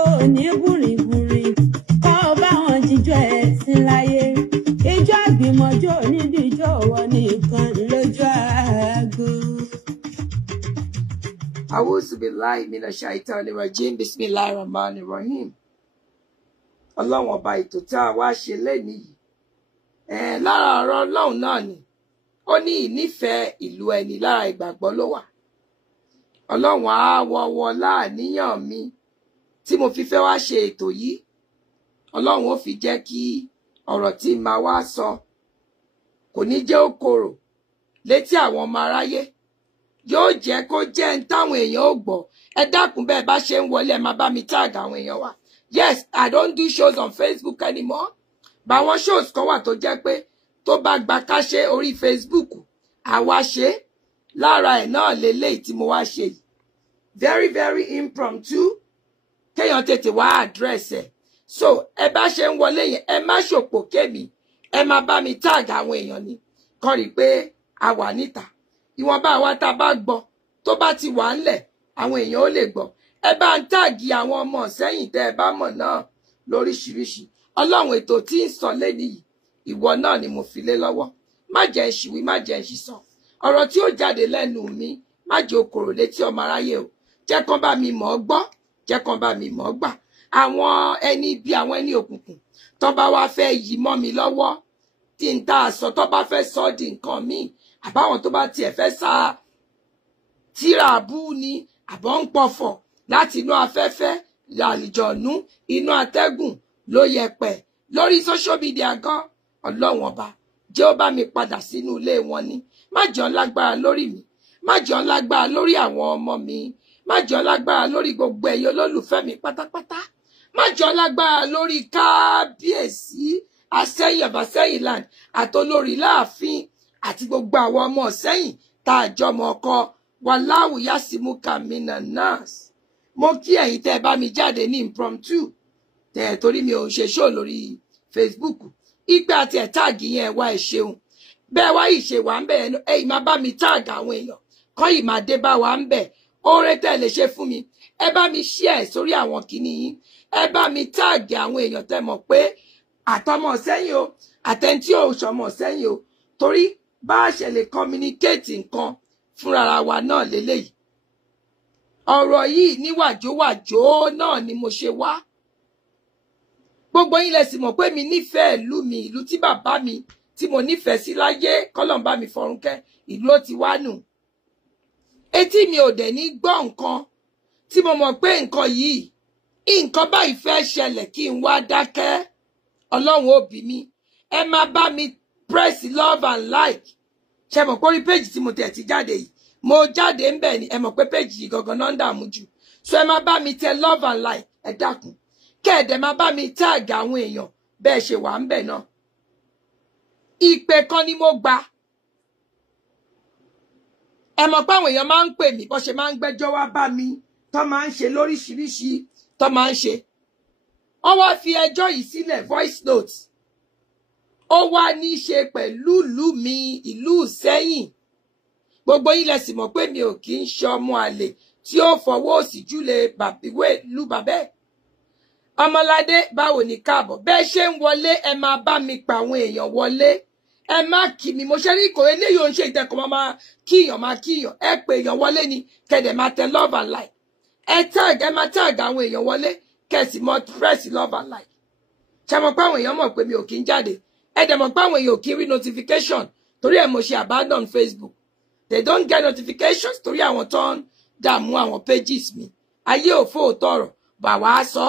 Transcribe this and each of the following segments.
ó ní búrìbúrì kọ́ bá wọn jíjọ ẹ̀sìn láyé ìjọ àgbìmọ̀jọ́ nídìíjọ́ wọ nìkan lójú àgọ́. A'udhu billahi minash shaitani rajim, bismillahir rahmanir rahim. Ọlọ́run ọba ètò tá a wá ṣe lénìí yìí lára ọ̀rọ̀ Ọlọ́run náà ni ó ní ìnífẹ̀ẹ́ ìlú ẹni lára ìgbàgbọ́ ló wà. Ọlọ́run á wọ́wọ́ láàníyàn mi tí mo fi fẹ́ wá ṣe ètò yìí. Ọlọ́run ó fi jẹ́ kí ọ̀rọ̀ tí màá wá sọ kò ní jẹ́ òkòrò létí àwọn ọmọ aráyé, yóò jẹ́ kó jẹ́ ń táwọn èèyàn ó gbọ́. Ẹ dákun bẹ́ẹ̀ bá ṣe ń wọlé ẹ máa bá mi tag àwọn èèyàn wa. Yes, I don't do shows on Facebook anymore. But àwọn shows kan wà tó jẹ́ pé tó bá gba ká ṣe orí Facebook, àwa ṣe lára ẹ̀ náà lélẹ́yìí tí mo wá ṣe yìí. Very, very impromptu. Kéèyàn tètè wá address ẹ̀. So, ẹ bá ṣe ń wọlé yẹn, ẹ má ṣòpò kémi. Ẹ máa bá mi tag àwọn èèyàn ni. Kọ́ rí pé a wà níta. Ìwọ̀nba àwa tá bá gbọ́ tó bá ti wà ńlẹ̀, àwọn èèyàn ó lè gbọ́. Ẹ bá ń tàgì àwọn ọmọ sẹ́yìn tẹ́ ẹ bá mọ̀ náà lóríṣiríṣi. Ọlọ́run ètò tí ń sọ lénìí yìí, ìwọ náà ni mo fi lé lọ́wọ́. Má jẹ́ ìṣìwí, má jẹ́ ìṣìsọ. Ọ̀rọ̀ tí ó jáde lẹ́nu mi, má jẹ́ okòrò létí ọmọ aráyé o. Jẹ́ kán bá mi mọ̀ ọ́ gbọ́, jẹ́ kán bá mi mọ̀ ọ́ gbà. Àwọn ẹni bí àwọn ẹni òkùnkùn tó bá wá fẹ́ yí mọ́ mi lọ́wọ́, tí ń tá sọ tó bá fẹ́ sọ di nǹkan míì, àbáwọn tó bá tiẹ̀ fẹ́ sá tíra bú ni àbọ̀ ń pọ̀fọ̀ láti inú afẹ́fẹ́, àlìjọ̀nú, inú atẹ́gùn ló yẹpẹ̀ lórí social media gan. Ọlọ́run ọba jẹ́ ó bá mi padà sínú ilé wọn ni. Má jẹ́ ó lágbára lórí mi, má jẹ́ ó lágbára lórí àwọn ọmọ mi, má jẹ́ ó lágbára lórí gbogbo ẹ̀yin olólùfẹ́ mi pátápátá, má jẹ́ ó lágbára lórí kábíyèsí Àsẹ́yìn Ọbáṣẹ́yìn land àtolórí láàfin àti gbogbo àwọn ọmọ Ìsẹ́yìn tá a jọmọ ọkọ Wallahu yasimuka minan nas. Mo kí ẹ̀yin tẹ́ bá mi jáde ní impromptu tẹ́ torí mi ò ń ṣe show lórí Facebook. Ìgbà àti ẹ̀ táàgì yẹn wá ẹ ṣeun. Bẹ́ẹ̀ wá ìṣe wà ń bẹ̀ ẹ̀yin máa bá mi táàgì àwọn èèyàn. Kọ́ yìí máa dé bá wa ń bẹ̀. Oore tẹ́ lè ṣe fún mi. Ẹ bá mi share sórí àwọn kìíní yín. Ẹ bá mi táàgì àwọn èèyàn tẹ́ mọ̀ pé àtọmọ Ìsẹ́yìn o, àtẹ̀ntí ò ṣọmọ Ìsẹ́yìn o. Torí bá a ṣe lè communicate nǹkan fúnra wa náà lélẹ́yìí. Ọ̀rọ̀ yìí ní wàjówàjó náà ni mo ṣe wá. Gbogbo yín lẹ sì mọ̀ pé mi nífẹ̀ẹ́ ìlú mi, ìlú tí bàbá mi tí mo nífẹ̀ẹ́ sí láyé, k'Ọlọ́run bá mi fọ̀run kẹ́, ìlú ó ti wá nù. Etí mi ò dẹ̀ ní gbọ́ nǹkan tí mo mọ̀ pé nǹkan yìí, nǹkan báyìí fẹ́ ṣẹlẹ̀ kí n wá dákẹ́. Ọlọ́run ó bí mi. Ẹ máa bá mi press love and like. Ṣé mọ̀ pé orí page tí mo tẹ̀ ti jáde yìí, mo jáde ń bẹ̀ ni, ẹ mọ̀ pé page yìí gangan náà ń dààmú jù. So ẹ máa bá mi tẹ love and like, ẹ dákun. Kẹ́ẹ̀dẹ̀ máa bá mi tag àwọn èèyàn bẹ́ẹ̀ ṣe wà ń bẹ̀ náà. Ìpè kan ni mo gbà. Ẹ mọ̀ pé àwọn èèyàn máa ń pè mí bó ṣe máa ń gbẹ́jọ́ wá bá mi, tó máa ń ṣe lóríṣiríṣi, tó máa ń ṣe. Wọ́n wá fi ẹjọ́ yìí sílẹ̀ voice note. Ó wá ní í ṣe pẹ̀lú ìlú mi, ìlú Ìsẹ́yìn. Gbogbo yín lẹ sì mọ̀ pé mi ò kì í ṣe ọmọ àlè tí ó fọwọ́ òsì júlé ìwé ìlú bàbẹ́. Ọmọládé báwo ni káàbọ̀. Bẹ́ẹ̀ ṣe ń wọlé ẹ máa bá mi pa àwọn èèyàn wọlé. Ẹ má kí mi, mo ṣe rí ìkòrè eléyìí ò ń ṣe ìtẹ̀kọ̀ máa kíyàn máa kíyàn. Ẹ pè èèyàn wọlé ni kẹ̀dẹ̀ máa tẹ love and like. Ẹ máa tag àwọn èèyàn wọlé kẹ̀sì mọ́ press love and like. Ṣé mọ̀ pé àwọn èèyàn mọ̀ pé mi ò kí ń jáde. Ẹ dẹ̀ mọ̀ pé àwọn èèyàn ò kí rí notification torí ẹ̀ mo ṣe abandon Facebook. They don't get notifications torí àwọn tó ń dààmú àwọn pages mi. Ayé òfò òtọ̀rọ̀ bà wá sọ.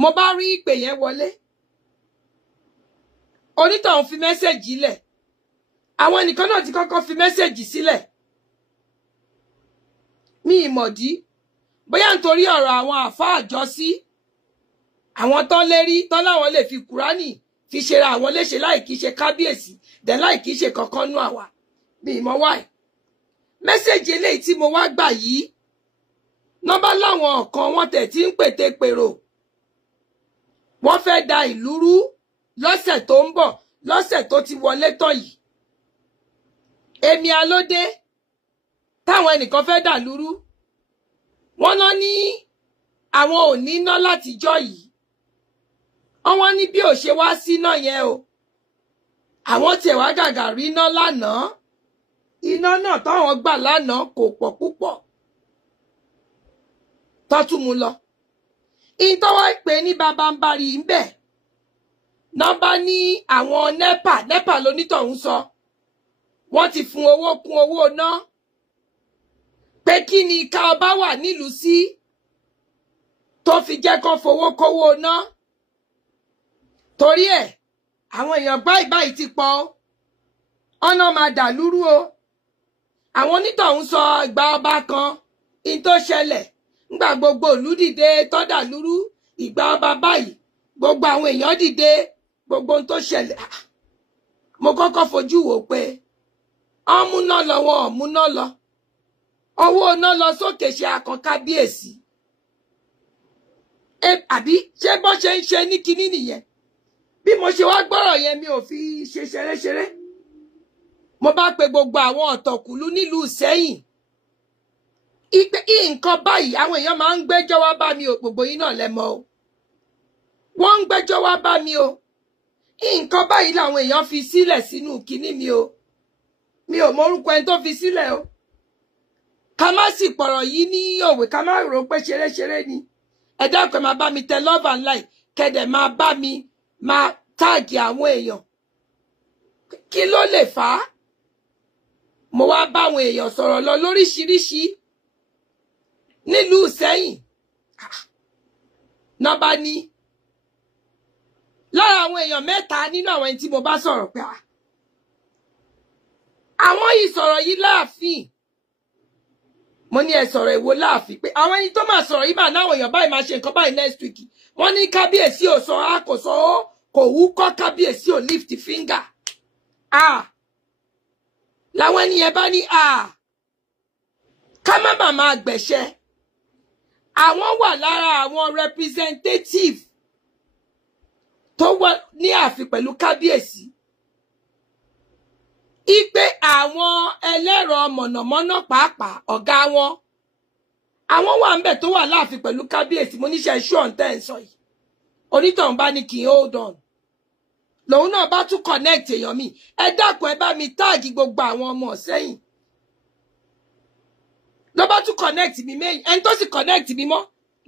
Mo bá rí ìpè yẹn wọlé. Onítọ̀hún fi mẹ́sẹ̀jì lẹ̀. Àwọn ẹnìkan náà ti kọ́kọ́ fi mẹ́sẹ̀jì sílẹ̀. Mi ìmọ̀dí. Bóyá nítorí ọ̀rọ̀ àwọn àfáà àjọsí. Àwọn tán lérí tán láwọn lè fi Kùránì fi ṣera àwọn léṣe láì kìí ṣe kábíyèsí dẹ̀ láì kìí ṣe kankan nú àwa. Mi ìmọ̀ wáì. Mẹ́sẹ̀jì eléyìí tí mo wá gbà yìí. Nọ́bá láwọn ọ̀kan wọ́n tẹ̀ tí ń pète pèrò. Wọ́n fẹ́ da ìlú rú lọ́sẹ̀ tó ń bọ̀, lọ́sẹ̀ tó ti wọlé tán yìí. Èmi alódé táwọn ẹnìkan fẹ́ dà lúrú. wọ́n náà ní àwọn ò ní ná látijọ́ yìí wọ́n ní bí ò ṣe wá síná yẹn o àwọn tiẹ̀ wá gàgà rí iná lánàá iná náà táwọn gbà lánàá kò pọ̀ púpọ̀ tọ́tún mu lọ ìtọ́wọ́ pé ní babambari ń bẹ̀ nọ́mbà ní àwọn nepa lónítọ̀hún sọ wọ́n ti fún owó kún owó náà pé kí ni ká ọba wà nílùú sí tó fi jẹ́ kó fowó kówó náà torí ẹ̀ àwọn èèyàn báyìí ti pọ̀ ọ̀nà máa dà lúrú o àwọn onítọ̀hún sọ ìgbà ọba kan in tó ṣẹlẹ̀ ńgbà gbogbo ìlú dìde tó dà lúrú ìgbà ọba báyìí gbogbo àwọn èèyàn dìde gbogbo ohun tó ṣẹlẹ̀ mo kọ́kọ́ fojú wò pé ọmúná lọ wọn ọmúná lọ owó náà lọ sókè ṣe akàn kábíyèsí àbí ṣé bó ṣe ń ṣe ní kinní nìyẹn bí mo ṣe wá gbọ́rọ̀ yẹn mi ò fi ṣe ṣeré mo bá pe gbogbo àwọn ọ̀tọ̀kùlú nílùú Ìṣẹ́yìn ipe nǹkan báyìí àwọn èèyàn máa ń gbẹ́jọ́ wá bá mi o gbogbo yín náà lẹ́mọ̀ o wọ́n ń gbẹ́jọ́ wá bá mi o nǹkan báyìí làwọn èèyàn fi sílẹ̀ sínú kinní mi ò mọ orúkọ ẹni tó fi sílẹ̀ o ká má sì pọ̀rọ̀ yìí ní òwe ká má rò pé ṣeré ni ẹ dákun máa bá mi tẹ love and like kẹ́dẹ̀ máa bá mi máa táàgì àwọn èèyàn kí ló lè fà á mo wá bá àwọn èèyàn sọ̀rọ̀ lọ lóríṣiríṣi nílùú Ìṣẹ́yìn nọ́mbà ní lára àwọn èèyàn mẹ́ta nínú àwọn ẹni tí mo bá sọ̀rọ̀ pé àwọn yìí sọ̀rọ̀ yìí láàfin mo ní ẹ sọ̀rọ̀ èwo láàfin pé àwọn ẹni tó máa sọ̀rọ̀ yìí máa náwọn èèyàn báyìí máa ṣe nǹkan báyìí next week wọ́n ní kábíyèsí ò sọ á kò sọ ó kò wúkọ́ kábíyèsí ò lift finger làwọn ènìyàn bá ní ká má bàa máa gbẹ̀ṣẹ́ àwọn wà lára àwọn representative tó wà ní ààfin pẹ̀lú kábíyèsí ipe àwọn ẹlẹ́rọ mọ̀nàmọ́ná pàápàá ọ̀gá wọn àwọn wà ń bẹ̀ tó wà láàfin pẹ̀lú kábíyèsí mo níṣẹ́ ṣú ọ̀ǹtẹ́ ń sọ yìí onítọ̀hún bá ní kí n hold on lòun náà bá tún connect èèyàn mi ẹ dákun ẹ bá mi táàgì gbogbo àwọn ọmọ Ìṣẹ́yìn ló bá tún connect mi mẹ́yìn ẹni tó sì connect mi mọ́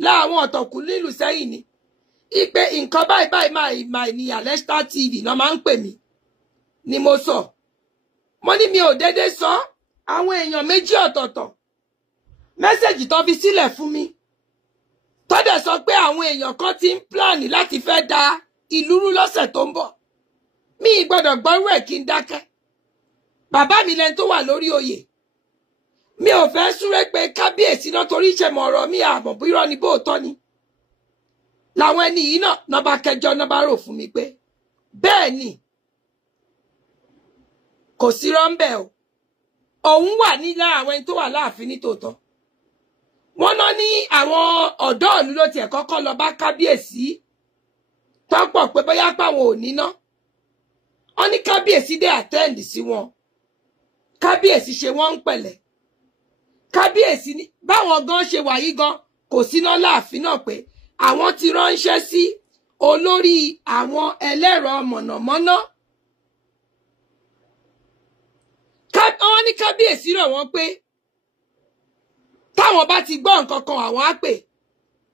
láwọn ọ̀tọ̀kùn nílùú Ìṣẹ́yìn ni ipe nǹkan báyìí máa ní Alesta TV náà máa ń pè mí ni mo sọ mo ní mi ò dédé sọ àwọn èèyàn méjì ọ̀tọ̀ọ̀tọ̀ mẹ́sẹ̀jì tó fi sílẹ̀ fún mi tó dẹ̀ sọ pé àwọn èèyàn kan ti ń pláàni láti fẹ́ da ìlú rú lọ́sẹ̀ tó ń bọ̀ mi gbọ́dọ̀ gbọ́rú ẹ̀ kí n dákẹ́ bàbá mi lẹni tó wà lórí oyè mi ò fẹ́ súré pé kábíyèsí náà torí ìṣẹ̀mọ̀ ọ̀rọ̀ mi àmọ̀ bí irọ́ ni bóòtọ́ ni làwọn ẹni yìí náà bá kẹjọ náà bá rò fún mi pé bẹ́ẹ̀ ni kò sí rọ́ńbẹ́ o òun wà nílá àwọn ẹni tó wà láàfin ní tòótọ́ wọ́n náà ní àwọn ọ̀dọ́ ìlú ló tiẹ̀ kọ́kọ́ lọ bá kábíyèsí tọ́pọ̀ pé bóyá páwọn ò níná wọ́n ní kábíyèsí dé attend sí wọn kábíyèsí ṣe wọ́n ń pẹ̀lẹ́ kábíyèsí ní báwọn gan ṣe wà yìí gan kò síná láàfin náà pé àwọn ti ránṣẹ́ sí olórí àwọn ẹlẹ́rọ mọ̀nàmọ́ná wọ́n ní kábíyèsí rọ̀ wọ́n pé táwọn bá ti gbọ́ nǹkan kan àwọn á pè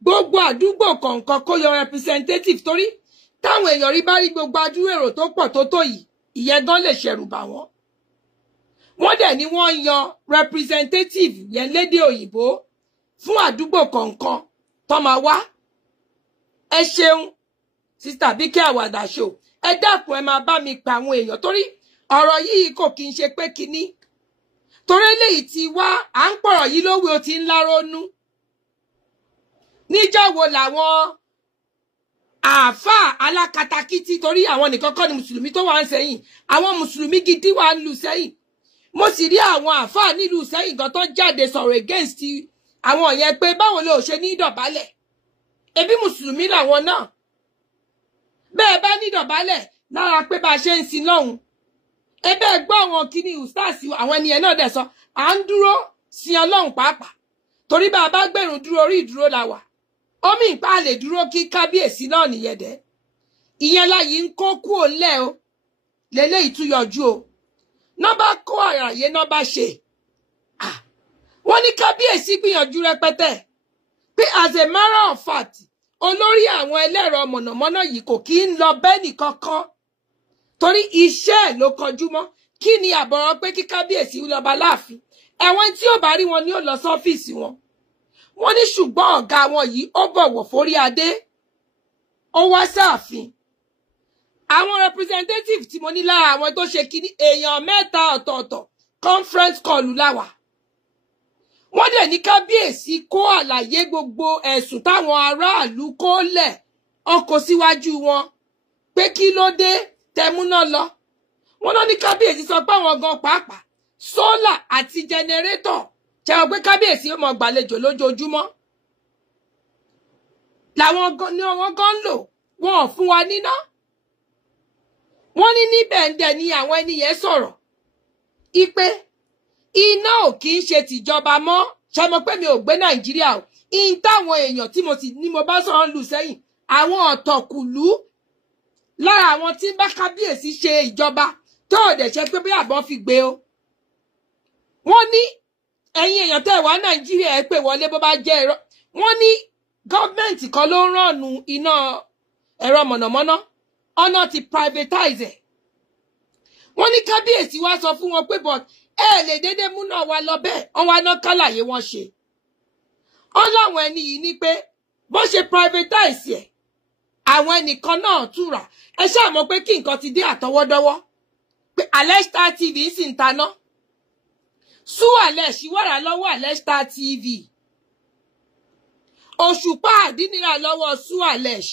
gbogbo àdúgbò kọ̀ọ̀kan kó yọ representative torí táwọn èèyàn rí bá rí gbogbo àdúgbò èrò tó pọ̀ tó yìí ìyẹn gan lè ṣẹ̀rù bà wọ́n wọ́n dẹ̀ ní wọ́n yan representative yẹn lédè òyìnbó fún àdúgbò kọ̀ọ̀kan tó máa wá ẹ ṣeun Sister Bíkẹ́ Àwàdà Show ẹ dákun ẹ máa bá mi pa àwọn èèyàn torí ọ̀rọ̀ yìí kò kí n ṣe pé kinní torí eléyìí ti wá à ń pọ̀rọ̀ yìí lówó ó ti ń lárónú níjọ́ wo làwọn àáfàá alákatakítí torí àwọn nìkan kọ́ ni mùsùlùmí tó wà ń Ṣẹ̀yìn àwọn mùsùlùmí gidi wà ń lu Ṣẹ̀yìn mo sì rí àwọn àáfàá nílùú Ṣẹ̀yìn gan tó jáde sọ̀rọ̀ against àwọn yẹn pé báwo ló ṣe ní ìdọ̀bálẹ̀ ebi mùsùlùmí làwọn náà bẹ́ẹ̀ bá ní ìdọ̀bálẹ̀ lára pé bá a ṣe ń sin lọ́hùn ẹbẹ́ gbọ́ àwọn kíní ustaasi àwọn ènìyàn náà dẹ̀ sọ à ń dúró sin Ọlọ́run pàápàá torí bá bá gbẹ̀rún dúró orí ìdúró la wà omi ìpá lè dúró kí kábíyèsí náà nìyẹn dẹ̀ ìyẹn láyìí ń kó kú òǹlẹ̀ o lélẹ́yìí tún yọjú o náà bá kó àràyé náà bá ṣe wọ́n ní kábíyèsí gbìyànjú rẹpẹtẹ pé as a matter of fact olórí àwọn ẹlẹ́rọ mọ̀nàmọ́ná yìí kò kí ń lọ bẹ́ẹ̀ nìkankan torí iṣẹ́ ẹ̀ ló kọjú mọ́ kí ni àbọ̀rọ̀ pé kí kábíyèsí lọ́ba láàfin ẹ̀wọ̀n tí ò bá rí wọn ni ó lọ sọ́fíìsì wọn wọ́n ní ṣùgbọ́n ọ̀gá wọn yìí ó bọ̀wọ̀ forí adé ó wá sáàfin àwọn representative tí mo ní lára àwọn tó ṣe kíní èèyàn mẹ́ta ọ̀tọ̀ọ̀tọ̀ conference call láwà wọ́n dẹ̀ ní kábíyèsí kó àlàyé gbogbo ẹ̀sùn táwọn aráàlú kó lẹ̀ ọkọ̀ síwájú wọn pé kí ló dé tẹmúná lọ wọ́n lọ ní kábíyèsí sọ pé àwọn gan pàápàá sólà àti jẹnẹrétọ̀ jẹ́wọ́ pé kábíyèsí ó mọ gbàlejò lójoojúmọ́ làwọn ni wọ́n gan lò wọn ò fún wa níná wọ́n ní níbẹ̀ ń dẹ̀ ni àwọn ẹni yẹn sọ̀rọ̀ ipe iná ò kì í ṣe tìjọba mọ́ ṣe mọ̀ pé mi ò gbé Nàìjíríà o in táwọn èèyàn tí mo sì ní mo bá sọ̀rọ̀ lù sẹ́yìn àwọn ọ̀tọ̀kùlú lára àwọn tí ń bá kábíyèsí ṣe ìjọba tó ò dẹ̀ ṣe pé bí àbọ̀ fi gbé o wọ́n ní ẹ̀yin èèyàn tẹ́ wá Nàìjíríà ẹ pè wọlé bó bá jẹ́ ẹ̀rọ wọ́n ní gọ́ọ̀mẹ̀ntì kan ló ń rànù iná ẹ̀rọ mọ̀nàmọ́ná ọ̀nà ti privatize ẹ̀ wọ́n ní kábíyèsí wá sọ fún wọn pé but ẹ lè dédé múná wa lọ bẹ́ẹ̀ wọ́n wá ná kálàyé wọn ṣe wọ́n láwọn ẹni yìí ní pé bó ṣe privatize ẹ̀ àwọn ẹnìkan náà túra ẹ ṣáà mọ̀ pé kí nǹkan ti dé àtọwọ́dọ́wọ́ pé Alexstar TV sì ń taná Sualesh wàrà lọ́wọ́ Alexstar TV Òṣùpá Àdínì lọ́wọ́ Sualesh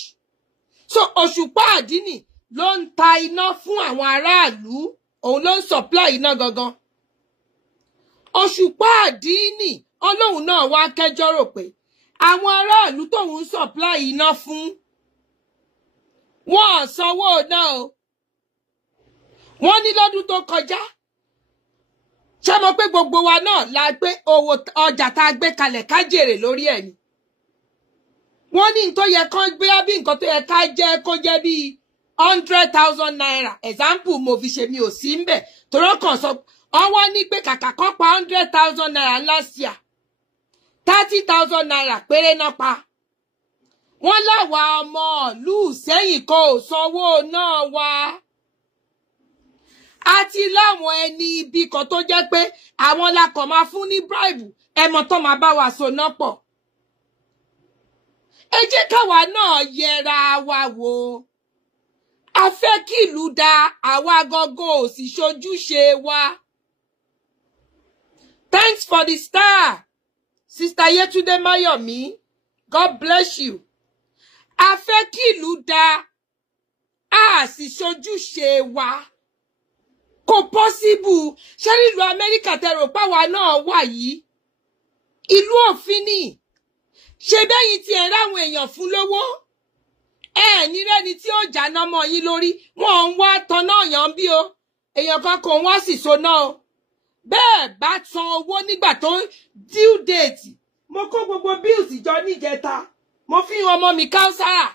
so Òṣùpá Àdínì ló ń ta iná fún àwọn aráàlú òun ló ń supply iná gangan Òṣùpá Àdínì Ọlọ́hun náà wá kẹjọ́ rò pé àwọn aráàlú tóun ń supply iná fún wọn ò sanwó náà o wọ́n ní lọ́dún tó kọjá ṣé mo pé gbogbo wa náà la gbé owó ọjà tá a gbé kalẹ̀ ká jèrè lórí ẹ̀ ni wọ́n ní tó yẹ kán gbé bí nǹkan tó yẹ ká jẹ́ kó jẹ́ bí 100,000 naira example mo fi ṣe mi ò sí ńbẹ̀ torí kan sọ ọwọ́ ní pé kàkà kan pa 100,000 naira last year 30,000 naira péré náà pa wọ́n láwa ọmọ ìlú Ìṣẹ́yìn kan ò sanwó náà wá àti láwọn ẹni ibi kan tó jẹ́ pé àwọn la kàn máa fún ní bribe ẹmọ tó máa bá wa so náà pọ̀ ẹ jẹ́ káwa náà yẹra wa wò a fẹ́ kí ìlú dá àwa gangan ò sì ṣojúṣe wa. Thanks for the star Sister Yetunde Mayomi, God bless you. A fẹ́ kí ìlú dá a sì ṣojúṣe wa. Kò possible ṣé nílùú Amẹ́ríkà tẹ̀rọ páwa náà wà yìí ìlú òfin ni ṣe bẹ́yìn tí ẹ̀ ráwọn èèyàn fún lówó nírẹ́ni tí ó jáná mọ́ yín lórí wọn ń wá tanná yàn bí o èèyàn kan kò wá sì soná o bẹ́ẹ̀ bá san owó nígbà tó due date mo kó gbogbo bills jọ níjẹta mo fi ọmọ mi káúsára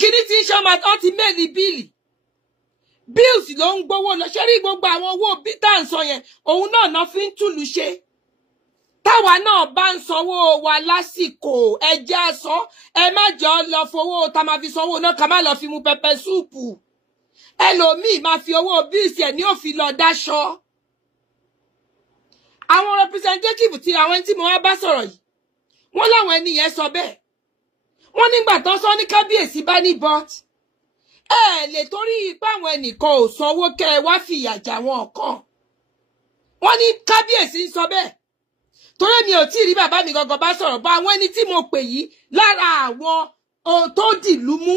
kíní tí ń ṣe ọmọ tó ti mẹ́rin bíìlì bills ló ń gbowó lọ ṣe rí gbogbo àwọn owó bítà ń sọ yẹn òun náà ná fi ń túlù ṣe táwa náà bá ń sanwó wa lásìkò ẹjẹ́ àsọ ẹ má jọ lọ fowó tá máa fi sanwó náà ká má lọ fi mu pẹpẹ súùpù ẹlòmíì máa fi owó bíìsì ẹ̀ ní òfin lọ dáṣọ àwọn representative tí àwọn tí mo wá bá sọ̀rọ̀ yìí wọ́n láwọn ẹni yẹn sọ bẹ́ẹ̀ wọ́n nígbà tó sọ ní kábíyèsí bá ní but lè torí ipá àwọn ẹnìkan ò sanwó kẹ ẹ wá fìyà jà wọn kan wọ́n ní kábíyèsí ń sọ bẹ́ẹ̀ torí mi ò tí ì rí bàbá mi gangan bá sọ̀rọ̀ bá àwọn ẹni tí mo pè yìí lára àwọn tó dìlú mú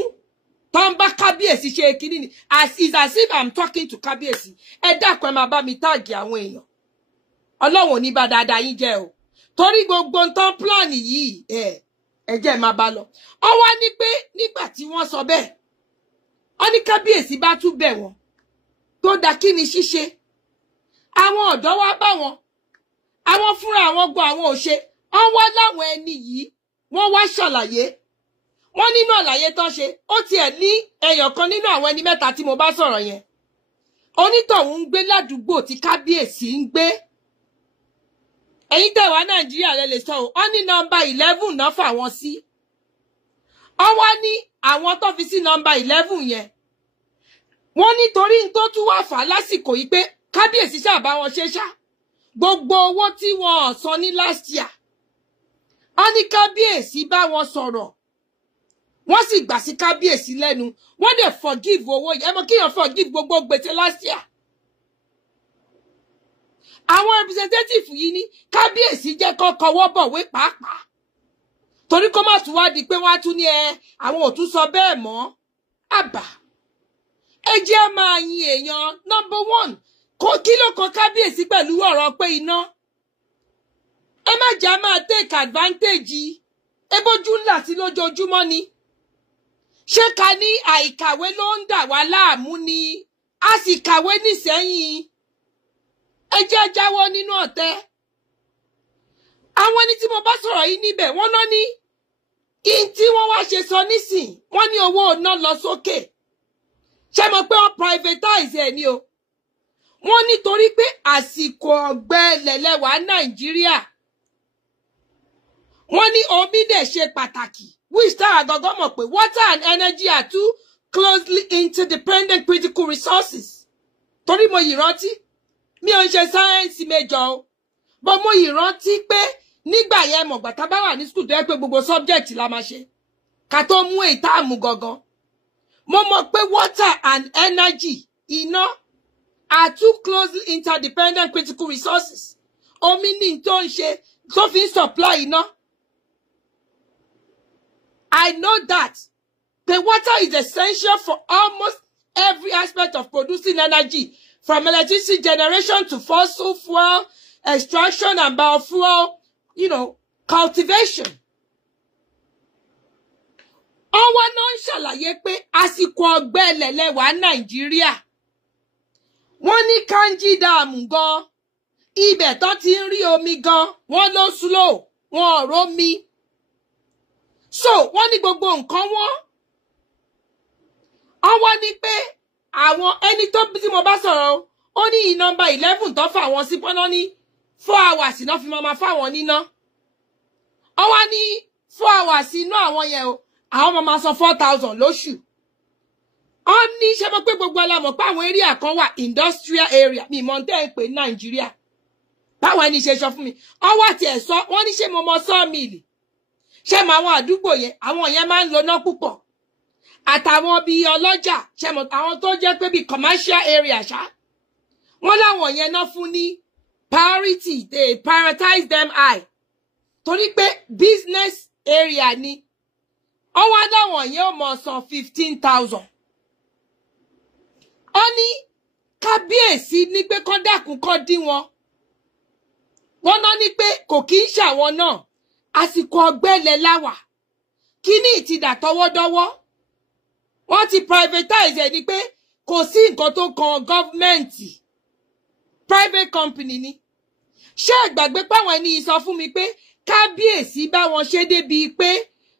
tó ń bá kábíyèsí ṣe kíní ni as if I'm talking to kábíyèsí ẹ dákun ẹ máa bá mi táàgì àwọn èèyàn Ọlọ́run ò ní bá dáadáa yín jẹ́ o torí gbogbo nǹkan plan yìí ẹ jẹ́ máa bá lọ ọ wá ní pé nígbà tí wọ́n sọ bẹ́ẹ̀ ọ ní kábíyèsí bá tún bẹ̀ wọ́n tó dá kí ni ṣíṣe àwọn ọ̀dọ́ wá bá wọn àwọn fúnra àwọn gbọ́ àwọn òṣè wọ́n wá láwọn ẹni yìí wọ́n wá ṣàlàyé wọ́n nínú àlàyé tán ṣe ó tiẹ̀ ní èèyàn kan nínú àwọn ẹni mẹ́ta tí mo bá sọ̀rọ̀ yẹn onítọ̀hún ń gbé ládùúgbò tí kábíyèsí ń gbé ẹ̀yin tẹ̀wá nàìjíríà lè sọ ọ́ ní nọ́mbà 11 náà fà wọ́n sí ọ wá ní àwọn tó fi sí nọ́mbà 11 yẹn wọ́n nítorí tó tún wà fà lásìkò yìí pé kábíyèsí ṣàbá wọn ṣe ṣá gbogbo owó tí wọ́n san ní last year ọ ní kábíyèsí bá wọn sọ̀rọ̀ wọ́n sì gbà sí kábíyèsí lẹ́nu wọ́n dẹ̀ forgive owó yẹn ẹ mọ̀ kíyàn forgive gbogbo gbèsè last year àwọn representative yìí ní kábíyèsí jẹ́ kó kọwọ́ bọ̀wé pàápàá torí kó má tún wá di pé wọ́n á tún ní àwọn ò tún sọ bẹ́ẹ̀ mọ́ àbá ẹ jẹ́ máa yin èèyàn number 1 kí ló kan kábíyèsí pẹ̀lú ọ̀rọ̀ pé iná ẹ má jà máa take advantage ebójú ńlá sí lójoojúmọ́ ni ṣé ká ní àìkàwé ló ń dà wá láàmú ni a sì kàwé nísẹ́yìn ẹ jẹ́ jáwọ́ nínú ọ̀tẹ̀ àwọn ẹni tí mo bá sọ̀rọ̀ yìí níbẹ̀ wọ́n lọ ní in tí wọ́n wá ṣe sọ nísìn wọ́n ní owó iná lọ sókè ṣé mo pé wọ́n privatize ẹ̀ ni o wọ́n nítorí pé àsìkò ọ̀gbẹlẹ̀ lẹ́wà Nàìjíríà wọ́n ní omi dẹ̀ ṣe pàtàkì which tá àgọ́gọ́ mọ̀ pé water and energy are two closely interdependent critical resources torí mo yìí rántí mi ò ń ṣe sáyẹ́ǹsì major o bọ́ mo yìí rántí pé nígbà yẹn mọ̀gbà tá bá wà ní school tó yẹ pé gbogbo subject la máa ṣe ká tó mú èyí tá a mú gangan mo mọ̀ pé water and energy iná are two closely interdependent critical resources omi ní tó ń ṣe tó fi ń supply iná I know that the water is essential for almost every aspect of producing energy, from electricity generation to fossil fuel extraction and biofuel, cultivation. Àwọn náà ń ṣàlàyé pé àsìkò ọ̀gbẹlẹ̀ lẹ́wà Nàìjíríà. Wọ́n ní Kanji Dam gan, ibẹ̀ tó ti ń rí omi gan, wọ́n ló slow, wọn ò rómi. So, wọ́n ní gbogbo nǹkan wọn. Àwọn ní pé àwọn ẹni tó tí mo bá sọ̀rọ̀ ó ní nọ́mbà 11 tó fà wọ́n sí pọ́nà ní 4 hours náà fi máa fáwọn níná. Àwọn ní 4 hours inú àwọn yẹn o, àwọn máa san 4,000 lóṣù. Wọ́n ní ṣe mọ̀ pé gbogbo alamọ̀ pé àwọn area kan wà industrial area mi mọ̀ tẹ́ ń pè ní Nàìjíríà. Báwọn ẹni ṣe sọ fún mi. Wọ́n wà tiẹ̀ sọ, wọ́n ní ṣe mo mọ sawmill. Ṣé mọ̀ àwọn àdúgbò yẹn, àwọn yẹn máa ń lo ná púpọ̀. Àtàwọn bíi ọlọ́jà, ṣé mọ̀ àwọn tó jẹ́ pé bíi commercial area ṣá. Wọ́n láwọn yẹn ná fún ní priority, they prioritize them high. Torí pé business area ni. Ọwọ́ láwọn yẹn ó mọ̀ san 15,000. Ó ní kábíyèsí ní pé kọ́ dákun kọ́ dín wọn. Wọ́n ná ní pé kò kí ń ṣàwọn náà. Àsìkò ọ̀gbẹlẹ̀ láwà. Kíní ìtìdà tọwọ́dọ́wọ́. Wọ́n ti privatize ẹ̀ ni pé kò sí nǹkan tó kan gọ́ọ̀mẹ̀ntì. Private company ni. Ṣé ìgbàgbé páwọn ẹni sọ fún mi pé kábíyèsí bá wọn ṣe débi pé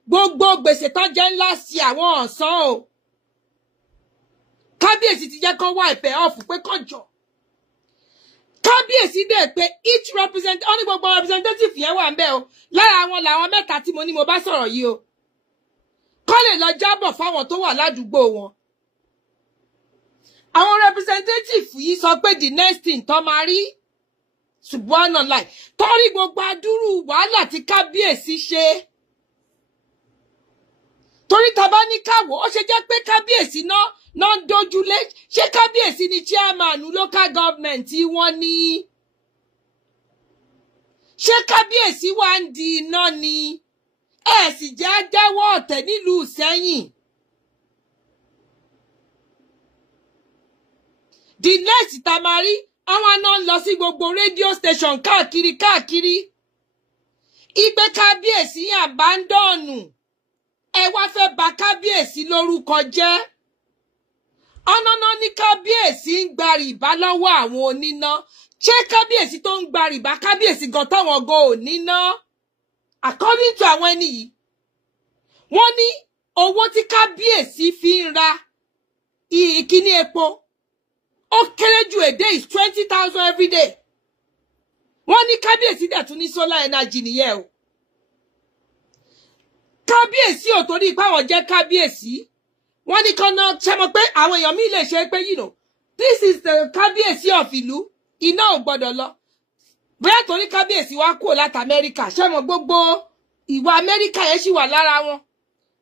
gbogbo gbèsè tán jẹ́ ńlá sí àwọn ọ̀sán o. Kábíyèsí ti jẹ́ kán wá ìpẹ́ ọ̀fù pé kán jọ. Kábíyèsí dẹ̀ pé each representative, ó ní gbogbo representative yẹn wà ń bẹ̀ o. Lára wọn làwọn mẹ́ta tí mo ní mo bá sọ̀rọ̀ yìí o. Kọ́ lè lọ jábọ̀ fáwọn tó wà ládùúgbò wọn. Àwọn representative yìí sọ pé the next thing tó máa rí subhanallah torí gbogbo adúrú wàhálà tí kábíyèsí ṣe. Torí tàbá ní káwọ́ ó ṣe jẹ́ pé kábíyèsí náà ń dojúlé ṣé kábíyèsí ni chairman local government wọn ní. Ṣé kábíyèsí wá ń di iná ni. Ẹ sì jẹ́ dẹ́wọ́ ọ̀tẹ̀ nílùú Ìṣẹ́yìn. The next tamari àwọn náà ń lọ sí gbogbo radio station káàkiri. Ìgbé kábíyèsí àbándọ̀nù. Ẹ wá fẹ́ bà kábíyèsí lórúkọ jẹ́. Ọ̀nàná ní kábíyèsí ń gba rìbá lọ́wọ́ àwọn oníná ṣé kábíyèsí tó ń gba rìbá kábíyèsí gan táwọn gan ò ní ná according to àwọn ẹni yìí wọ́n ní owó tí kábíyèsí fi ń ra ìkíní epo ó kéré jù a day is 20,000 every day wọ́n ní kábíyèsí dẹ̀ tún ní solar energy nìyẹn o kábíyèsí ò torí pé àwọn jẹ́ kábíyèsí wọ́n ní kan náà ṣe mọ̀ pé àwọn èèyàn mi lè ṣe pé this is the kábíyèsí of ìlú iná ò gbọ́dọ̀ lọ bóyá torí kábíyèsí wá kúrò láti Amẹ́ríkà ṣe mọ̀ gbogbo ìwà Amẹ́ríkà yẹn sì wà lára wọn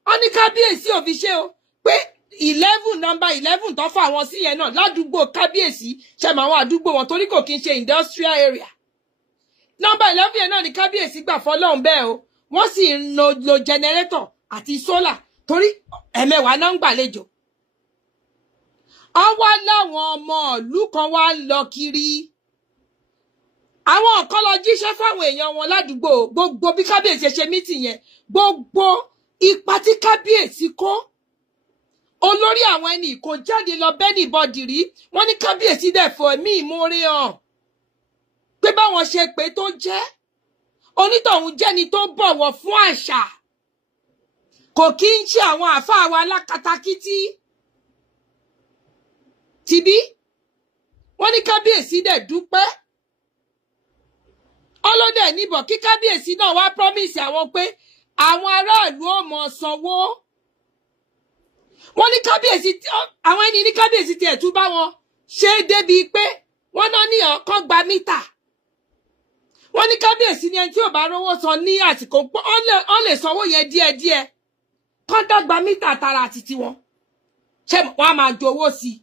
wọ́n ní kábíyèsí ò fi ṣe o pé 11 number 11 tó fà wọn sí yẹn náà ládùúgbò kábíyèsí ṣe mọ̀ àwọn àdúgbò wọn torí kò kí ń ṣe industrial area number 11 yẹn náà ni kábíyèsí gbà fọ́lọ́run bẹ́ẹ̀ o wọ́n sì ń lo generator àti solar torí ẹ̀mẹ́wàá náà ń gbàlejò ọwọ́ láwọn ọmọ ìlú kan wá ń lọ kiri àwọn kan lọ jíṣẹ́ fáwọn èèyàn wọn ládùúgbò gbogbo bí kábíyèsí ṣe mítì yẹn gbogbo ipa tí kábíyèsí kó olórí àwọn ẹni kò jáde lọ bẹ́ẹ̀ni bọ́dì rí wọ́n ní kábíyèsí dẹ̀ fọ ẹ̀mí ìmoore hàn pé báwọn ṣe pé tó jẹ́ onítọ̀hún jẹ́ni tó bọ̀wọ̀ fún àṣà kò kí ń ṣe àwọn àáfàá wa alákatakítí tìbí wọ́n ní kábíyèsí dẹ̀ dúpẹ́ ọlọ́dẹ̀ níbọ̀ kí kábíyèsí náà wá promise àwọn pé àwọn aráàlú ò mọ̀ sanwó wọ́n ní kábíyèsí àwọn ẹni ní kábíyèsí tiẹ̀ tún bá wọn ṣe é débi pé wọ́n náà ní ọ̀kan gba mítà wọ́n ní kábíyèsí ni ẹni tí ò bá rówó san ní àsìkò ó lè sanwó yẹn díẹ̀díẹ̀ kán dàgbà mítà tara àti tiwọn ṣé wọ́n á máa jowó sí i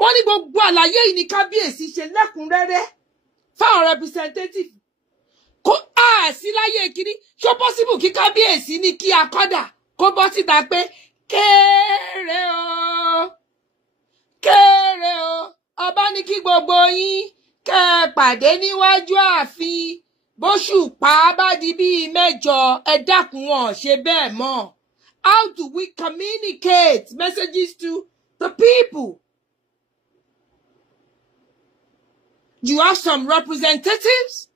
wọ́n ní gbogbo àlàyé yìí ní kábíyèsí ṣe lẹ́kùnrẹ́rẹ́ fáwọn representative kó sí láyé kiri ṣó possible kí kábíyèsí ní kí akọ́dà kó bọ́ síta pé kéré o ọba ní kí gbogbo yín kẹ́ ẹ pàdé níwájú ààfin bóṣùpá bá di bíi 8 ẹ dákun wọn ṣe bẹ́ẹ̀ mọ́ how do we communicate messages to the people? You have some representatives,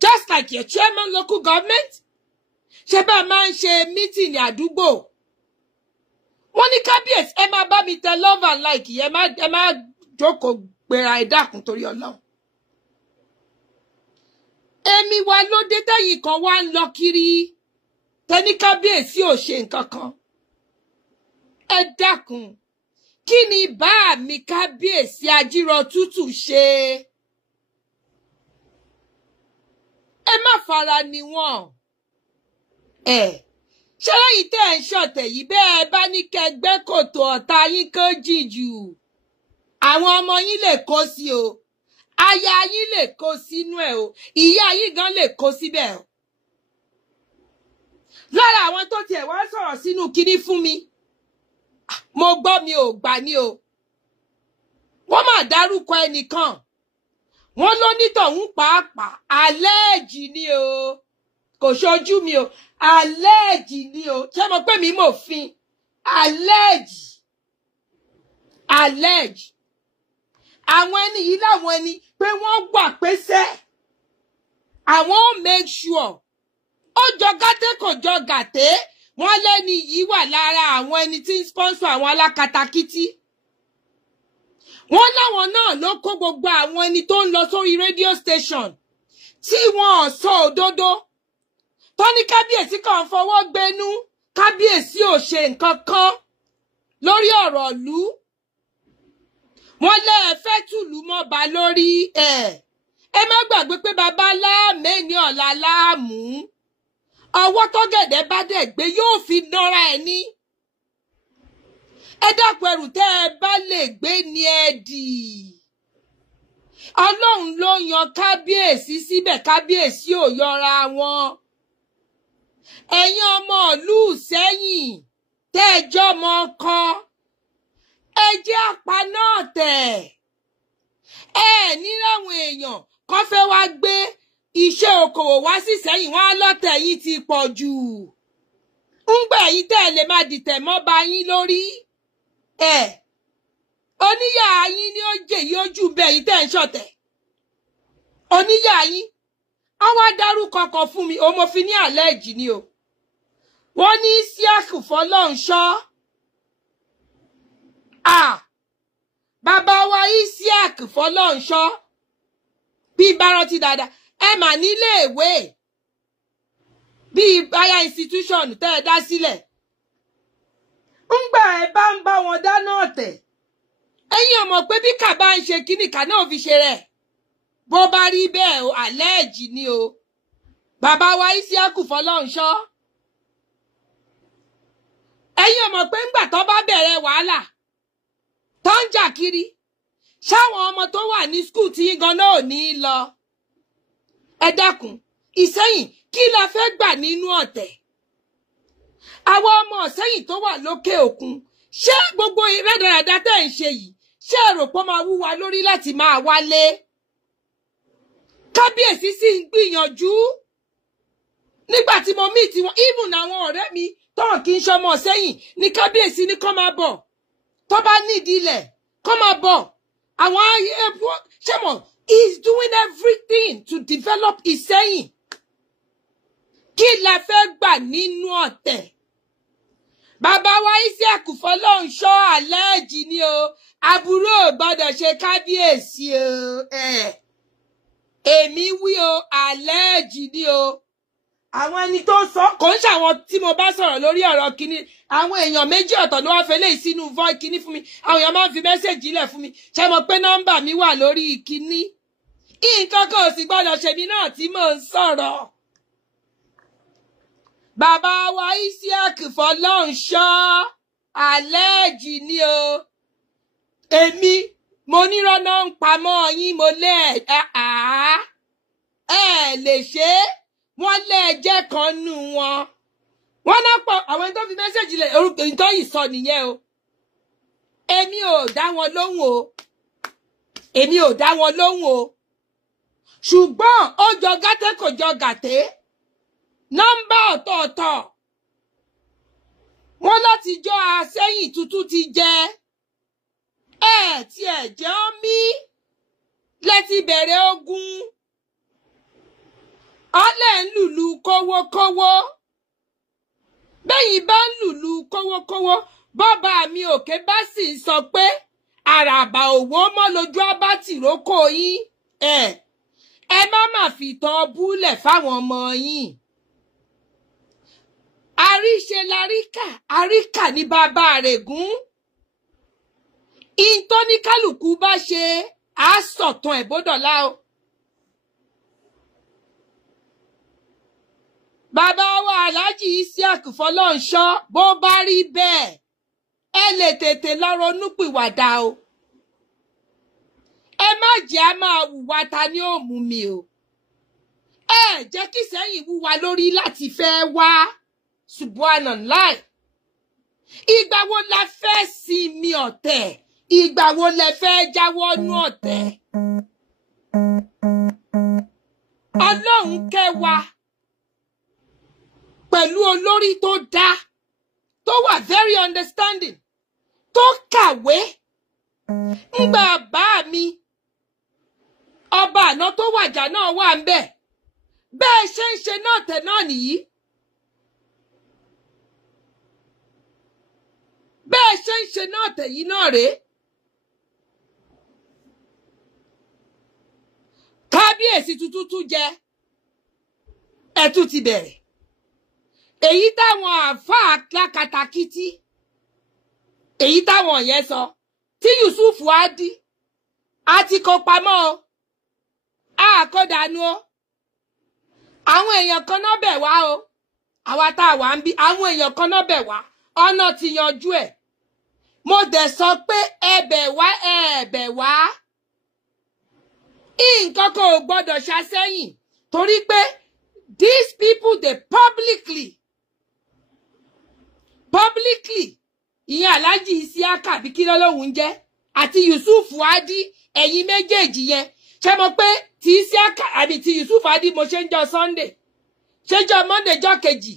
just like your chairman local government. Ṣé bá máa ń ṣe meeting àdúgbò. Wọ́n ní kábíyèsí ẹ máa bá mi tẹ love and like ẹ má jókòó gbéra ẹ dákun torí Ọlọ́run. Èmi wa ló dé tẹ́yìn kan wá ń lọ kiri. Tẹ́ní kábíyèsí ò ṣe nǹkan kan. Ẹ dákun. Kí ni bá mi kábíyèsí Ajírọ̀tútù ṣe? Ẹ má fara ni wọ́n. Ṣé lẹ́yìn tẹ́ ẹ̀ ń ṣọ̀tẹ̀ yìí bẹ́ẹ̀ bá ní kẹgbẹ́ kòtò ọ̀tá yín kó jìjù? Àwọn ọmọ yín lè kó sí o. Aya yín lè kó sínú ẹ̀ o. Ìyá yín gan lè kó síbẹ̀ o. Lára àwọn tó tiẹ̀ wá sọ̀rọ̀ sínú kinní fún mi. Mo gbọ́ mi ò gbà ní o. Wọ́n máa dárúkọ ẹnìkan. Wọ́n ló nítọ̀hún pàápàá àlẹ́ẹ̀jì ni o. Kò ṣojú mi o. Àlẹ́ẹ̀jì ni o. Ṣé mo pé mi mò fin? Àlẹ́ẹ̀jì. Àlẹ́ẹ̀jì. Àwọn ẹni yìí láwọn ẹni pé wọ́n gbà pésẹ́. Àwọn ò make sure. Ó jọ gàtẹ́ kò jọ gàtẹ́. Wọ́n lẹ́ni yìí wà lára àwọn ẹni tí ń sponsor àwọn alákatakítí. Wọ́n láwọn náà ló kó gbogbo àwọn ẹni tó ń lọ sórí radio station tí wọ́n ò sọ òdodo. Tó ní kábíyèsí kan fọwọ́ gbénú, kábíyèsí ò ṣe nǹkan kan lórí ọ̀rọ̀ ìlú. Wọ́n fẹ́ tùlú mọ́ba lórí ẹ̀. Ẹ má gbàgbé pé baba láàmé ní ọ̀la láàmú. Ọwọ́ tọ́gẹ̀dẹ̀ bá dẹ̀ gbé yóò fi nọ́ra ẹ̀ ní. Ẹ dákun ẹrù tẹ́ ẹ bá lè gbé ní ẹ dì. Ọlọ́run ló yan kábíyèsí síbẹ̀ kábíyèsí ò yọra wọn. Ẹ̀yin ọmọ ìlú Ìṣẹ́yìn tẹ́ ẹ jọmọ ọkọ. Ẹ jẹ́ àpá náà tẹ̀. Ẹ ní láwọn èèyàn kan fẹ́ wá gbé iṣẹ́ okòwò wá sí Ìṣẹ́yìn wọn lọ́tẹ̀ yìí ti pọ̀ jù. Ńgbà yìí tẹ́ ẹ lè máa dìtẹ̀ mọ́ ba yín lórí. oníyà yín ni ó jẹ yìí ojú bẹ yìí tẹ́ ń ṣọ̀tẹ̀ oníyà yín wọ́n wá dárúkọ kan fún mi òun mo fi ní àlẹ́jì ni o wọ́n ní Isiaku Fọlọ́runṣọ́ bàbá wa Isiaku Fọlọ́runṣọ́ bí bárántí dáadáa ẹ mà nílé ìwé bí báyà institution tẹ́ ẹ dá sílẹ̀ ńgbà ẹ bá ń bá wọn dáná ọ̀tẹ̀ ẹ̀yin ò mọ̀ pé bí kà bá ń ṣe kíní kà náà fi ṣe rẹ̀ bó bá rí bẹ́ẹ̀ o àlẹ́jì ni o bàbá wa Isiaku Fọlọ́runṣọ́ ẹ̀yin ò mọ̀ pé ńgbà tó bá bẹ̀rẹ̀ wàhálà tó ń jà kiri ṣáwọn ọmọ tó wà ní skul tí ganan ò ní lọ ẹ dákun Ìsẹ́yìn kí la fẹ́ gbà nínú ọ̀tẹ̀ àwọn ọmọ Ìsẹ́yìn tó wà lókè òkun ṣé gbogbo ìrẹ́dàràdà tẹ́ ń ṣe yìí ṣé èrò pọ́ máa wúwa lórí láti máa wálé kábíyèsí sì ń gbìyànjú nígbà tí mo mí tiwọn even àwọn ọ̀rẹ́ mi tọ́rọ̀ kí n ṣọmọ Ìsẹ́yìn ní kábíyèsí ní kọ́ máa bọ̀ tó bá nídìí ilẹ̀ kọ́ máa bọ̀ àwọn ṣé mo he's doing everything to develop Ìsẹ́yìn kí la fẹ́ gbà nínú ọ̀tẹ̀ bàbá wa Isiaku Fọlọ́runṣọ́ àlẹ́jì ni o àbúrò gbọ́dọ̀ ṣe kábíyèsí o èmi wí o àlẹ́jì ni o àwọn ẹni tó sọ kò ń ṣàwọn tí mo bá sọ̀rọ̀ lórí ọ̀rọ̀ kínní àwọn èèyàn méjì ọ̀tọ̀ ló wá fẹ́ lè sínú voice kínní fún mi àwọn èèyàn máa ń fi mẹ́sẹ̀jì lẹ̀ fún mi ṣe mọ̀ pé nọ́mbà mi wà lórí kínní nǹkan kan ò sì gbọ́dọ̀ ṣèmi náà tí mò ń sọ̀rọ̀ bàbá wa Isiaku Fọlọ́runṣọ́ àlẹ́jì ni o èmi mo nírọ́nà ń pamọ́ yín mo lé ẹ lè ṣe é wọ́n lẹ́ẹ̀jẹ́ kan nù wọn wọ́n náà pọ̀ àwọn tó fi mẹ́sẹ̀jì lẹ̀ orúkọ ìtọ́ yìí sọ nìyẹn o èmi ò dá wọn lóhùn o èmi ò dá wọn lóhùn o ṣùgbọ́n ó jọ gàtẹ́ kò jọ gàtẹ́ nọ́mbà ọ̀tọ̀ọ̀tọ̀ wọ́n láti jọ àsẹ́yìn tuntun ti jẹ tí ẹ̀ jẹ́ ọ́ mí lẹ́ti bẹ̀rẹ̀ ogun ọlẹ́ ń lùlù kówókówó bẹ́yìn bá ń lùlù kówókówó bọ́ba mi òkè bá sì ń sọ pé àràbà òwò mọ́ lójú abátì rókò yín ẹ má mà fi tán búlẹ̀ fáwọn ọmọ yín àríṣe laríkà àríkà ní bàbá rẹ̀ gún ìtọ́níkálùkù bá ṣe àásọ̀tàn ẹ̀bọ́dọ̀lá o. Bàbá wa Alhaji Isiaku Fọlọ́runṣọ́ bó bá rí bẹ́ẹ̀ ẹ lè tètè lọ ronúpìwàdà o. Ẹ má jẹ́ a máa hùwà ta ni ó mú mi o. Ẹ jẹ́ kí Ìsẹ́yìn wúwa lórí láti fẹ́ wá Subhanallah. Ìgbà wo la fẹ́ sinmi ọ̀tẹ̀? Ìgbà wo lẹ fẹ́ jáwọ́ nú ọ̀tẹ̀? Ọlọ́run kẹ́ wa pẹ̀lú olórí tó dá tó wà very understanding tó kàwé ńgbà bá mi ọba àná tó wàjà náà wà ń bẹ̀ bẹ́ẹ̀ ṣe ń ṣe náà tẹ̀ náà nìyí bẹ́ẹ̀ ṣe ń ṣe náà tẹ̀ yìí náà rèé kábíyèsí tuntun tún jẹ ẹ̀tún ti bẹ̀rẹ̀ èyí táwọn àáfàá lákatakítí èyí táwọn yẹn sọ tí Yusuf Adi àti kó pamọ́ o àkọ́dànù o àwọn èèyàn kan náà bẹ̀ wá o àwa tá a wà ń bí àwọn èèyàn kan náà bẹ̀ wá ọ̀nà ti yanjú ẹ̀ mo dẹ̀ sọ pé ẹ̀bẹ̀ wá nǹkan kan ò gbọ́dọ̀ ṣàsẹ́yìn torí pé these people they publicly ìyẹn Alhaji Isiaka àbí kí lọ́lọ́hún jẹ́ àti Yusuf Adi ẹ̀yin méjèèjì yẹn ṣe mọ̀ pé ti Isiaka àbí ti Yusuf Adi mo ṣe ń jọ Sunday ṣe jọ Monday jọ kejì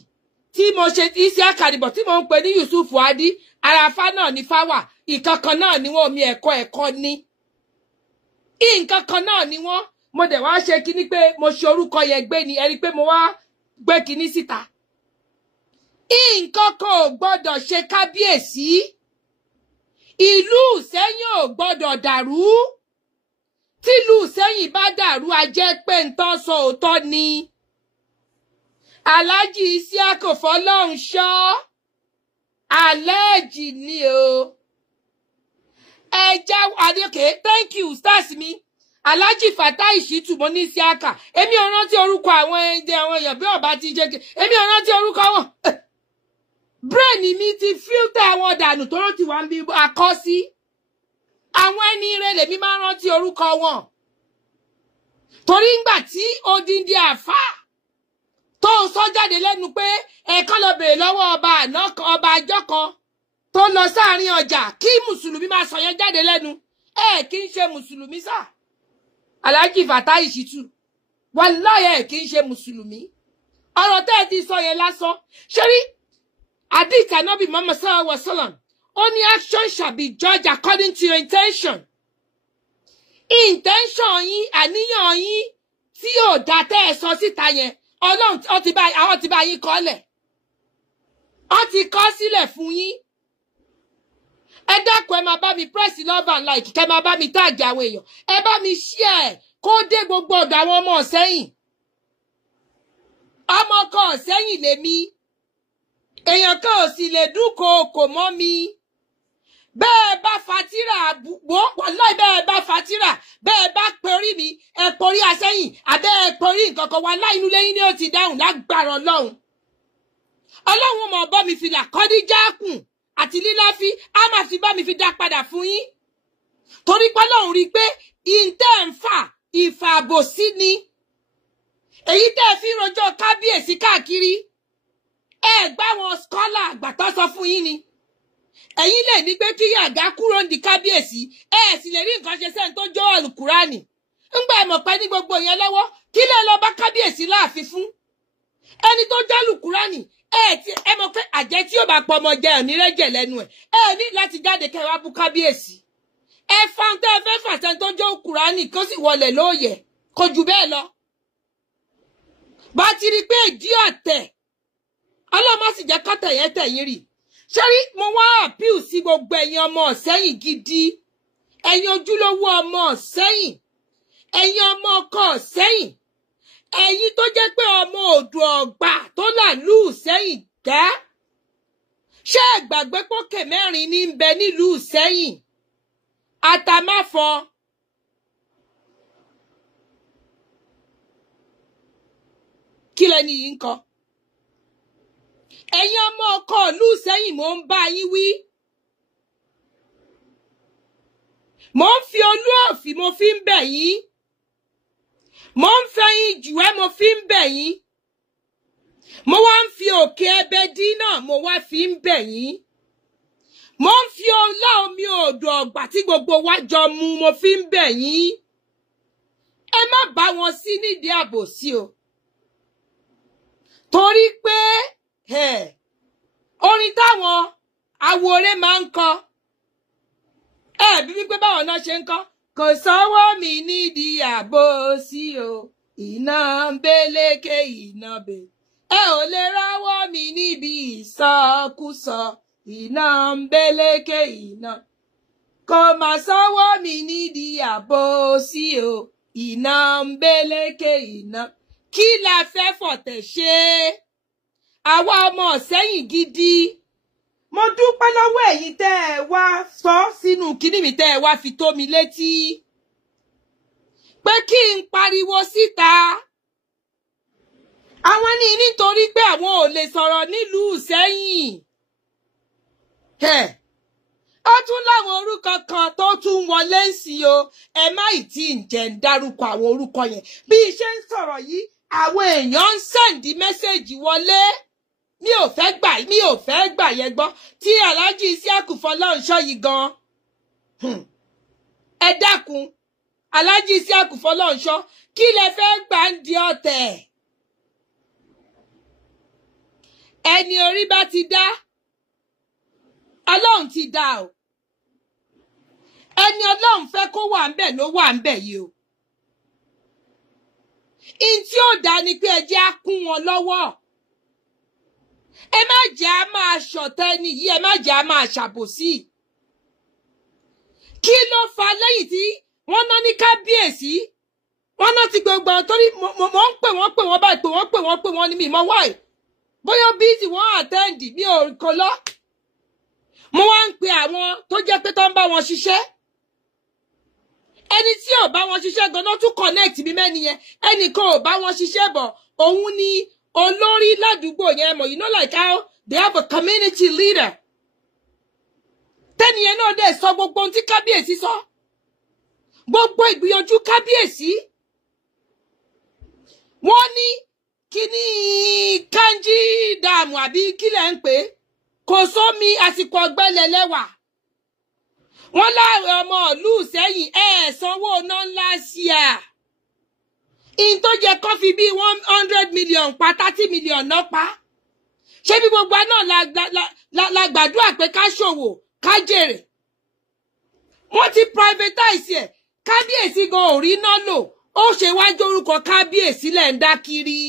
tí mo ṣe Isiaka àdìbò tí mo ń pè ní Yusuf Adi àràfá náà ní fáwà, ìkankan náà ni wọ́n, omi ẹ̀kọ́ ní. Ìkankan náà ni wọ́n. Mo dẹ̀ wá ṣe kíní pé mo ṣe orúkọ yẹn gbé ni, ẹ rí pé mo wá gbé kíní síta. Ìkankan ò gbọ́dọ̀ ṣe kábíyèsí. Ìlú Ìṣẹ́yìn ò gbọ́dọ̀ dàrú. Tílù Ìṣẹ́yìn bá dàrú, a jẹ́ pé ntán sọ òótọ́ ni. Alhaji Isiaku Fọlọ́runṣọ́ àlẹ́jì ni o. Ẹja adéke, thank you stars mi. Alhaji Fatai Shitu mo ní Isiaka. Èmi ò rántí orúkọ àwọn èèyàn bí ọba ti jẹ́. Èmi ò rántí orúkọ wọn. Brain mi ti filter àwọn dànù tó rántí wà ń bí akọ́sí. Àwọn ẹni ire lèmi máa rántí orúkọ wọn. Torí ńgbà tí odindi àfà tó ń sọ jáde lẹ́nu pé ẹ̀kan lọ bèèrè lọ́wọ́ ọba àná ọba àjọ kan tó lọ sáàrin ọjà kí mùsùlùmí máa sọ yẹn jáde lẹ́nu. Kì í ṣe mùsùlùmí sà. Alhaji Fatai Shitu. Wallahi kì í ṣe mùsùlùmí. Ọ̀rọ̀ tẹ́ ẹ ti sọ yẹn lásán. Ṣé rí hadith Ànábì Muhammad sallallahu alaihi wasallam. Only action shall be judged according to your intention. Intention yín, àníyàn yín tí yóò dá tẹ́ ẹ sọ síta yẹn. Ọlọ́run àwọn ti bá yín kọ́lẹ̀. Ó ti kọ́ sílẹ̀ fún yín. Ẹ dákun ẹ máa bá mi press love and like, kẹ́ máa bá mi tag àwọn èèyàn. Ẹ bá mi share kó dé gbogbo ọ̀dọ̀ àwọn ọmọ Ìṣẹ́yìn. Ọmọ kan Ìṣẹ́yìn lèmi. Èèyàn kan ò sì lè dúnkòokò mọ́ mi. Bẹ́ẹ̀ bá fatira wallahi bẹ́ẹ̀ bá fatira, bẹ́ẹ̀ bá perí mi, ẹ porí Àṣẹ̀yìn, àbẹ́ ẹ porí nǹkan kan wallahi inú lẹ́yìn ni ó ti dáhùn lágbára Ọlọ́run. Ọlọ́run mọ̀ bọ́ mi fi là Kọ́díjà kùn àti líláfi, á máa fi bá mi fi dá padà fún yín. Torí pé Ọlọ́run rí pé ìntẹ́ ń fà ìfàbòsí ni. Èyí tẹ́ fi rojọ́ kábíyèsí káàkiri. Ẹ gbá wọn scholar àgbà tó sọ fún yín ni. Ẹ̀yin lè ní pé kí Yàgá kúrò ní kábíyèsí, sì lè rí nǹkan ṣe sẹ́ni tó jó Al-Kùránì. Ńgbà ẹ̀mọ̀ pẹ́ ní gbogbo yẹn lọ́wọ́, kí lè lọ bá kábíyèsí láàfin fún. Ẹni tó já Al-Kùránì, ẹ mọ̀ pé àjẹ́ tí yóò bá pọ̀ ọmọ jẹ ẹ̀ní rẹ́jẹ̀ lẹ́nu ẹ̀. Ní láti jáde kẹ́ wá bú kábíyèsí. Ẹ fáwọn tẹ́ ẹ fẹ́ fàṣẹni tó jó Kùránì kó sì wọlé lóòyẹ, kò jù bẹ́ẹ̀ lọ. Bá ti rí pé ìdí ọ̀tẹ̀, ọlọ́mọ sì jẹ́ kọ́tẹ̀ yẹn tẹ̀yìn rì. Ṣé rí mo wá appeal sí gbogbo ẹ̀yin ọmọ Ìṣẹ́yìn gidi, ẹ̀yin ojúlówó ọmọ Ìṣẹ́yìn, ẹ̀yin ọmọ ọkọ Ìṣẹ́yìn, ẹ̀yin tó jẹ́ pé ọmọ Odò Ọ̀gbà tó làlú Ìṣẹ́yìn dá. Ṣé ẹ gbàgbé pókè mẹ́rin ní ń bẹ nílùú Ìṣẹ́yìn? Àtàmáfọ, kí lẹni yìí ń kọ? Ẹ̀yin ọmọ ọkọ ìlú Ìṣẹ́yìn mo ń bá yín wí. Mo ń fi Olúọ̀fì mo fi ń bẹ̀ yín. Mo ń fẹ̀yìn Jùwẹ́ mo fi ń bẹ̀ yín. Mo wá ń fi Òkè Ẹbẹdí náà mo wá fi ń bẹ̀ yín. Mo ń fi ọlá omi Odò Ọ̀gbà tí gbogbo wa jọ mu mo fi ń bẹ̀ yín. Ẹ má bá wọn sí nídìí àbòsí o. Torí pé orin táwọn Àwòrè máa ń kọ, bí wípé báwọn náà ṣe ń kọ, kò sọ́wọ́ mi nídìí àbòsí o, iná ń bélékè iná bè. Ẹ ò lè ráwọ́ mi níbi ìsọkúsọ, iná ń bélékè iná. Kò mà sọ́wọ́ mi nídìí àbòsí o, iná ń bélékè iná. Kí la fẹ́ fọ̀tẹ̀ ṣe? Àwa ọmọ Ìṣẹ́yìn gidi, mo dúpẹ́ lọ́wọ́ ẹ̀yin tẹ́ ẹ wá sọ sínú kíní mi tẹ́ ẹ wá fi tó mi létí pé kí n pariwo síta. Àwọn ní nítorí pé àwọn ò lè sọ̀rọ̀ nílùú Ìṣẹ́yìn. Ó tún láwọn orúkọ kan tó tún wọlé sí o. Ẹ má ì tí ń jẹ́ ń dárúkọ àwọn orúkọ yẹn. Bí iṣẹ́ ń sọ̀rọ̀ yìí, àwọn èèyàn ń sẹ́ǹdì mẹ́sẹ̀jì wọlé. Mi ò fẹ́ gbà yẹn gbọ́ tí Alhaji Isiaku Fọlọ́runṣọ́ yìí gan. Ẹ dákun, Alhaji Isiaku Fọlọ́runṣọ́, kí lẹ fẹ́ gbà ń di ọ̀tẹ̀? Ẹni orí bá ti dá, Ọlọ́run ti dá o. Ẹni Ọlọ́run fẹ́ kó wà ńbẹ̀ ló wà ńbẹ̀ yìí o. In tí ó dá ni pé ẹ jẹ́ á kún wọn lọ́wọ́. Ẹ má jẹ́ á máa ṣọ̀tẹ̀ ẹni yìí, ẹ má jẹ́ á máa ṣàbòsí. Kí ló fà lẹ́yìn tí wọ́n ná ní kábíyèsí? Wọ́n ná ti gbogbo torí mo ń pè wọ́n báyìí pé wọ́n ní mi mọ́ wáì. Bóyá busy wọ́n attend mi ò kò lọ. Mo wá ń pe àwọn tó jẹ́ pé tó ń bá wọn ṣiṣẹ́. Ẹni tí ò bá wọn ṣiṣẹ́ gan-an tún connect mi mẹ́ni yẹn. Ẹnìkan ò bá wọn ṣiṣẹ́ bọ̀, òun ni olórí ládùúgbò yẹn mọ̀. You know like how they have a community leader. Tẹ́ni yẹn náà dẹ̀ sọ gbogbo ohun tí kábíyèsí sọ. Gbogbo ìgbìyànjú kábíyèsí. Wọ́n ní kíní Kanji dàmù àbí kílẹ̀ ń pè kò sómi àsìkò ọ̀gbẹlẹ̀ lẹ́wà. Wọ́n láwọn ọmọ ìlú Ìṣẹ́yìn sanwó ná ńlá sí à. In tó jẹ kó fi bí 100 million pa 30 million náà pa. Ṣé bí gbogbo náà la gbàdúrà pé ká ṣòwò ká jèrè. Wọ́n ti privatize ẹ̀. Kábíyèsí gan ò rí náà lò. Ó ṣe wá jórúkọ kábíyèsí lẹ̀ ń dá kiri.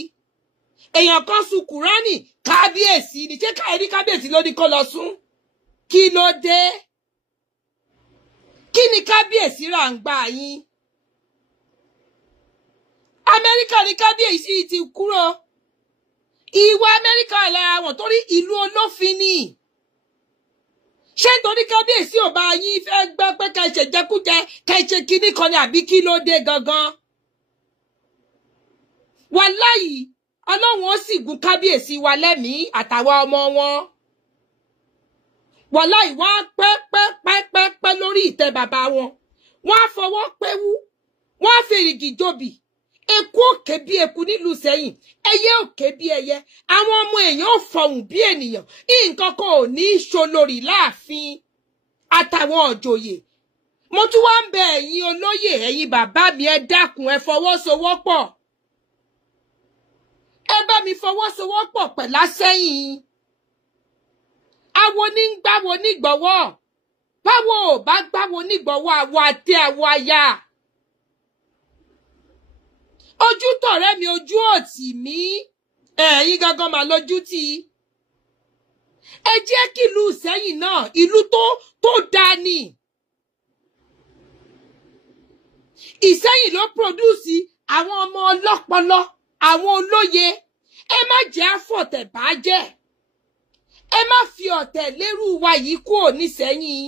Èèyàn kan sun Kùránì kábíyèsí ni. Ṣé káyẹ̀rí kábíyèsí ló ní kó lọ sún? Kí ló dé? Kí ni kábíyèsí rà ń gbà yín? Amẹ́ríkà ni kábíyèsí ti kúrò. Ìwà Amẹ́ríkà lára wọn torí ìlú olófin ni. Ṣé nítorí kábíyèsí ò bá yín fẹ́ gbọ́ pé ká ṣe jẹkújẹ ká ṣe kinní kan ni àbí kí ló dé gangan? Wàláhì Ọlọ́run ó sì gún kábíyèsí wa lẹ́mìí àtàwọn ọmọ wọn. Wàláhì wọ́n á pẹ́ lórí ìtẹ́ bàbá wọn. Wọ́n á fọwọ́ pẹ́wú. Wọ́n á fèrègì jòbì. Eku òkè bí eku nílùú Ìṣẹ́yìn. Ẹyẹ òkè bí ẹyẹ. Àwọn ọmọ èèyàn ò fọhùn bí ènìyàn. Nǹkan kan ò ní í ṣolórí láàfin àtàwọn òjòyè. Mo tún wá ń bẹ ẹ̀yin olóyè, ẹ̀yin bàbá mi, ẹ dákun ẹ fọwọ́sowọ́pọ̀. Ẹ bá mi fọwọ́sowọ́pọ̀ pẹ̀lú Àsẹ́yìn. Awo ní ń gbáwo nígbọ̀wọ́. Báwo ò bá gbáwo nígbọ̀wọ́ àwọ̀ àti àwọ̀ àyà. Ojú tọ̀rẹ́ mi ojú òtì mi. Ẹ̀yin gangan mà lójú tì. Ẹ jẹ́ kí ìlú Ìṣẹ́yìn náà ìlú tó dáa ni. Ìṣẹ́yìn ló produce àwọn ọmọ ọlọ́pọlọ, àwọn olóye. Ẹ má jẹ́ àfọ̀tẹ̀ bàjẹ́. Ẹ má fi ọ̀tẹ̀ lérú wa yìí kúrò níṣẹ́yìn.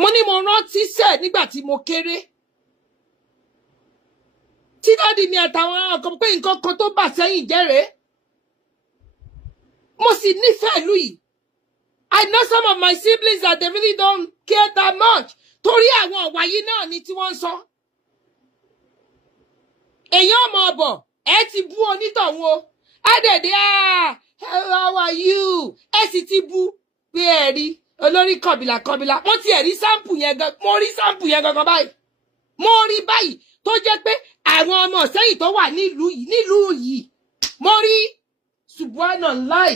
Mo ní mo rántí sẹ́ nígbà tí mo kéré. Tí dádì mi àtàwọn ọkọ pé nǹkan kan tó bà sẹ́yìn jẹ́rẹ̀. Mo sì nífẹ̀ẹ́ ìlú yìí. I know some of my siblings that they really don't care that much. Torí àwọn ọ̀wà yìí náà ni tí wọ́n ń sọ. Èèyàn ọmọ ọ̀bọ̀ ẹ ti bú onítọ̀hún o. Adẹ̀dẹ̀ how are you? Ẹ sì ti bú pé ẹ rí olórí kọ̀bìlà. Mo ti rí sáǹpù yẹn gan. Mo rí sáǹpù yẹn gangan báyìí. Mo rí báyìí tó jẹ́ pé àwọn ọmọ Ìṣẹ́yìn tó wà nílùú yìí. Mo rí subhanallah.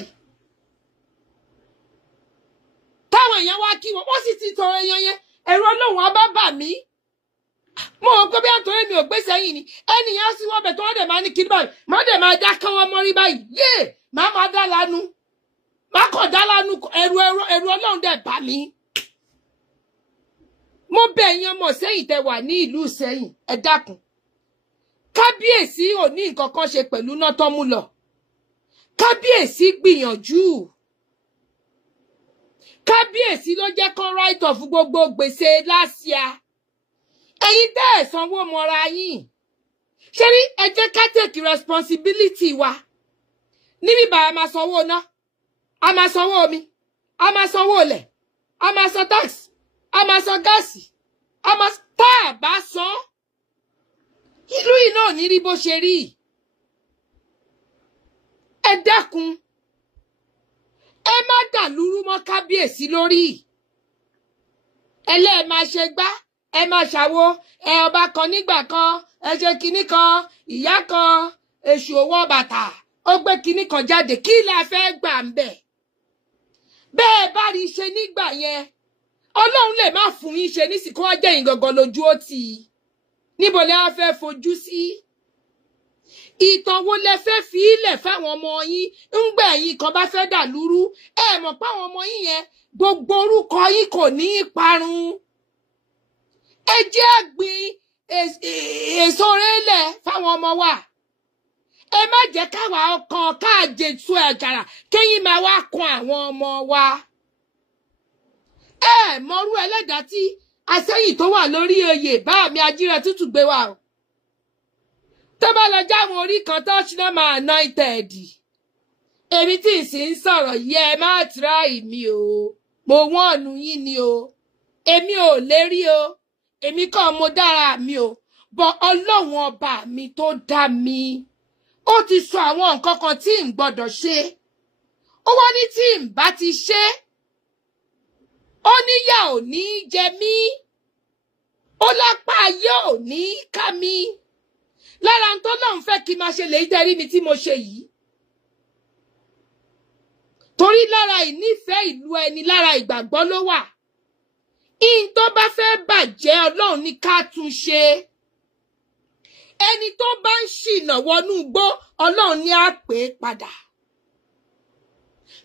Táwọn èèyàn wá kí wọ́n sì ti tọrọ èèyàn yẹn. Ẹ̀rọ Ọlọ́run á bá bà mí. Mo rò pé bí àtọ́rẹ́ mi ò gbé sẹ́yìn ni. Ẹnìyàn sì wọ́n bẹ̀ tó wọ́n dẹ̀ máa ní kiri báyìí. Má dẹ̀ máa dá káwọn mọ́rí báyìí. Yé! Máa dá lánú. Má kàn dá lánú. Ẹ̀rù Ọlọ́run dẹ̀ bà mí. Mo bẹ̀ ẹ̀yin ọmọ Ìṣẹ́yìn tẹ́ wà ní ìlú Ìṣẹ́yìn. Ẹ dákun. Kábíyèsí ò ní nǹkan kan ṣe pẹ̀lú náà tó mú lọ. Kábíyèsí gbìyànjú. Kábíyèsí ló jẹ́ kán right off gbogbo gbèsè láṣìá. Ẹ̀yin tẹ́ ẹ̀ sanwó mọ́ra yín. Ṣé rí ẹ jẹ́ ká take responsibility wa. Níbi bá a máa sanwó ná. A máa sanwó omi. A máa sanwó ilẹ̀. A máa san tax. A máa san gáàsì. A máa tá a bá san. Ìlú yìí náà ní rí bó ṣe rí. Ẹ dákun. Ẹ má dàlúrú mọ́ kábíyèsí lórí. Ẹlẹ́ máa ṣe gbá. Ẹ máa ṣàwo ọba kan nígbà kan ẹ ṣe kinní kan ìyá kan èṣù owó bàtà ó gbé kinní kan jáde kí la fẹ́ gbà ń bẹ̀. bẹ́ẹ̀ bá rí ṣe nígbà yẹn Ọlọ́run lè má fún yín ṣe nísìkò wá jẹ́ yín gangan lójú ó tì í níbo lẹ á fẹ́ fojú sí ìtàn wo lẹ fẹ́ fi ilẹ̀ fáwọn ọmọ yín ńgbà yín kan bá fẹ́ dà lúrú ẹ mọ̀ páwọn ọmọ yín yẹn gbogbo orúkọ yín kò ní í parun ẹ jẹ́ àgbìn èso rélẹ̀ fáwọn ọmọ wa ẹ má jẹ́ káwa ọkàn káàjẹtù àjàrà kéyìn máa wá kan àwọn ọmọ wa ẹ mọrú ẹlẹ́dàá tí asẹ́yìn tó wà lórí oyè bá mi Ajíra Tútù gbé wa o tó bá lọ jáwọn orí kan tó ṣúná máa anointed èmi tí ì sì ń sọ̀rọ̀ yẹ ẹ má try mi o mo wọ́n ọ̀nù yín ni o èmi ò lérí o èmi kàn mo dára mi o bọ Ọlọ́run ọba mi tó dá mi ó ti sọ àwọn nǹkan kan tí n gbọ́dọ̀ ṣe ó wá ní tí n bá ti ṣe ó níyà ò ní jẹ mí ó lápá ayé ò ní ká mi lára ń tó lọ́n fẹ́ kí n máa ṣe lè dẹ́rí mi tí mo ṣe yìí torí lára ìnífẹ̀ẹ́ ìlú ẹni lára ìgbàgbọ́ ló wà ìyìn tó bá fẹ́ bàjẹ́ Ọlọ́run ní ká tún ṣe ẹni tó bá ń ṣìnà wọnú igbó Ọlọ́run ní á pè é padà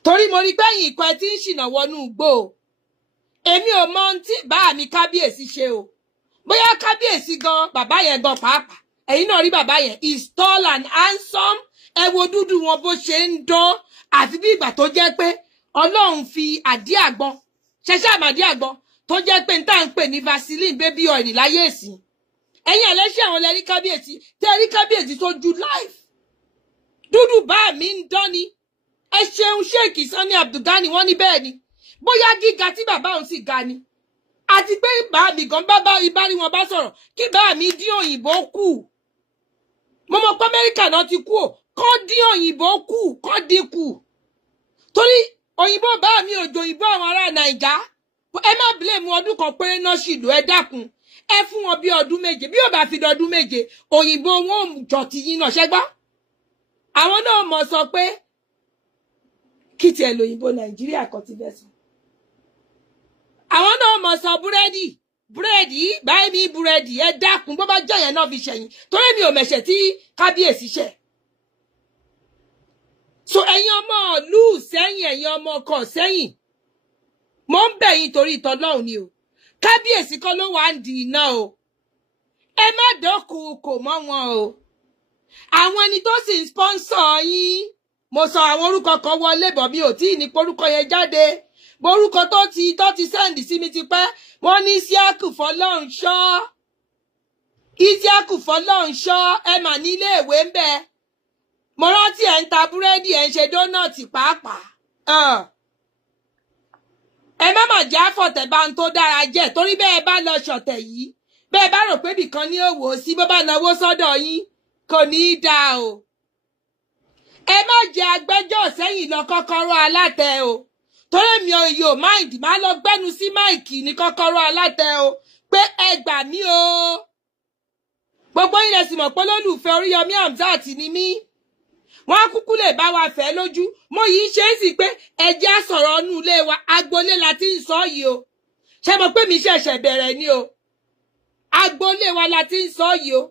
torí mo rí gbẹ̀yìn ìkan tí ń ṣìnà wọnú igbó èmi ò mọ ohun tí bá mi kábíyèsí ṣe o bóyá kábíyèsí gan bàbá yẹn gan pàápàá ẹ̀yin náà rí bàbá yẹn is tall and handsome ẹ wo dúdú wọn bó ṣe ń dán àfi bí ìgbà tó jẹ́ pé Ọlọ́run fi àdí àgbọn ṣẹṣẹ àmàdí àgbọn tó jẹ́ pé n tá ń pè ní Vaseline baby oil láyé ìsìn ẹ̀yin ẹlẹ́ṣẹ̀ àwọn lẹ́rí kábíyèsí tẹ́ rí kábíyèsí tó ju life dúdú bá mi ń dán ni ẹ ṣeun Sheikh Sani Abdulgani wọ́n ní bẹ́ẹ̀ ni bóyá gíga tí bàbá òun sì ga ni àti pé bá mi gan bá ibárí wọn bá sọ̀rọ̀ kí bá mi dín òyìnbó kù mo mọ̀ pé Amẹ́ríkà náà ti kú o kọ́ dín òyìnbó kù kọ́ dínkù torí òyìnbó bá mi òjò òyìnbó àwọn ará Nàìjà ẹ má blame ọdún kan péré náà sì lò ẹ dákun ẹ fún wọn bí ọdún méje bí ó bá fi dọdún méje òyìnbó wọn ò jọ ti yín náà ṣẹgbá àwọn náà mọ̀ sọ pé kí tiẹ̀ lòyìnbó Nàìjíríà kan ti bẹ sọ àwọn náà mọ̀ sọ búrẹ́dì báyìí ní búrẹ́dì ẹ dákun bó bá jẹ́ yẹn náà fi ṣẹ̀yìn torí mi ò mẹ̀ṣẹ̀ tí kábíyèsí ṣẹ̀ so ẹ̀yin ọmọ ìlú Sẹ́yìn ẹ̀yin ọmọ ọkọ̀ Sẹ́yìn mo ń bẹ̀ yín torí ìtọ́lọ́hùn ni o kábíyèsí kọ́ ló wà ń di iná o ẹ má dọ́kun kò mọ́ wọn o àwọn ẹni tó sì ń sponsor yín mo sọ àwọn orúkọ kan wọlé bọ̀ mi ò tí ì ní porúkọ yẹn jáde borúkọ tó ti sẹ́ǹdì sí mi ti pẹ́ wọ́n ní Isiaku Fọlọ́runṣọ́ ẹ mà nílé ìwé ń bẹ mo rántí ẹ̀ ń ta búrẹ́dì ẹ̀ ń ṣe dónàtì pàápàá ẹ má mà já fọ̀tẹ̀ bá ń tó dára jẹ́ torí bẹ́ẹ̀ bá lọ ṣọ̀tẹ̀ yìí bẹ́ẹ̀ bá rò pé bìkan ní òwò sí bó bá náwó sọ́dọ̀ yín kò ní í dáa o ẹ má jẹ agbẹjọ́ Sẹ́yìn lọ kọ́kọ́rọ́ alátẹ o torí mi ò yóò máìndì má lọ gbẹ́nu sí máìkì ní kọ́kọ́rọ́ alátẹ o pé ẹ gbà mí o gbogbo yín lẹ sì mọ̀ pé lólùfẹ́ Oríyọmí Hamzat ni mí wọ́n á kúkú lè bá wa fẹ́ lójú mo yìí ṣe é sì pé ẹjẹ́ àsọ̀rọ̀ ọnú ilé wa agboolé la ti ń sọ yìí o ṣe mọ̀ pé mi ṣẹ̀ṣẹ̀ bẹ̀rẹ̀ ni o agboolé wa la ti ń sọ yìí o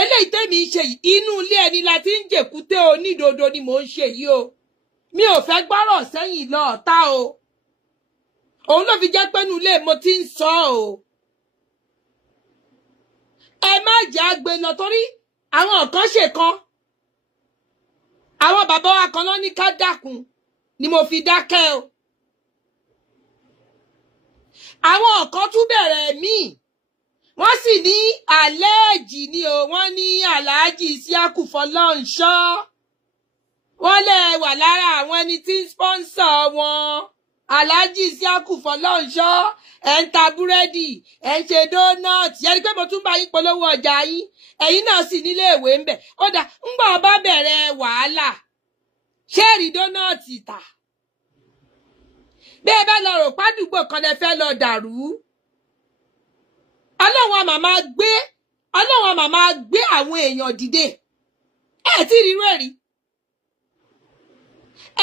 eléyìí tẹ́mi ń ṣe yìí inú ilé ẹni la ti ń jèkúté onídodo ni mò ń ṣe yìí o mi ò fẹ́ gbọ́rọ̀ Sẹ́yìn lọ ọ̀tá o òun ló fi jẹ́ pé inú ilé mo ti ń sọ o ẹ má jẹ́ àgbẹ̀ lọ torí àwọn kan ṣèkan àwọn bàbá wa kan ló ní ká dákun ni mo fi dákẹ́ o àwọn kan tún bẹ̀rẹ̀ míì wọ́n sì ní àlẹ́ẹ̀jì ni o wọ́n ní Alhaji Isiaku Fọlọ́runṣọ́ wọ́n lè wà lára àwọn ẹni tí ń sponsor wọn Alhaji Isiaku Fọlọ́runṣọ́ ẹ̀ ń ta búrẹ́dì ẹ̀ ń ṣe dónàtì yẹni pé mo tún bá yín polówó ọjà yín ẹ̀yin náà sì nílé ìwé ń bẹ̀ ó dà ńgbà ọba bẹ̀rẹ̀ wàhálà ṣẹ́ẹ̀rì dónàtì tà bí ẹ bá lọ rò pádùgbò kan lẹ fẹ́ lọ dàrú Ọlọ́run màmá gbé àwọn èèyàn dìde ẹ ti rí rẹ́rí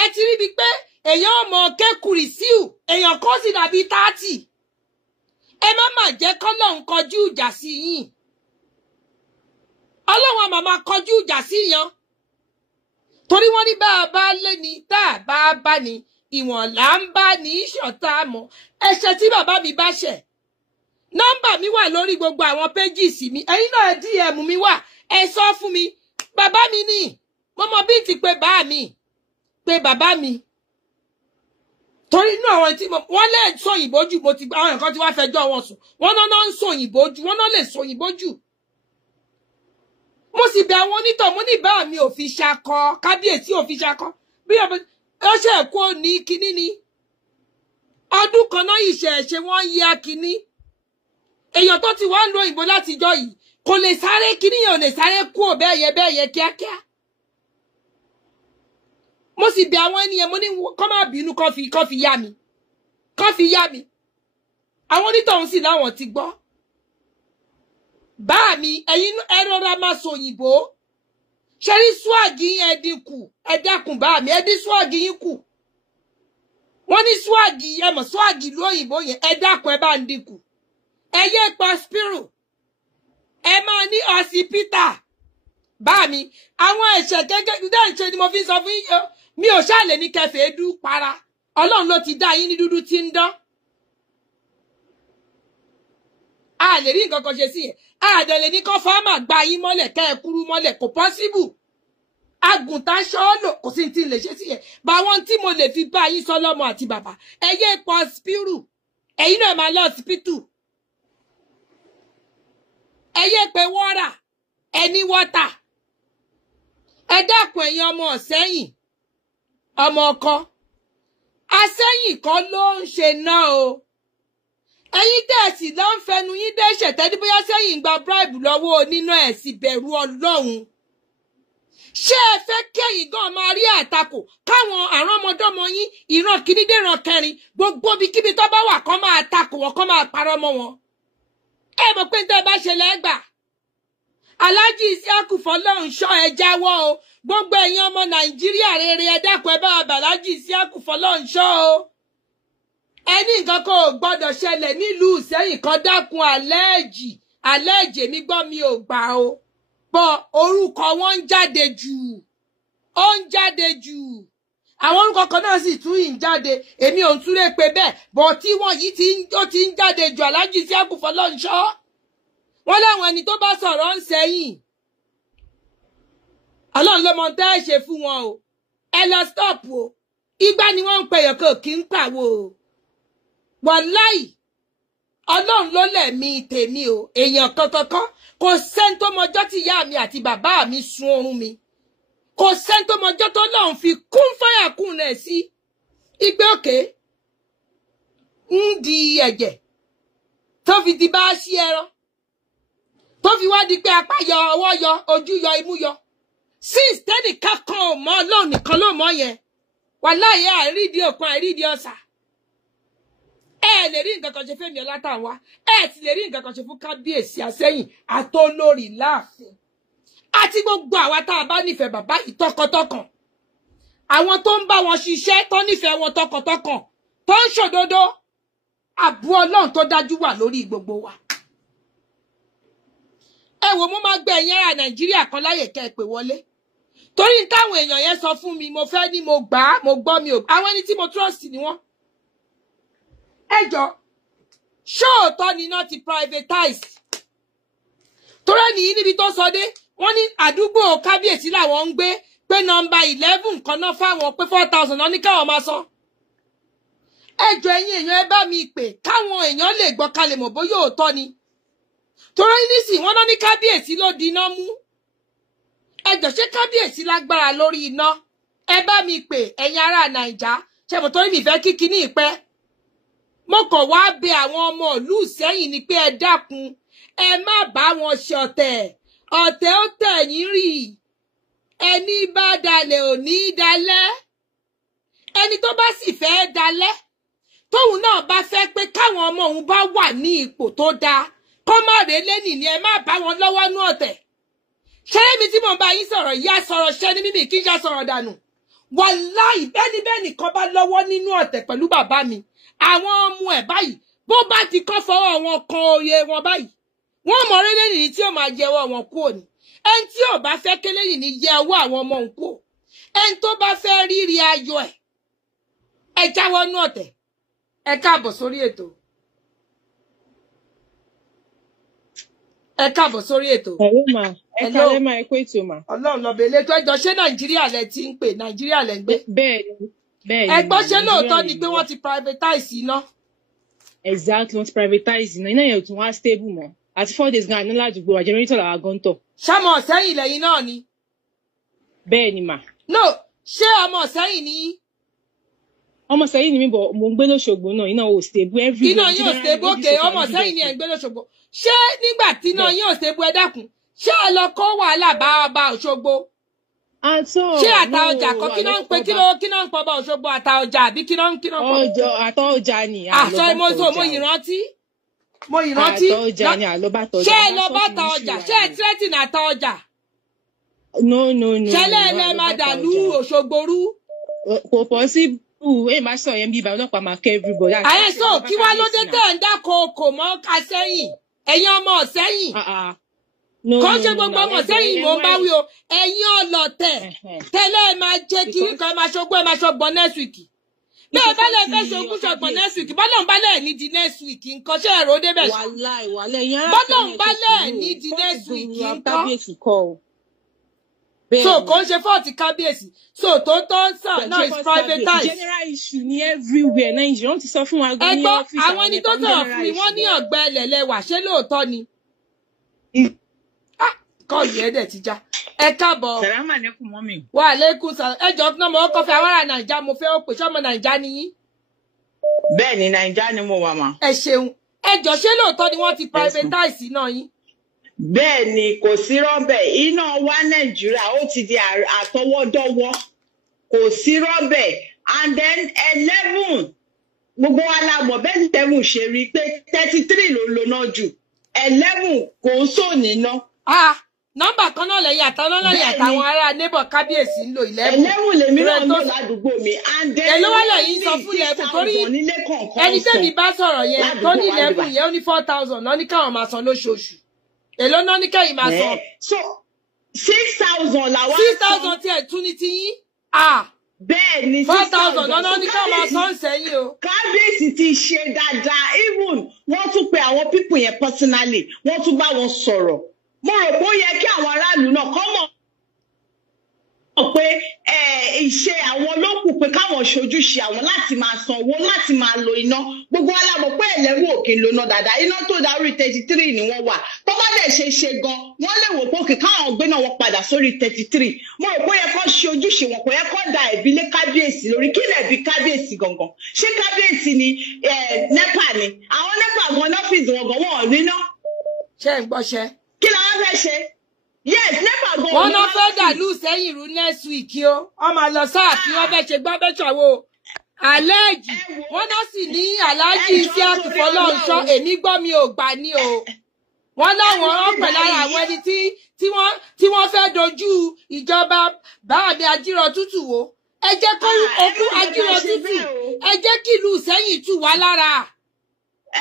ẹ ti rí bí pé èèyàn ọmọ kékùrì síù èèyàn kan sì dàbí 30 ẹ má jẹ́ kọ́lọ́hun kọjú ìjà sí yín ọlọ́run àmàmà kọjú ìjà sí yan torí wọ́n ní bá a bá lé ní tá a bá bá ní ìwọ̀n là ń bá ní ìṣọ̀tá mọ́ ẹ̀ṣẹ̀ tí bàbá mi bá ṣẹ̀ nọ́mbà mi wà lórí gbogbo àwọn pages mi ẹ̀yin náà DM mi wà ẹ sọ fún mi bàbá mi ní mo mọ bí ti pé bá mi pé bàbá mi torí inú àwọn tí wọ́n lè sọ òyìnbó jù mo ti gba àwọn nǹkan tí wọ́n fẹjọ́ wọn sùn wọ́n náà ń sọ òyìnbó jù wọ́n náà lè sọ òyìnbó jù mo sì bẹ àwọn onítọ̀ mo ní bá mi ò fi ṣakọ kábíyèsí ò fi ṣakọ bí ó ṣe kó ní kinní ni ọdún kan náà ìṣẹ̀ṣe wọ́n ń ya kinní èèyàn tó ti wá ń lo òyìnbó látijọ́ yìí kò lè sáré kinní yẹn ò lè sáré kú ò bẹ́ẹ̀ yẹ kíákíá mo sì bẹ àwọn ènìyàn mo ní kọ́ má bínú kọ́ fi yá mi àwọn onítọ̀hún sì láwọn ti gbọ́ bá mi ẹ̀yin ẹ rọra máa sọ òyìnbó ṣe rí swagi yín ẹ dínkù ẹ dákun bá mi ẹ dín swagi yín kù wọ́n ní swagi ẹ mọ̀ swagi lóyìnbó yẹn ẹ dákun ẹ bá ń dínkù ẹ yé pa spiro ẹ máa ní ọsibítà bá mi àwọn ẹ̀ṣẹ̀ gẹ́gẹ́ dáǹṣe ni mo fi sọ fún yín mi ò ṣáà lè ní kẹfẹ́ dú para ọlọ́run ló ti dá yín ní dúdú tí ń dán a lè rí nǹkan kan ṣe sí yẹn a dẹ̀ lè ní kọ́ fáàmà gba yín mọ́lẹ̀ kẹ́ ẹ kúrú mọ́lẹ̀ kò pọ́síbù àgùntàn ṣọ́ọ̀lò kò sí ti lè ṣe sí yẹn báwọn tí mo lè fi bá yín sọlọ́mọ àti bàbá ẹ yé pọ̀ spírù ẹ̀yin náà máa lọ ọsibítù ẹ yé pé wọ́rà ẹni wọ́tà ẹ dákun ẹ̀yin ọmọ ọ̀sẹ́yìn ọmọ ọkọ asẹ́yìn kan ló ń ṣe náà o ẹ̀yin tẹ̀sí ló ń fẹnu yín dẹ́ṣẹ̀ tẹ́lí bóyá sẹ́yìn gba bribe lọ́wọ́ oníná ẹ̀ sì bẹ̀rù ọlọ́run ṣé ẹ fẹ́ kẹ́yìn gan máa rí àtakò káwọn àrọ́mọdọ́mọ yín ìran kìíní dèràn kẹrin gbogbo ibikíbi tó bá wà kán máa takò wọn kán máa parọ́ mọ́ wọn ẹ mọ̀ pé tẹ́ ẹ bá ṣe lẹ́gbà Alhaji Isiaku Fọlọ́runṣọ́ ẹ jáwọ́ o gbogbo ẹ̀yin ọmọ Nàìjíríà rere ẹ dákun ẹ bá Alhaji Isiaku Fọlọ́runṣọ́ o ẹni nǹkan kan ò gbọ́dọ̀ ṣẹlẹ̀ nílùú Ìṣẹ́yìn kan dákun àlẹ́ẹ̀jì mi gbọ́ mi ò gbà o bọ́ orúkọ wọn ń jáde jù àwọn orúkọ kan náà sì tún ń jáde èmi ò ń túlé pé bẹ́ẹ̀ bọ́ tí wọ́n yìí ti ń jáde jù Alhaji Isiaku Fọlọ́runṣọ́ wọ́n láwọn ẹni tó bá sọ̀rọ̀ ń sẹ́yìn ọlọ́run ló mọ tẹ́ ẹ ṣe fún wọn o ẹ lọ stop o ìgbà ni wọ́n ń pẹ̀yọ̀ kò kí ń pàwọ́ o wàláì ọlọ́run ló lẹ̀mí tèmi o èèyàn kankan kò sẹ́ni tó mọjọ́ tí ìyá mi àti bàbá mi sun oorun mi kò sẹ́ni tó mọjọ́ tó lọ́run fi kún fáyà kún rẹ̀ sí igbe òkè ń di ẹ̀jẹ̀ tó fi di bá sí ẹran tó fi wá di pé apá yọ ọwọ́ yọ ojú yọ imú yọ since tẹ́nì kankan ò mọ ọlọ́run nìkan ló mọ yẹn wàláì àìrídìí òkun àìrídìí ọ̀sà ẹ lè rí nǹkan kan ṣe Fẹ́mi Ọlátànwá ẹ ti lè rí nǹkan kan ṣe fún kábíyèsí Àsẹ́yìn àtolórí Láàfin àti gbogbo àwa tá a bá nífẹ̀ẹ́ bàbá yìí tọkàntọkàn àwọn tó ń bá wọn ṣiṣẹ́ tó nífẹ̀ẹ́ wọn tọkàntọkàn tó ń ṣòdodo ààbò ọlọ́run tó dájú wà lórí gbogbo wa ẹ wò mo máa gbé ẹ̀yin ará Nàìjíríà kan láyè kẹ́ ẹ pè wọlé torí táwọn èèyàn yẹn sọ fún mi mo fẹ́ ní mo gbà á mo gbọ́ mi ò àwọn ẹni tí mo trust ni wọ́n ẹjọ́ ṣóòtọ́ ni náà ti privatize torí ẹnìyí níbi tó sọ dé wọ́n ní àdúgbò kábíyèsí làwọn ń gbé pé nọ́mbà 11 kan náà fáwọn pé 4,000 náà ní káwọn máa sọ ẹjọ́ ẹ̀yin èèyàn ẹ bá mi pè káwọn èèyàn lè gbọ́ kalẹ̀ mọ̀ bóyá òótọ́ ni torí nísìnyí wọ́n náà ní kábíyèsí ló di iná mú ẹjọ́ ṣé kábíyèsí lágbára lórí iná ẹ bá mi pè ẹ̀yin ará Nàìjà ṣe mo torí mi fẹ́ kíkí ní ìpẹ́ mo kàn wá bẹ̀ àwọn ọmọ ìlú Ìṣẹ́yìn ni pé ẹ dákun ẹ má bá wọn ṣe ọ̀tẹ̀ ó tẹ̀yìn rì ẹni bá dalẹ̀ ò ní dalẹ̀ ẹni tó bá sì fẹ́ dalẹ̀ tóun náà bá fẹ́ pé káwọn ọmọ òun bá wà ní ipò tó dáa kọ́ má rèé lẹ́nì ni ẹ má bá wọn lọ́wọ́ nú ọ̀tẹ̀ ṣẹ́rẹ́ mi tí mo bá yín sọ̀rọ̀ yá sọ̀rọ̀ ṣẹ́ ní mímì kí n já sọ̀rọ̀ dànù wàláì bẹ́ni kan bá lọ́wọ́ nínú ọ̀tẹ̀ pẹ̀lú bàbá mi àwọn ọmọ ẹ̀ báyìí bó bá ti kọ́ fọwọ́ wọn kan oyè wọn báyìí wọ́n mọ̀ orí lẹ́yìn tí ó máa jẹ ọwọ́ wọn kúrò ní ẹni tí ò bá fẹ́ kélé yìí ní jẹ ọwọ́ àwọn ọmọ òun kúrò ẹni tó bá fẹ́ rírí ayọ̀ ẹ jáwọ́ nú ọ̀tẹ̀ ẹ káàbọ̀ sórí ètò. Ẹ káàbọ̀ sórí ètò. Hello ma. Ẹ kálẹ́ ma, ẹ kú ètò ma. Ọlọ́run lọ bèlè tó ẹjọ́ ṣé Nàìjíríà lẹ ti ń pè Nàìjíríà lẹ ń gbé. Bẹ́ẹ̀ni. Ẹgbọ́n ṣé lóòótọ́ ni pé wọ́n ti privatize iná. Exactly, wọ́n ti privatize iná. Iná yẹn ò tún wá stable mọ́. Àti 4 days gan-an ní ládùúgbò wa generator làwa gan tọ̀. Ṣámọ̀ ọ̀sẹ́yìn lẹ́yìn náà ni. Bẹ́ẹ̀ni ma. No, ṣé ọmọ ọ̀sẹ́yìn ni? Ọmọ ọ̀sẹ́yìn ni mi bọ̀ mo ń gbé lóṣogbo náà iná ò stable everywhere. Iná yóò stable òkè ọmọ ọ̀sẹ́yìn ni ẹ̀ ń gbé lóṣogbo. Ṣé nígbà tí iná yóò stable ẹ dákun? Ṣé ẹ lọ kó wàhálà bá ọba Òṣogbo? Ṣé àta ọjà kan kí náà ń pe kí náà ń pọ̀ ọba Òṣogbo àta ọjà àbí kí náà ń pọ̀? Àtọ̀ ọjà ni. Àṣọ mo ìrántí. Àtọ̀ ọjà ni àlọ́bàtọ̀ ọjà. Ṣé ẹ lọ bá ta ọjà? Ṣé ẹ threaten àta ọjà? No. Ṣé lẹ́ẹ̀lẹ́ máa dàlú Òṣogbo rú? Kò possible. Ẹ máa sọ yẹn bí ibà ọlọ́pàá máa kẹ́ everybody. Àyẹ̀sọ́ kí wá ló dé tẹ̀ ń dáko kò mọ́ ká sẹ́yìn? Ẹ̀yin ọmọ ọ̀sẹ́yìn. Kọ́ ṣe gbogbo ọmọ sẹ́yìn mò ń bá wí o. Ẹ̀yin ọlọ́tẹ̀ tẹ́lẹ̀ máa jẹ́ kiri kan máa ṣogbó máa ṣọgbọ́n next week. Bẹ́ẹ̀ bá lè fẹ́ ṣogún ṣọgbọ́n next week. Bọ́lọ̀ ń bá lẹ̀ ní di next week nǹkan ṣe ẹ̀rọ débẹ̀. Bọ́lọ̀ ń bá lẹ̀ ní di next week nǹkan. So kò ń ṣe fọ́ọ̀tì kábíyèsí. So tó sàn náà is privatized. General issue ní everywhere Nigeria wọ́n ti sọ fún wa gan ní ọ́fíìsì. Àwọn ẹni tó sọ̀rọ̀ fún mi wọ́n ní ọ̀gbẹ́ ẹlẹ́lẹ́wà ṣé lóòótọ́ ni? Kọ́ọ̀lù ẹ̀dẹ̀ ti já. Ẹ káàbọ̀. Sàlámù àlékún mọ́mì. Wà àlékún sàlámù. Ẹ jọ náà mo kọ́ fẹ́ àwọn ará Nàìjà mo fẹ́ ó pè ṣọ́mọ Nàìjà ni yín. Bẹ́ẹ̀ ni Nàìjà ni mo wà mà. Ẹ ṣeun. Ẹ jọ ṣé lóòótọ́ ni wọ́n ti privatize iná yín? Bẹ́ẹ̀ ni kò sí rọ́bẹ̀ iná wa Nàìjíríà ó ti di àtọwọ́dọ́wọ́ kò sí rọ́bẹ̀ and then 11 gbogbo wa la mọ̀ bẹ́ẹ̀ 11 ṣe rí i pé 33 ló lóná jù 11 kò ń sò níná. Nọ́mbà kan náà lẹ́yìn àtàwọn ará neighbor kábíyèsí ń lò 11. 11 lèmi náà lò ládùúgbò mi and then èló wà lẹ́yìn sọ fún 11 torí ẹni tẹ́mi bá sọ̀rọ̀ yẹn tó ní 11 yẹn ó ní 4,000 náà ní káwọn máa san lóṣooṣù. Èló náà ní kẹ́yìn máa san. So 6,000 làwọn. 6,000 tí ẹ̀ tún ní ti yín. Bẹ́ẹ̀ ni 4,000 náà ní káwọn máa san sẹ́yìn o. Kábíyèsí ti ṣe dáadáa even wọ́n tún pe àwọn people yẹn personally wọ́n tún bá wọn sọ̀rọ̀. Mo rò pé ó yẹ kí àwọn aráàlú náà kọ́ mọ̀ pé ìṣe àwọn ló kù pé káwọn ṣojúṣe àwọn láti máa san owó láti máa lo iná gbogbo wa la mọ̀ pé ẹlẹ́wọ̀n òkè ló ná dáadáa iná tó dá orí 33 ni wọ́n wà tó bá dẹ̀ ṣe gan wọ́n lè wò pé òkè káwọn gbé náà wọ́n padà sórí 33 mo rò pé ó yẹ kó ṣe ojúṣe wọn kò yẹ kó da ẹ̀bi lé kábíyèsí lórí kí lè bi kábíyèsí gangan ṣé kábíyèsí ni NEPA ni àwọn NEPA gan lọ́fíìsì wọn gan wọn ò rí ná. Ṣé ń gbọ́ṣẹ́? Kí la wá fẹ́ ṣe? Yes, NEPA gan. Wọ́n náà fẹ́ dàlú sẹ́yìn rú next week o. Wọ́n máa lọ sáà tí wọ́n fẹ́ ṣe gbábẹ́sọ̀wọ́. Àlẹ́jì wọ́n náà sì ní Aláàjì Isiaku Fọlọ́runṣọ́ èmi gbọ́ mi ò gbà ní o. Wọ́n láwọn ọ̀pẹ̀ lára àwọn ẹni tí wọ́n fẹ́ dojú ìjọba Báàmí Ajírọ̀tútù wò. Ẹ jẹ́ kó okú Ajírọ̀tútù. Ẹ jẹ́ kí ìlú Ìṣẹ́yìn tù wá lára.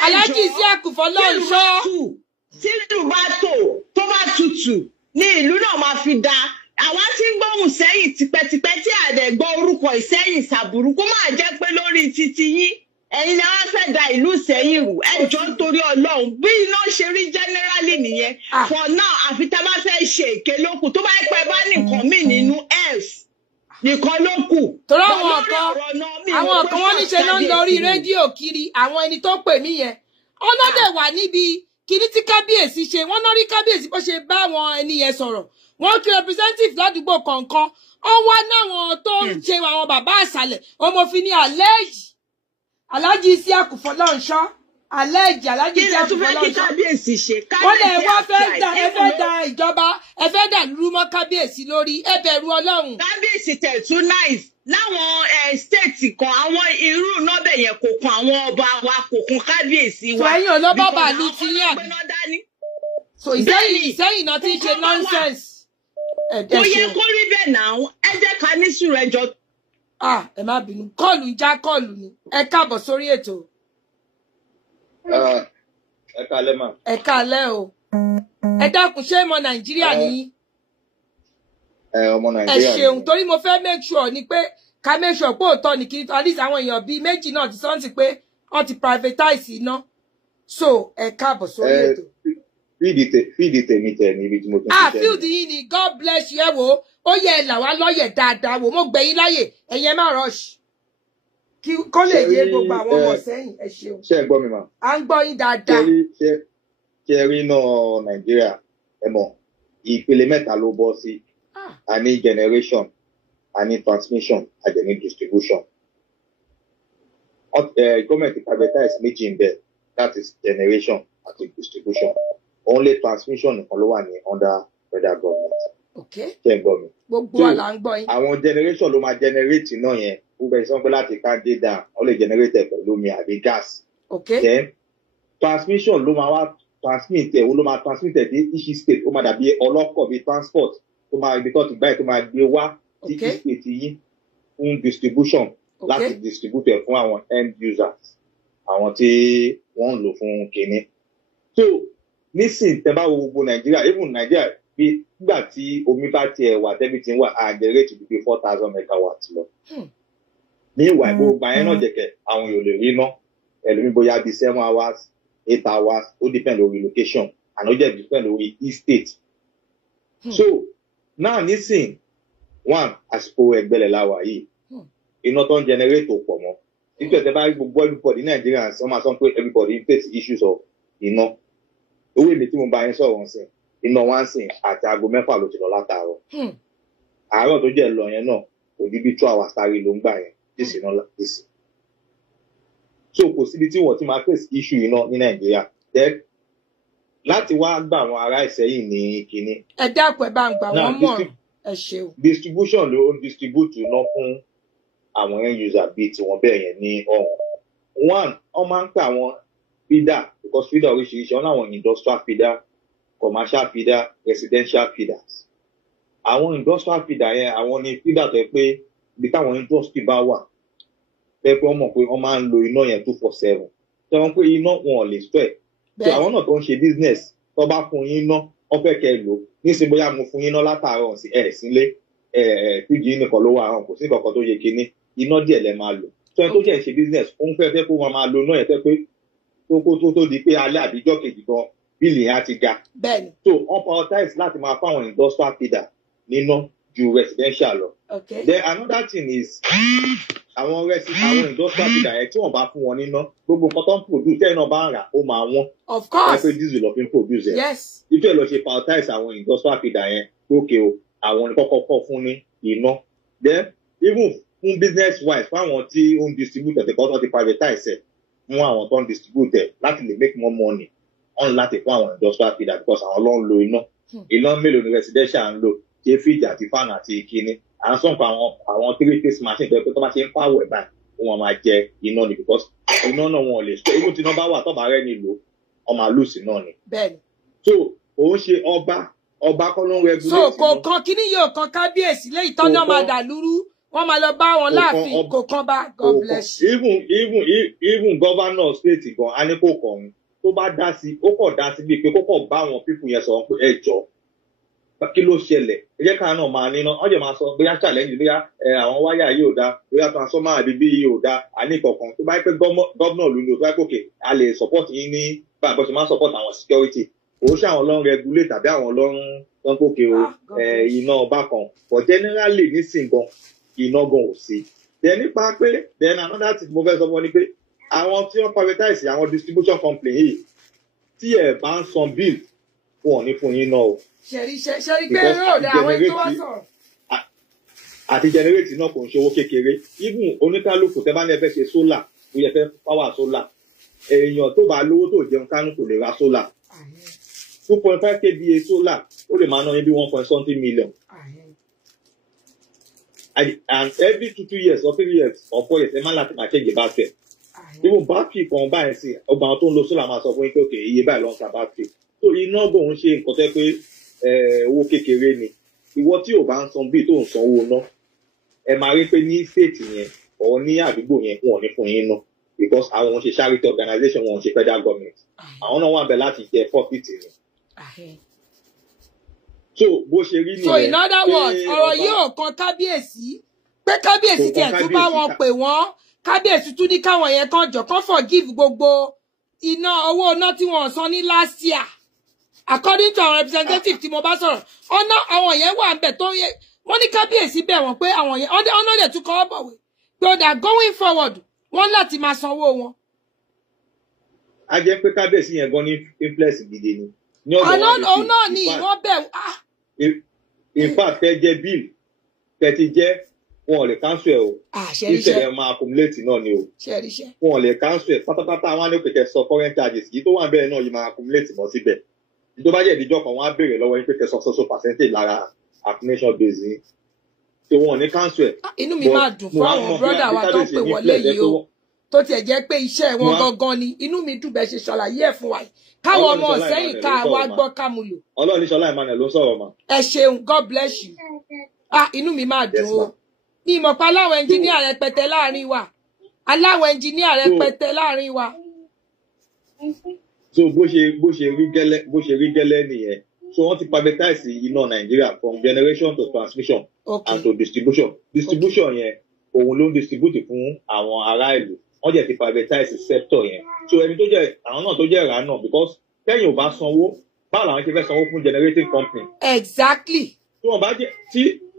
Aláàjì Isiaku Fọlọ́runṣọ́. Tí ìlú bá tó bá tutù ní ìlú náà máa fi da àwa tí ń gbóhùn sẹ́yìn tipẹ́tipẹ́ tí àdẹ̀gbọ́ orúkọ Ìṣẹ́yìn ṣàbùrú kó máa jẹ́ pé lórí títí yín ẹ̀yin ni wọ́n fẹ́ da ìlú Ìṣẹ́yìn rú ẹjọ́ nítorí Ọlọ́run bí iná ṣe rí generally nìyẹn for now àfi tá a bá fẹ́ ṣe èké lókù tó bá yẹ pé bá nìkan mí nínú else nìkan ló kù. torí àwọn kan wọ́n níṣe ló ń lọ orí rédíò kiri àwọn ẹni tó pè mí yẹn ọlọ́dẹ wà níbi kìíní tí kábíyèsí ṣe wọ́n náà rí kábíyèsí bó ṣe bá àwọn ẹni yẹn sọ̀rọ̀ wọ́n kí representative ládùúgbò kọ̀ọ̀kan ó wá náwọn tó ń ṣe àwọn bàbá àṣàlẹ̀ ọmọfin ní àlẹ́jì Aláàjì Isiaku Fọlọ́runṣọ́ àlẹ́jì Aláàjì Isiaku Fọlọ́runṣọ́ wọ́n lè wá fẹ́ da ìjọba ẹ fẹ́ dà lúrú mọ́ kábíyèsí lórí ẹ bẹ̀rù Ọlọ́run. Kábíyèsí tẹ̀ tún nice láwọn stéètì kan àwọn irú nọ́bẹ̀ yẹn kò kan àwọn ọba wa kò kan kábíyèsí wa. sẹ́yìn olóbọ̀ bàálù ti yàn. so Ìṣẹ́yìn náà ti ń ṣe nonsense. kò yẹ kó rí bẹ́ẹ̀ náà ẹ jẹ́ ká ní sùúrù ẹjọ́ ẹ má bínú kọ́ọ̀lù já kọ́ọ̀lù ni ẹ káàbọ̀ sórí ètò. Ẹ káalẹ́ mà. Ẹ káalẹ́ o. Ẹ dákun ṣé ọmọ Nàìjíríà ni? Ọmọ Nàìjíríà ni. Ẹ ṣeun torí mo fẹ́ make sure ni pé ká make sure pé òótọ́ ni kí at least àwọn èèyàn bíi méjì náà ti sọ́ǹtì pé wọ́n ti privatize iná. So ẹ káàbọ̀ sórí ètò. Fíìdì tèmi tẹ̀ ní ibi tí mo fi ń ṣiṣẹ́. Fíìdì yìí ni God bless you ẹ wò ó yẹ ẹ là wá lọ́yẹ̀ dáadáa wò mo gbẹ̀yìn láyè ẹ̀yin ẹ má rush. Kó lè yé gbogbo àwọn ọmọ sẹ́yìn ẹ ṣeun. Ṣé ẹ gbọ́ mi mà? À ń gbọ́ yín dáadáa. Ṣé rí iná Nàìjíríà ẹ mọ̀ ìpele mẹ́ta ló bọ́ sí. A ní generation, a ní transmission, a dẹ̀ ní distribution. Gọ́ọ̀mẹ̀ntì privatize méjì ń bẹ, that is generation àti distribution. Only transmission nìkan ló wà ní under federal government. Okay. Ṣé ẹ gbọ́ mi? Gbogbo wa là ń gbọ́ yín. Àwọn generation ló máa generate iná yẹn. Ó bẹ̀rẹ̀ sọ́n pé láti káńdé down, ó lè generate pẹ̀lú omi àbí gas. Okay. Then transmission ló máa wá transmit ẹ̀, ló máa transmit ẹ̀ dé each state, ó máa dàbí ọlọ́kọ̀ bíi transport, tó máa ibi tó ti gbá ẹ̀ tó máa gbé wá sí each state yìí fún distribution láti distribute ẹ̀ fún àwọn end users, àwọn tí wọ́n ń lò fún kinní. So nísìn tẹ́ bá wo gbogbo Nàìjíríà, even Nàìjíríà bí nígbà tí omi bá tiẹ̀ wà tẹ́bí ti ń wà á generate bí 4,000 megawatts lọ. Ní ìwà ìgbòho yẹn náà jẹ̀kẹ̀ àwọn èèyàn lè rí iná ẹlòmí bóyá bíi 7 hours 8 hours ó depend lórí location and ó jẹ́ depend lórí estate. So now nísìn one àsìkò ẹgbẹ́lẹ̀ láwà yìí iná tó ń generate ò pọ̀ mọ́ nítorí ẹ̀tẹ́ bá rí gbogbo everybody Nigerians wọ́n máa sọ pé everybody face issues of iná. Owó èmi tí mo bá yín sọ̀rọ̀ ń sìn iná wá ń sìn àti aago 6 ló ti lọ látàárọ̀. Àárọ̀ tó jẹ́ lọ yẹn náà kò ní bí 2 hours tàrí ló ń gbà yẹn. So kò síbi tí wọ́n ti máa face issue iná ní Nàìjíríà. Láti wá gbà àwọn ará Ìṣẹ́yìn ní kinní. Ẹ dákun ẹ bá ń gbà wọ́n mọ̀ràn ẹ ṣeun. Distribution ló ń distribute iná fún àwọn end user bíi tiwọn bẹ́ẹ̀ yẹn ní ọ̀hún. One, wọ́n máa ń pè àwọn feeder because feeder oríṣiríṣi wọ́n láwọn industrial feeder, commercial feeder, residential feeders. Àwọn industrial feeder yẹn àwọn ni feeder tó yẹ pé bí táwọn industry bá wà pé wọ́n mọ̀ pé wọ́n máa ń lo iná yẹn 247 tí wọ́n pé iná wọn ò lè spare so àwọn náà tó ń ṣe business tó bá fún yín ná wọ́n fẹ́ kẹ́ ẹ lò níṣẹ́ bóyá mo fún yín ná látàárọ̀ sí ẹ̀ sílé fíjì nìkan ló wà àwọn kò sí kankan tó yẹ kíní iná díẹ̀ lẹ máa lò tó ẹni tó jẹ́ ṣe business ó ń fẹ́ kó wọn máa lo iná yẹn fẹ́ pé tó di pé alẹ́ àbíjọ́ kejì gan bíìlì yẹn á ti ga so wọ́n prioritize láti máa fáwọn industrial feeder níná ju residential lọ. Okay. Then another thing is àwọn industrial feeder yẹn tí wọ́n bá fún wọn níná gbogbo nǹkan tó ń produce tẹ́yìn náà bá ń rà ó máa wọ́n. Of course. Wọ́n pé diesel lọ fi ń produce ẹ̀. Yes. Ìtú ẹ̀ lọ ṣe prioritize àwọn industrial feeder yẹn lókè o àwọn kọ́kọ́ fún ní iná. Then even fún business wise fáwọn tí ó ń distribute ẹ̀ tẹ̀kọ́ tó ti privatize ẹ̀ fún àwọn tó ń distribute ẹ̀ láti lè make more money on láti fún àwọn industrial feeder because àwọn ló ń lo iná. Iná mélòó ni residential ń lò ṣé fíjì àti fan àti ìkíní à ń sọ̀nkọ àwọn 3-phase machine tó yẹ pé tó bá ṣe ń pàwọ̀ ẹ̀ báyìí wọ́n máa jẹ iná ni because iná náà wọn ò lè sọ irú tí iná bá wà tó bá rẹ́ nílò ọmọ àlùsì náà ni. Bẹ́ẹ̀ni. So òun ṣe ọba kọ́ ló ń regulate. So kò kan kíní yóò kan kábíyèsí lẹ́yìn tán ní ọmọ àdàlúrú wọ́n máa lọ bá wọn láàfin kò kan bá God bless you. Even governor state gan a ní kò kàn tó bá dá sí ó kọ̀ dá sí bíi pé kó kọ̀ bá àwọn people yẹn sọ pé ẹ jọ kí ló ṣẹlẹ̀ ẹ jẹ́ ká náà máa níná ọjọ́ máa sọ bóyá challenge bóyá àwọn wáyà yìí ò dá bóyá transformer àbíbí yìí ò dá àní kankan tó bá yẹ pé gómìnà ló ní o tó bá yẹ kókè a lè support yín ní bá a bọ́ ṣe máa support àwọn security òun ṣe àwọn lọ́n regulate tàbí àwọn lọ́n kókè o iná ọba kan but generally nísìnyí gan iná gan ò sí then nípa pé then another thing mo fẹ́ sọ fún ọ ni pé àwọn tí wọ́n privatize àwọn distribution company yìí tí ẹ̀ bá ń san bill wọn ò ní fún yín náà o. ṣẹ̀rí pé ròdà àwọn ètò wá sọ̀rọ̀. àti generate náà kò ń ṣe owó kékeré even oníkálukú tẹ́ bá ní ẹ fẹ́ ṣe solar ó yẹ fẹ́ power solar èèyàn tó bá lówó tó jẹun kánú kò lè ra solar 2.5 kVA solar ó lè máa ná yín bí 1.something million. And every 2 years or 3 years or 4 years ẹ máa láti máa change battery. Even battery kan báyìí sí ọgbà àwọn tó ń lo solar máa sọ fún yín pé òkè iye báyìí ló ń ta battery. So iná bò ń ṣe nǹkan tẹ́ pé owó kékeré ni ìwọ tí ò bá ń san bíi tó ń sanwó ná ẹ máa rí pé ní state yẹn or ní àdúgbò yẹn wọn ò ní fún yín náà because àwọn ṣe charity organization wọn ò ṣe federal government àwọn náà wà bẹ̀ láti jẹ profit ni. So bó ṣe rí nìyẹn. So in other words ọ̀rọ̀ yìí ò kan kábíyèsí pé kábíyèsí tiẹ̀ tún bá wọn pè wọ́n kábíyèsí tún ní káwọn yẹn kan jọ kán forgive gbogbo iná owó iná tí wọ́n san ní last year according to our representative tí mo bá sọ̀rọ̀ ọ̀nà àwọn yẹn wà ń bẹ̀ tó yẹ wọ́n ní kábíyèsí bẹ̀ wọ́n pé àwọn yẹn ọ̀nà dẹ̀ tún kọ́ bọ̀wé pé ó dà going forward wọ́n láti máa sanwó wọn. A jẹ́ pé kábíyèsí yẹn gan ní influence gidi ni. Òun náà ni wọ́n bẹ̀. In fact tẹ́ jẹ́ bill tẹ́ ti jẹ́ wọn ò lè cancel ẹ̀ o. Ìṣẹ̀lẹ̀ máa accumulate náà ni o. Wọn ò lè cancel ẹ̀ pátápátá wọn á ní pẹ̀kẹ́ sọ current charges yìí tó wà bẹ́ẹ̀ náà yìí máa accumulate mọ́ síbẹ̀. Tó bá jẹ́ ìdíjọ́ kan wọ́n á béèrè lọ́wọ́ yín pé kẹ́ sọ percentage lára accumulation base yìí. Tí wọn ò ní cancel ẹ̀. Inú mi máa dùn fún àwọn brọ́dà wa tó ń pè wọlé yìí o. Tó tiẹ̀ jẹ́ pé iṣẹ́ wọn gangan ni inú mi dùn bẹ́ẹ̀ ṣe ṣàlàyé ẹ̀ fún wa yìí. Káwọn ọmọ Ìṣẹ́yìn ká wa gbọ́ ká mu lò. Ọlọ́run ní Ṣọlá Emmanuel ló ń sọ̀rọ̀ mà. Ẹ ṣeun God bless you. Inú mi máa dùn o. Ní ìmọ̀pá aláwọ̀ ẹnjíníà rẹpẹtẹ láàrin wa. Aláwọ̀ ẹnjíníà rẹpẹtẹ láàrin wa. So bó ṣe rí gẹ́lẹ́ nìyẹn. So wọ́n ti privatize iná Nàìjíríà from generation to transmission and to distribution. Distribution yẹn òun ló ń distribute fún àwọn ará ìlú. Wọ́n jẹ́ ti privatize sector yẹn. So ẹni tó jẹ́ àwọn náà tó jẹ́ ìrà náà because tẹ́yìn ò bá sanwó báwo làwọn ṣe fẹ́ sanwó fún generating company. Exactly. Tí wọ́n bá jẹ́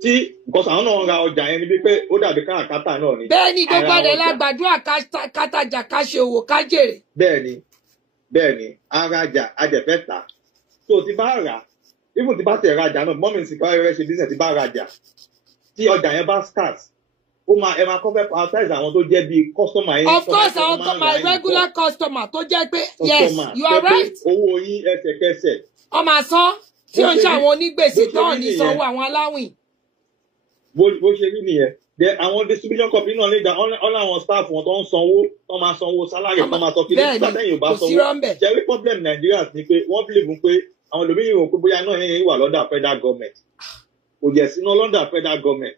tí because àwọn náà ń ra ọjà yẹn níbi pé ó dàbí káràkátà náà ni. Bẹ́ẹ̀ni gbogbo adé lágbàdúrà kátajà ká ṣe òwò ká jèrè. Bẹ́ẹ̀ni arajà ajẹ̀fẹ́ tà tó ti bá rà even ti bá tẹ̀ rajà náà mọ́mí sì bá rẹ̀ ṣe business ti bá rajà tí ọjà yẹn bá start ẹ máa kọ́ fẹ́ prioritize àwọn tó jẹ́ bíi customer yẹn. Of course àwọn tó my regular customer tó jẹ́ pé yes you are right. Owó yín ẹsẹ̀kẹsẹ̀. Ọmọ àsán tí ó ń ṣe àwọn onígbèsè tó ní sanwó àwọn aláwìn. Bó ṣe rí nìyẹn àwọn distribution company náà lè dá ọ̀nà àwọn staff wọn tó ń sanwó tó máa sanwó salary tó máa sọ kí nígbà tẹ́yìn ò bá sanwó. Ṣẹ̀rí problem Nigeria ni pé wọ́n believe pé àwọn ẹlòmíràn rò pé bóyá náà yẹn wà lọ́dà federal government kò jẹ́ sínú lọ́dà federal government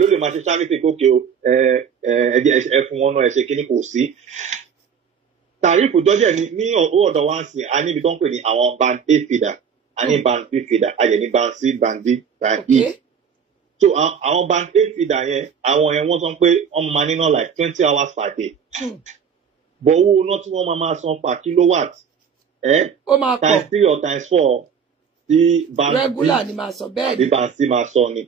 ló lè máa ṣe charity kókè o ẹ fún wọn náà ẹ ṣe kíní kò sí. Tàrífù jọ́jẹ́ ní ọ̀dọ̀ wa ń sìn a níbi tó ń pè ní àwọn band A feeder a ní band B feeder a yẹ ní band C band D band E. So àwọn band A feeder yẹn àwọn yẹn wọ́n sọ pé wọ́n máa níná like 20 hours per day. Bọ̀ owó iná tí wọ́n máa san per kilowatt times 3 or times 4 tí band regular ni máa sọ bẹ́ẹ̀ ni band C máa sọ ni.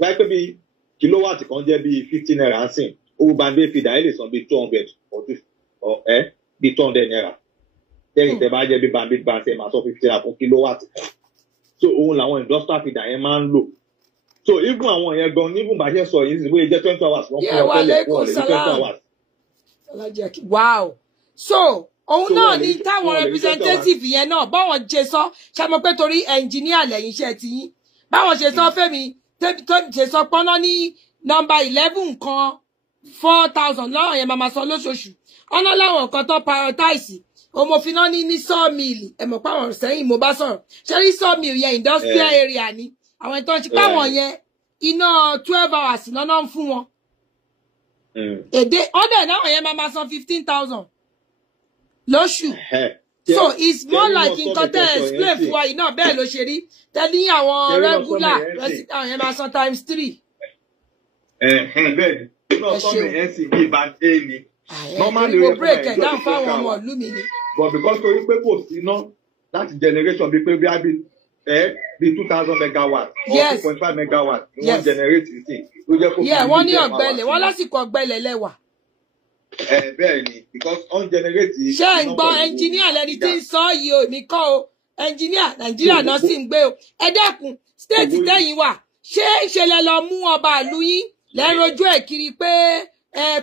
Láìpẹ́ bí kilowatt kan jẹ́ bí 15 naira ń sìn owó band A feeder ẹ lè san bí 200 bí 200 naira. Tẹ́yìn tẹ́ bá jẹ́ bí band B band C máa sọ 50 naira fún kilowatt. So òun làwọn industrial feeder yẹn máa ń lò. So even àwọn yẹn gan even bá ṣe sọ yìí sì bóyá jẹ́ 20 hours wọ́n fún ọ tẹ́lẹ̀ fún ọ lè ní 20 hours. Wow. So òun náà ni táwọn representative yẹn náà báwọn ṣe sọ ṣe mọ̀ pé torí engineer lẹ́yìn iṣẹ́ ti yín báwọn ṣe sọ Fẹ́mi tó ṣe sọ pọ́nà ní nọ́mbà 11 kan 4,000 láwọn yẹn máa sọ lóṣooṣù ọ̀nà láwọn kan tó prioritize òmòfin náà ní sawmill ẹ̀mọ̀ páwọn sẹ́yìn mo bá sọ̀rọ̀ ṣe rí sawmill yẹn industrial area ni àwọn ìtọ́ ti páwọn yẹn iná 12 hours lọ́nà ń fún wọn. Èdè ọ̀dẹ̀ náà yẹn máa san 15,000 lóṣù. So it's more like nǹkan tẹ́ explain fún wa yìí náà bẹ́ẹ̀ ló ṣe rí tẹ́lí àwọn regular àwọn yẹn máa san times 3. Bẹ́ẹ̀ni náà sọ́mi ẹ̀ sì bí band A ni. Normally we break it down fáwọn ọmọ ìlú mi ni. But because torí pé kò sí iná láti generation bíi pé bí a bí 2,000 megawatts or 2.5 megawatts ni wọ́n generate sí ló jẹ́ kó fún mi. Wọ́n ní ọ̀gbẹ́lẹ̀ wọ́n lásìkò ọ̀gbẹ́lẹ̀ lẹ́wà. Bẹ́ẹ̀ ni because on generate. Ṣé ń gbọ́ engineer lẹni tí ń sọ yìí ò ní kọ́ o engineer Nàìjíríà náà sì ń gbé o ẹ dẹ́kun state tẹ́yìn wà ṣé ìṣẹ̀lẹ̀ lọ mú ọba ìlú yín lẹ́rọ̀jú ẹ̀ kiri pé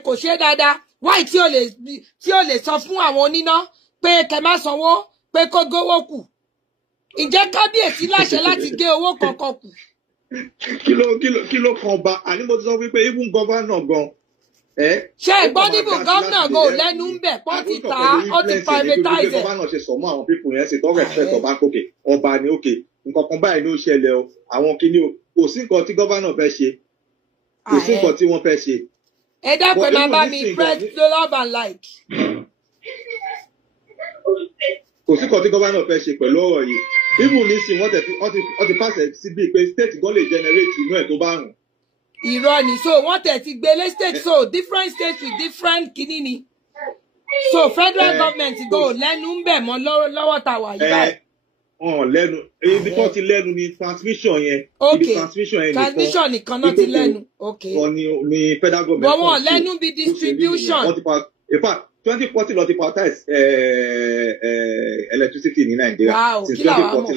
kò ṣe dáadáa wáì tí ò lè sọ fún àwọn oníná pé kẹ́ má sanwó pé kó gówó kù. Ǹjẹ́ kábíyèsí láṣẹ láti gé owó kankan kù? Kí ló kan ọba àní mo ti sọ wípé even governor gan. Ṣé ìgbọ́ níbù gómìnà gan ò lẹ́nu ń bẹ̀ pọ́n ti tà á ó ti privatize. Governor ṣe sọ mọ́ àwọn pípọ̀ yẹn ṣe tó respect ọba kókè ọba ni òkè nǹkan kan báyìí ló ṣẹlẹ̀ o àwọn kìíní o kò sí nǹkan tí governor fẹ́ ṣe kò sí nǹkan tí wọ́n fẹ́ ṣe. Ẹ dápẹ́ máa bá mi press love and like. Kò sí nǹkan tí gọ́vánà fẹ́ ṣe pẹ̀lú ọ̀rọ̀ yìí. Even nísìn wọ́n ti pàṣẹ síbi pé state gan lè generate inú ẹ̀ tó bá rùn. Irọ́ ni, so wọ́n tẹ̀ ti gbélé state, so different states with different kìíní ni. So federal government go lẹ́nu ń bẹ̀ mọ́ lọ́wọ́ ta wà yìí báyìí. Lẹ́nu ibi tó ti lẹ́nu ni transmission yẹn. Okay, ibi transmission nìkan náà ti lẹ́nu. Okay. Ni federal government. But wọ́n lẹ́nu bí distribution. In fact, 2014 lọ ti privatize electricity ní Nàìjíríà. Wow, since 2014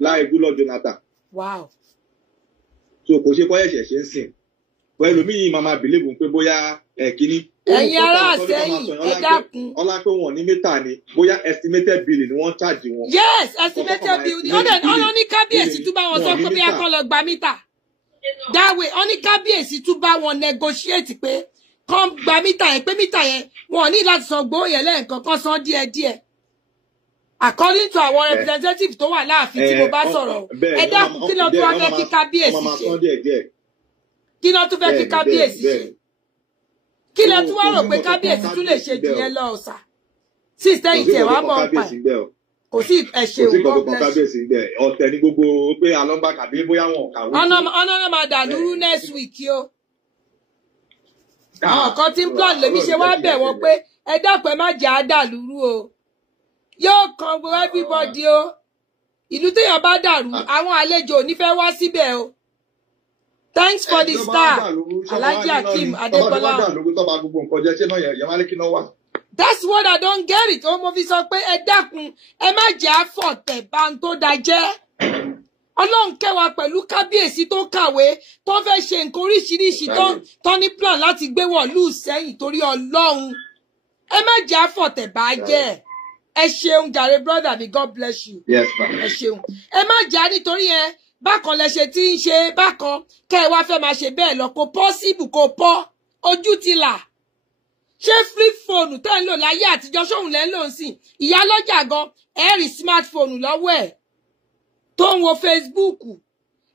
láyé Goodluck Jonathan. Wow. So kò ṣe kọ́ ẹ̀ṣẹ̀ ṣe ń sìn. Bọ́ ẹlòmíì máa believe pé bóyá kíní. Ẹ̀yin ará Àsẹ́yìn, ẹ dákun. Ọlá pé wọn ní mítà ni, bóyá estimated bill ni wọ́n charge wọn. Yes, estimated bill. Ọ̀nà ní kábíyèsí tún bá wọn sọ pé bí a kọ́ lọ gba mítà. That way, ọ̀ní kábíyèsí tún bá wọn negotiate pé kán gba mítà yẹn, pé mítà yẹn wọn ò ní láti san gbówó yẹn lẹ́ẹ̀kan kan san díẹ̀díẹ̀. According to our representative tó wà láàfin tí mo bá sọ̀rọ̀, ẹ dákun kí ló tún wá fẹ́ kí kábíyèsí ṣe? Kí ló tún fẹ́ kí kábíyèsí ṣe? Kí ló tún wá rò pé kábíyèsí tún lè ṣe jù yẹn lọ ọ̀sà? Sí ìsẹ́yìn tiẹ̀ wá mọ̀ pa ẹ̀. Kò sí ẹ̀ṣẹ̀ òun God bless you. Ọ̀tẹ̀ ní gbogbo pé alọ́gbà kàbí bóyá wọn kàwé. Ọ̀nà náà máa dàlúrú next week o. Àwọn kan tí ń plan lèmi ṣe wá bẹ̀ wọ́n pé ẹ dákun ẹ má jẹ́ àdàlúrú o. Yóò kan gbogbo everybody o. Ìlú téèyàn bá dàrú, àwọn àlejò ò ní fẹ́ wá síbẹ̀ o. Thanks for the star. Alhaji Akeem Adekola. That's what I don't get it. Ó mo fi sọ pé ẹ dákun ẹ má jẹ́ àfọ̀tẹ̀ bá ń tó da jẹ́. Ọlọ́run kẹwàá pẹ̀lú kábíyèsí tó kàwé tó fẹ́ ṣe nǹkan oríṣiríṣi tó ní plan láti gbé wọ̀lú Ìsẹ́yìn torí Ọlọ́run. Ẹ má jẹ́ àfọ̀tẹ̀ bá jẹ́. Ẹ ṣeun jàre brother mi, God bless you. Yes, ẹ ṣeun. Ẹ má jẹ́ nítorí ẹ bákan lẹ ṣe tí ń ṣe bákan kẹ́ ẹ wá fẹ́ máa ṣe bẹ́ẹ̀ lọ kò possible kò pọ̀ ojú ti là. Ṣé flip phone tẹ́ ń lò láyé àtijọ́ sóhun lẹ́ ń lò sí ìyá lọ́jà gan ẹ rí smartphone lọ́wọ́ ẹ̀ tó ń wo Facebook.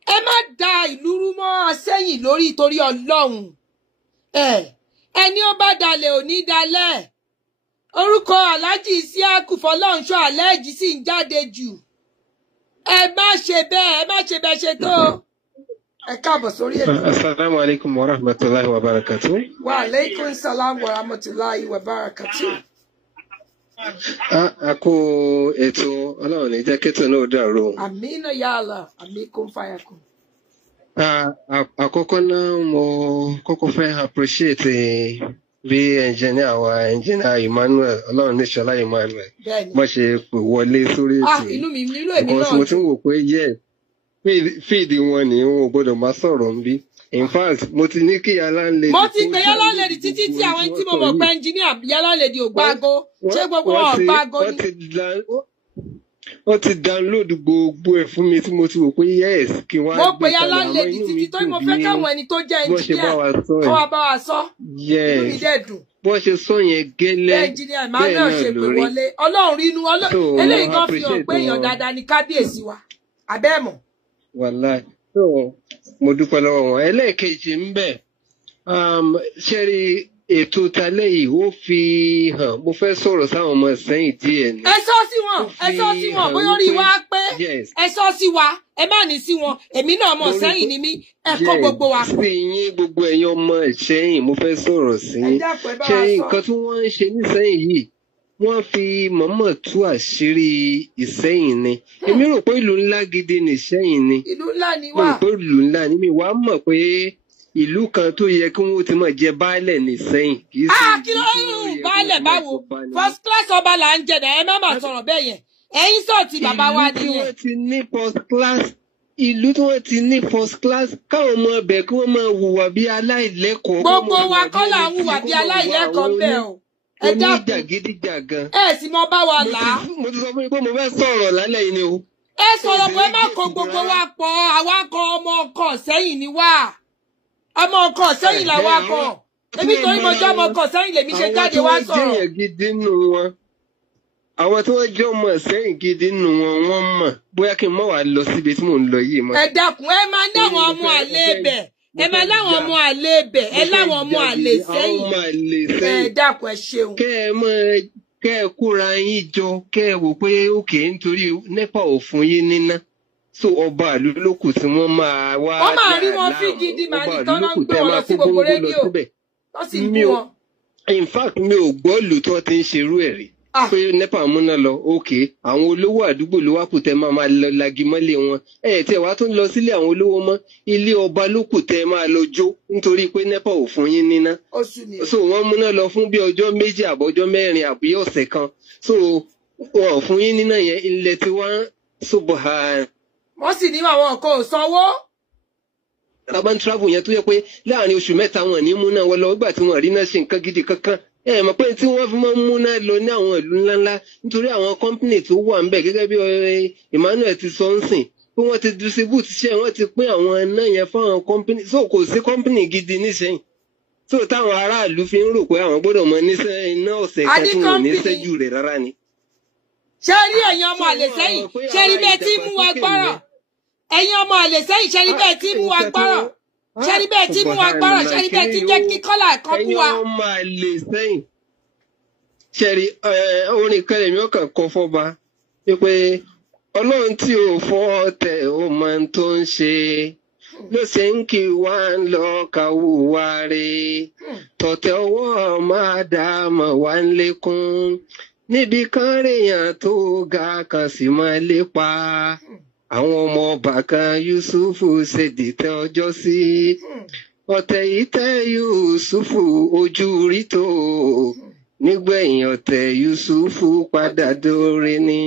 Ẹ má da ìlú rú mọ́ Sẹ́yìn lórí torí Ọlọ́run. Ẹni ó bá dalẹ̀ ò ní dalẹ̀. Orúkọ Alhaji Isiaku Fọlọ́runṣọ́ Àlẹ́jì sì ń jáde jù. Ẹ má ṣe bẹ́ẹ̀ ṣe tó. Ẹ káàbọ̀ sórí ètò. Assalamu alaikum wa rahmatullahi wa barakatuh. Wa alaikum salam wa rahmatullahi wa barakatuh. A kó ètò Ọlọ́run ní jẹ́ kétò náà dàrú. Amina ya Allah, amikum fayakun. Àkọ́kọ́ náà mo kọ́kọ́ fẹ́ appreciate bí engineer Emmanuel Ọlọ́run ní Ṣọlá Emmanuel mo ṣe pè wọlé sórí ètò inú mi nílò èmi náà mo ti ń wò pé fíìdì wọn ni wọn ò gbọdọ̀ máa sọ̀rọ̀ ń bí in fact mo ti ní kí Yálàndèdì mo ti pè Yálàndèdì títí tí àwọn tí mo mọ̀ pé engineer Yálàndèdì ò gbágo ṣé gbogbo wọn ò gbágo ni. Wọ́n ti download gbogbo ẹ̀ fún mi tí mo ti wò pé yes kí wọ́n á gbé kalẹ̀ àmọ́ inú mi dùn ní mo pè Yálàndèdì títí tó mo fẹ́ káwọn ẹni tó jẹ́ engineer kọ́ wa bá wa sọ inú mi dẹ̀ dùn. Bọ́n ṣe sọ yẹn gẹ́lẹ́ engineer Emmanuel ṣe pé wọlé Ọlọ́run rínú eléyìí kan fi hàn pé èèyàn dáadáa ni kábíyèsí wa abẹ́ẹ̀mọ̀. Wàláì so mo dúpẹ́ lọ́wọ́ wọn ẹlẹ́ẹ̀kejì ń bẹ̀ ṣẹ́rí ètò talẹ́ yìí ó fi hàn mo fẹ́ sọ̀rọ̀ sáwọn ọmọ Ìsẹ́yìn díẹ̀ ni. ẹ sọ sí wọn bóyá orí wa pé ẹ sọ sí wa ẹ má ní sí wọn èmi náà ọmọ Ìsẹ́yìn ni mí ẹ kọ́ gbogbo wa. sí yín gbogbo ẹ̀yin ọmọ Ìsẹ́yìn mo fẹ́ sọ̀rọ̀ sí yín ṣe nǹkan tí wọ́n ń ṣe nísẹ́yìn yìí wọ́n fi mọ̀mọ́ tú àṣírí Ìsẹ́yìn ni èmi rò pé ìlú ńlá gidi ní Ìsẹ́yìn ni ìlú ńlá ni wà mo rò pé ìlú ńlá ni mi wàá mọ̀ pé ìlú kan tó yẹ kí wọ́n ti máa jẹ baálẹ̀ ní Ìsẹ́yìn kì í ṣe kí ló ń baálẹ̀ báwo first class ọba là ń jẹ náà ẹ má má sọ̀rọ̀ bẹ́ẹ̀ yẹn ẹ̀yin sọ ti bàbá wa nìyẹn. ìlú tí wọ́n ti ní first class ìlú tí wọ́n ti ní first class káwọn ọmọ ọbẹ̀ kí wọ́n máa hùwà bí aláìlẹ́kọ̀ọ́. gbogbo wa kọ́ là ń hùwà bí aláìlẹ́kọ̀ọ́ bẹ́ẹ̀ o ẹ dákun oníjàgídíjàgan. ẹ sì mọ bá wa là á. mo ti sọ fún yín pé mo fẹ́ sọ̀rọ̀ lálẹ́ yìí ni o. ẹ sọ̀rọ̀ pé má kó gbogbo wa pọ̀ àwa kan ọmọ ọkọ Ìsẹ́yìn ni wá ọmọ ọkọ Ìsẹ́yìn là wá kọ ebi torí mo jẹ́ ọmọ ọkọ Ìsẹ́yìn lèmi ṣe jáde wá sọ̀rọ̀. àwọn tí wọ́n jẹ́ èèyàn gidi nù wọn àwọn tí wọ́n jẹ́ ọmọ Ìsẹ́yìn gidi nù wọn wọ́n mọ̀ bóyá kí n má wàá lọ síbi tí mò ń lọ yìí mọ́. ẹ dákun ẹ máa ń dáwọn ọmọ àlè ibẹ̀ ẹ máa láwọn ọmọ àlè ibẹ̀ ẹ láwọn ọmọ àlè sẹ́yìn ẹ dákun ẹ ṣeun. kẹ́ ẹ kóra yín jọ kẹ́ ẹ wò pé òkè nítorí NEPA ò fún yín níná so ọba àlú lókù tí wọ́n máa wá. wọ́n máa rí wọn fi gidi màá ní tọ́nà ń gbé wọn lọ sí gbogbo rédíò tó sì bú wọn. in fact mi ò gbọ́ lù tí wọ́n ti ń ṣerú ẹ̀ rí pé NEPA múná lọ òkè àwọn olówó àdúgbò ló wá kù tẹ́ máa lọ lagi mọ́lé wọn tí ẹ wá tún lọ sílé àwọn olówó mọ́ ilé ọba ló kù tẹ́ máa lọ jó nítorí pé NEPA ò fún yín níná so wọ́n múná lọ fún bí ọjọ́ méjì àbọ̀jọ́ mẹ́rin àbí ọ̀sẹ̀ kan so wọn ò fún yín níná yẹn ilẹ̀ tí wọ́n subhan. wọ́n sì ní àwọn nǹkan ò sanwó. urban travel yẹn tó yẹ pé láàrin oṣù mẹ́ta wọn ní múná wọn lọ nígbà tí wọn rí náà ṣe nǹkan gidi kankan mọ̀ pé tí wọ́n fi máa ń múná lọ ní àwọn ìlú ńláńlá nítorí àwọn company tó wà ńbẹ̀ gẹ́gẹ́ bí Emmanuel ti sọ ń sìn pé wọ́n ti distribute ṣe wọ́n ti pín àwọn iná yẹn fáwọn company so kò sí company gidi nísìnyí so táwọn aráàlú fi ń rò pé àwọn gbọ́dọ̀ mọ níṣẹ́ iná ọ̀sẹ̀ kan tí wọn ò ní ṣẹ́jú rẹ̀ rárá ni. ṣé rí ẹ̀yin ọmọ àlè sẹ́yìn ṣé rí bẹ́ẹ̀ tí mú wa gbọ́rọ̀ ẹ̀yin ọmọ àlè sẹ́yìn ṣé rí bẹ́ẹ̀ tí mú wa gbọ́rọ̀ ṣẹ́rí bẹ́ẹ̀ tí mú wa gbọ́rọ̀ ṣẹ́rí bẹ́ẹ̀ tí jẹ́ kí kọ́là ẹ̀kọ́ bú wa. ẹ̀yin ọmọ àlè sẹ́yìn ṣẹ́rí orin kan èmi ọkàn kọ fọ́ba pé ọlọ́run tí ò fọ́ tẹ̀ ó máa ń tó ń ṣe ló ṣe ń kí wá ń lọ kàwú wa re tọ̀tẹ̀ ọwọ́ máa dá mọ̀ wá ń lékún níbi kan rèèyàn tó ga kan sì máa lépa àwọn ọmọ ọba kan Yusufu ṣe dìtẹ̀ ọjọ́ sí ọ̀tẹ̀ yìí tẹ́ Yusufu ojú rí tó nígbẹ̀yìn ọ̀tẹ̀ Yusufu padà dóore ni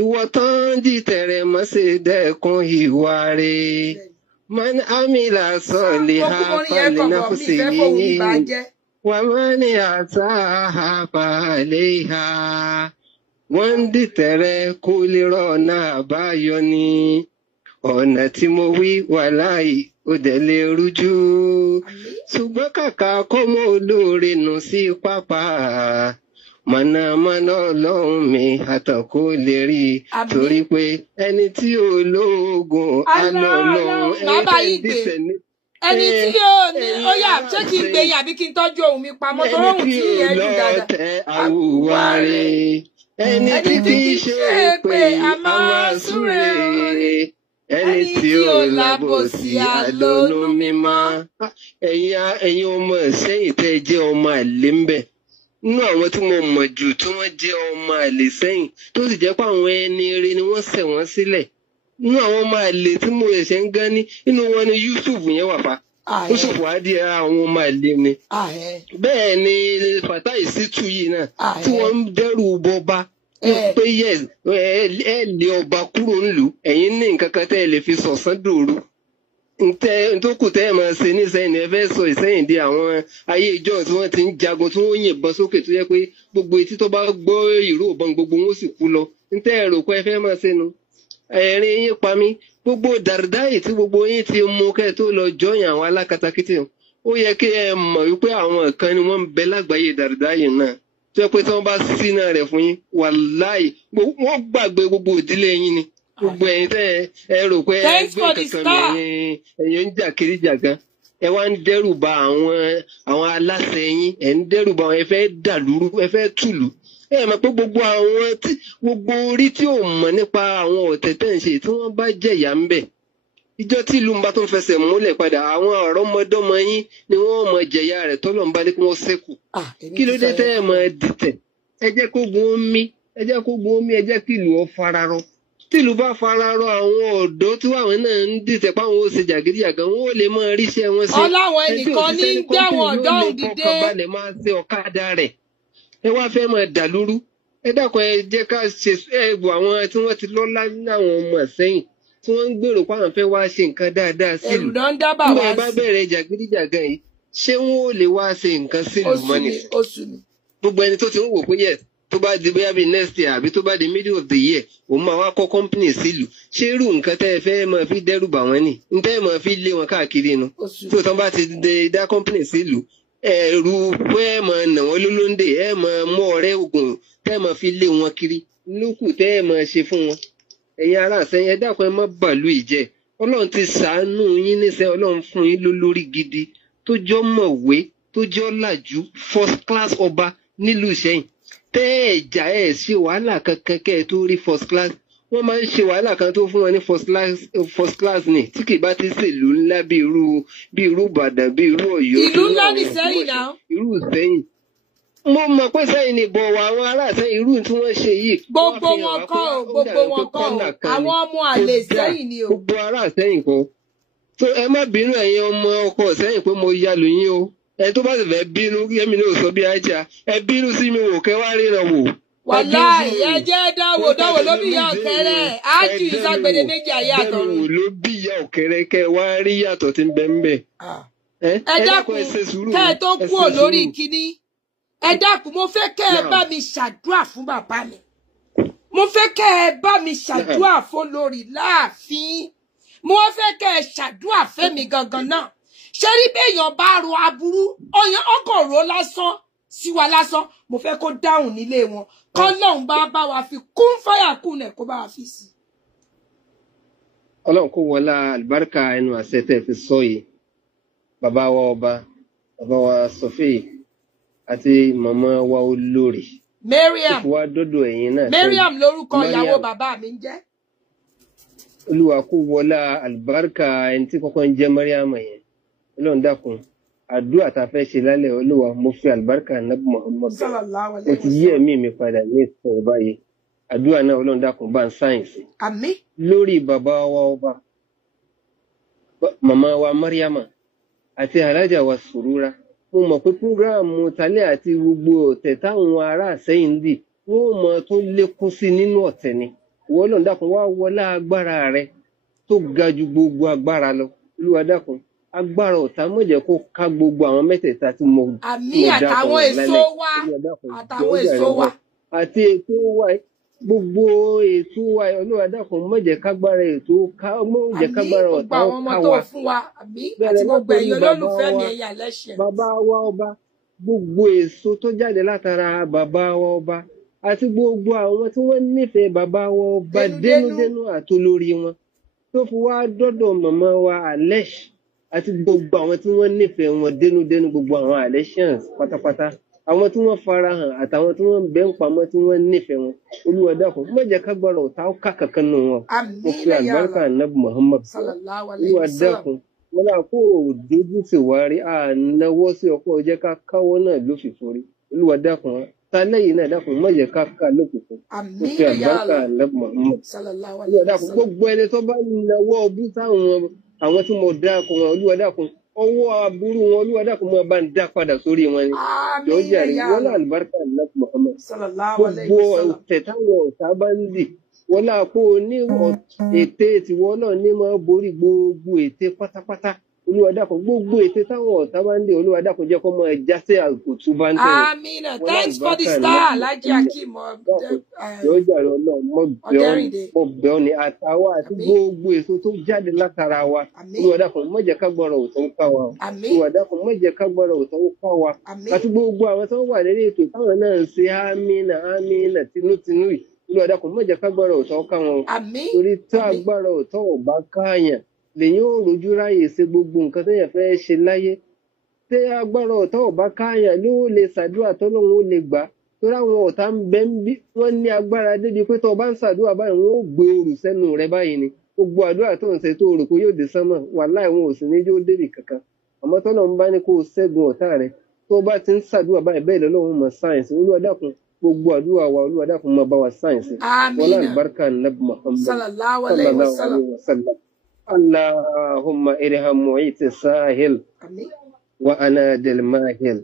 ìwọ tán dìtẹ̀ rẹ̀ má ṣe dẹ́kun ìwà rẹ̀ man amila soliha falinafsihi wa man asaha fa'alayha wọ́n ń dìtẹ̀ rẹ̀ kó lè rọ́nà àbáyọ ni ọ̀nà tí mo wí wàláhì ó dẹ̀ lè rújú ṣùgbọ́n kàkà kọ́ mọ́ olóore nù sí pápá mọ̀nàmọ́ná ọlọ́run mi àtàkó lè rí torí pé ẹni tí olóògùn àná ọlọ́run ẹni dìtẹ̀ ní. ẹni tí yóò ní ó yà ṣé kí n gbé yàbí kí n tọ́jú ohun mi pamọ́ tó rọrùn tí ìyẹn jù dáadáa. ẹni tí olóòtẹ àwùwárí ẹni tí kì í ṣe pé a máa súre ẹni tí ó lábòsí àlónú mímọ́. ẹ̀yin ọmọ Ìṣẹ́yìn tẹ́ jẹ́ ọmọ àlè ń bẹ̀ nínú àwọn tí mo mọ̀ jù tí wọ́n jẹ́ ọmọ àlè Ìṣẹ́yìn tó sì jẹ́ pé àwọn ẹni rere ni wọ́n ṣẹ̀ wọ́n sílẹ̀ nínú àwọn ọmọ àlè tí mo ṣẹ̀ ń gán ní inú wọn ni Yusuf yẹn wà pa Yusuf Adé àwọn ọmọ àlè ni bẹ́ẹ̀ ni Fatai Shittu yìí náà tí wọ́n ń dẹ́rù bọba pé yes ẹ lé ọba kúrò ńlùú ẹ̀yin ní nǹkan kan tẹ́ ẹ lè fi sọ̀sán dòru tó kù tẹ́ ẹ máa ṣe ní Ìṣẹ́yìn ẹ fẹ́ sọ Ìṣẹ́yìn di àwọn ayé ìjọ tí wọ́n ti ń jagun tí wọ́n yìnbọn sókè tó yẹ pé gbogbo etí tó bá gbọ́ ìró ìbọn gbogbo wọn sì kú lọ tẹ́ ẹ rò pé ẹ fẹ́ máa ṣe nu ẹ̀rín yín pa mí gbogbo dàrúdáyì tí gbogbo yín ti mú kẹ́ tó lọ jọyìn àwọn alákatakítí ó yẹ kí ẹ mọ̀ wípé àwọn kan ni wọ́n ń bẹ lágbàáyé dàrúdáyì náà tó yẹ pé tí wọ́n bá sínà rẹ̀ fún yín wàláì wọ́n gbàgbé gbogbo ìdílé yín ni gbogbo ẹ̀yin tẹ́ ẹ rò pé ẹgbẹ́ kankan ẹ̀yin ń jà kiri jàgán ẹ wá ń dẹ́rù ba àwọn aláṣẹ yín ẹ ń dẹ́rù ba àwọn ẹ fẹ́ dàlúrú ẹ fẹ́ tùlù ẹ mọ̀ pé gbogbo orí tí ò mọ̀ nípa àwọn ọ̀tẹ̀ tẹ́ ń ṣe tí wọ́n bá jẹ̀yà ń bẹ̀ ìjọ tí ìlú ń bá tó ń fẹsẹ̀ múlẹ̀ padà àwọn ọ̀rọ̀mọdọ́mọ yín ni wọ́n mọ̀ jẹ̀yà rẹ̀ tọ́lọ̀ ń bá ní kí wọ́n ṣẹ́kù kí ló dé tẹ́ ẹ mọ̀ dìtẹ̀ ẹ jẹ́ kó gun omi ẹ jẹ́ kí ìlú ọ fararọ tí ìlú bá fararọ àwọn ọ̀dọ́ tí àwọn náà ń dìtẹ̀ páwọn ó ṣe jàgídíjàgan wọn ò lè mọ ríṣẹ́ wọn ṣe ọláwọn ẹnìkan ní gbé àwọn ọ̀dọ́ òdìdé balẹ̀ máa ṣe ọ̀kadà rẹ̀ ẹ wá fẹ́ máa dàlúrú ẹ dákun ẹ jẹ́ ká ṣe ẹ̀bù àwọn tí wọ́n ti lọ́lá láwọn ọmọ Ìṣẹ́yìn tí wọ́n ń gbèrò páwọn fẹ́ wá ṣe nǹkan dáadáa sílùú nígbà bá bẹ̀rẹ̀ jàgídíjàgan yìí ṣé wọn ò lè wá ṣe nǹkan sílùú mọ́ni gbogbo ẹni tó ti ń wò pé yẹ tó bá di bóyá bíi next year àbí tó bá di middle of the year òun máa wá kọ́ company sílùú ṣé irú nǹkan tẹ́ ẹ fẹ́ máa fi dẹ́rù bà wọ́n nì ń tẹ́ ẹ máa fi lé wọn káàkiri nu tó tán bá ti dá company sílùú ẹ̀rù pé ẹ máa nà wọ́n lólóńdè ẹ máa mú ọ̀rẹ́ ògùn tẹ́ ẹ máa fi lé wọn kiri lókù tẹ́ ẹ máa ṣe fún wọn ẹ̀yin ará Ìṣẹ́yìn ẹ dákun ẹ má bàlú ìjẹ́ Ọlọ́run ti ṣàánú yín níṣẹ́ Ọlọ́run fún yín lólórí gidi tó jọ mọ̀wé tó jọ làjú first class ọba nílùú Ìṣẹ̀yìn tẹ́ ẹ̀ jà ẹ̀ ṣe wàhálà kankan kẹ́ ẹ tó rí first class wọ́n máa ń ṣe wàhálà kan tó fún wọn ní first class ni tí kì bá ti ṣèlú ńlá bí irú Ìbàdàn bí irú Ọ̀yọ́ ìlú ńlá ní Ìṣẹ̀yìn náà irú Ìṣẹ̀yìn mo mọ̀ pé Ìṣẹ̀yìn ni bọ̀wọ̀ àwọn ará Ìṣẹ̀yìn irú tí wọ́n ṣe yìí gbogbo wọn kọ́ àwọn ọmọ àlè Ìṣẹ̀yìn ni o gbogbo ará Ìṣẹ̀yìn kọ́ so ẹ má bínú ẹ̀yin ọmọ ọkọ Ìṣẹ̀yìn pé mo ya lù yín o ẹ tó bá sì fẹ́ bínú yẹmi náà sọ bí ajá ẹ bínú sí mi wò kẹ́ wá ríran wò. Wàláì ẹ jẹ́ dáwò ló bí ìyá ọ̀kẹ́rẹ́ ájú ìságbede méjì ayé àtọ̀run. dáwò ló bí ìyá ọ̀kẹ́rẹ́ kẹ́ wá rí yàtọ̀ tí ń bẹ ń bẹ. ẹ dákun kẹ́ ẹ tó kúrò lórí kíní ẹ dákun mo fẹ́ kẹ́ ẹ bá mi ṣàdúrà fún bàbá mi mo fẹ́ kẹ́ ẹ bá mi ṣàdúrà fún lórí láàfin mo fẹ́ kẹ́ ẹ ṣàdúrà fẹ́mi gangan náà ṣé rí béèyàn bá ro aburú ọkàn ro lásán sí wa lásán mo fẹ́ kó dáhùn nílé wọn kọ́lọ́hún bá wa fi kún fáyà kúnlẹ̀ kó bá wa fi sí. Ọlọ́run kó wọlá àlùbáríkà ẹnu àṣẹ tẹ́ fi sọ yìí bàbá wa ọba bàbá wa Sọfí àti màmá wa olórí. Mariam wa dọ́dọ̀ ẹ̀yin náà. Mariam lórúkọ ìyàwó bàbá mi ń jẹ́. Olúwa kó wọlá àlùbáríkà ẹni tí kọ́kọ́ ń jẹ́ Mariam yẹn Ọlọ́run dákun àdúrà tá a fẹ́ ṣe lálẹ́ Olúwa mo fi àlùbáríkà Ànábì Muhammad mo ti yí ẹ̀mí mi padà ní ìsọ̀rọ̀ báyìí àdúrà náà Ọlọ́run dákun bá ń sáyẹ̀nsì. Àmín. Lórí bàbá wa ọba màmá wa Mariama àti alájà wa Sùúrà mo mọ̀ pé púrógíráàmù tálẹ́ àti gbogbo ọ̀tẹ̀ táwọn ará Ìṣẹ̀yìn dì wọ́n mọ̀ tó lékún sí nínú ọ̀tẹ̀ ni ìwọ Ọlọ́run dákun wá wọlá agbára rẹ tó ga ju gbogbo agbára lọ Olúwa dákun agbára ọ̀tá má jẹ́ kó ká gbogbo àwọn mẹ́tẹ̀ẹ̀ta tí mo àtàwọn èso wa àti ètò wa gbogbo ètò wa Olúwa dákun má jẹ́ kágbára ètò ká má jẹ́ kágbára ọ̀tá ó ká wa àti gbogbo ẹ̀yin olólùfẹ́ mi ẹ̀yà lẹ́sẹ̀. Bàbá wa ọba gbogbo èso tó jáde látara bàbá wa ọba àti gbogbo àwọn tí wọ́n nífẹ̀ẹ́ bàbá wa ọba dénúdénú àtolórí wọn tó fi wá dọ́dọ̀ màmá wa Alesh àti gbogbo àwọn tí wọ́n nífẹ̀ẹ́ wọn dénúdénú gbogbo àwọn Alesians pátápátá àwọn tí wọ́n farahàn àtàwọn tí wọ́n bẹ́ ń pamọ́ tí wọ́n nífẹ̀ẹ́ wọn Olúwa dákun má jẹ́ kágbára ọ̀tá ó ká kankan nù wọn mo fi àlùbáríkà Ànábì Muhammad Olúwa dákun wọn náà kó dojú sí wa rí ànáwó sí ọkọ jẹ́ ká káwọ́ náà ló fi forí Olúwa dákun tálẹ́yìn náà dákun má jẹ́ ká ká lókùnkùn mo fi àlùbáríkà Ànábì Muhammad Olúwa dákun gbogbo ẹni tó bá náwó ọbú táwọn àwọn tí mo dákun wọn Olúwa dákun ọwọ́ aburú wọn Olúwa dákun máa bá ń dá padà sórí wọn ni jọjá rí wọn náà àlùbáríkà Ànábì Muhammad gbogbo ọ̀tẹ̀ táwọn ọ̀tá bá ń dì wọn náà kó ní ète tiwọn náà ní máa borí gbogbo ète pátápátá Olúwa dákun gbogbo ète táwọn ọ̀tá bá ń dì Olúwa dákun jẹ́ kó máa já sí àgùntù bá ń tẹ̀lé. Àmín. Thanks for the star Alhaji Akeem jọjá rí Ọlọ́run mo bẹ̀ ọ́ ní àtàwọn àti gbogbo èso tó jáde látara wa Olúwa dákun má jẹ́ kágbára òtún ká wa Olúwa dákun má jẹ́ kágbára òtún ká wa àti gbogbo àwọn tó wà lórí ètò táwọn náà ń ṣe àmínà tinútinú yìí Olúwa dákun má jẹ́ kágbára òtún ká wọn torí tó agbára òtún ò bá káàyàn lèyìn ò rojú ráyè ṣe gbogbo nǹkan tó yẹn fẹ́ ṣe láyé tí agbára òtún ò bá káàyàn ló lè ṣàdúrà tọ́lọ́run ó lè gbà torí àwọn ọ̀tá ń bẹ ń bí wọ́n ní agbára débi pé tó o bá ń ṣàdúrà báyìí wọ́n ó gbé orù sẹ́nu rẹ báyìí ni gbogbo àdúrà tó ń ṣe tó rò pé yóò dé sánmọ̀ wàláhì wọn ò sì ní yóò débì kankan àmọ́ tọ́lọ́run bá ní kó o ṣẹ́gun ọ̀tá rẹ tó o bá ti ń ṣàdúrà báyìí bẹ́ẹ̀ lọ́lọ́run mọ̀ sáyẹ̀nsì Olúwa dákun gbogbo àdúrà wa Olúwa dákun máa bá wa sáyẹ̀nsì wọlá àlùbáríkà Ànábì Muhammad sallallahu alaihi wasallam Allahumma irham mu'it sahil wa anadil mahil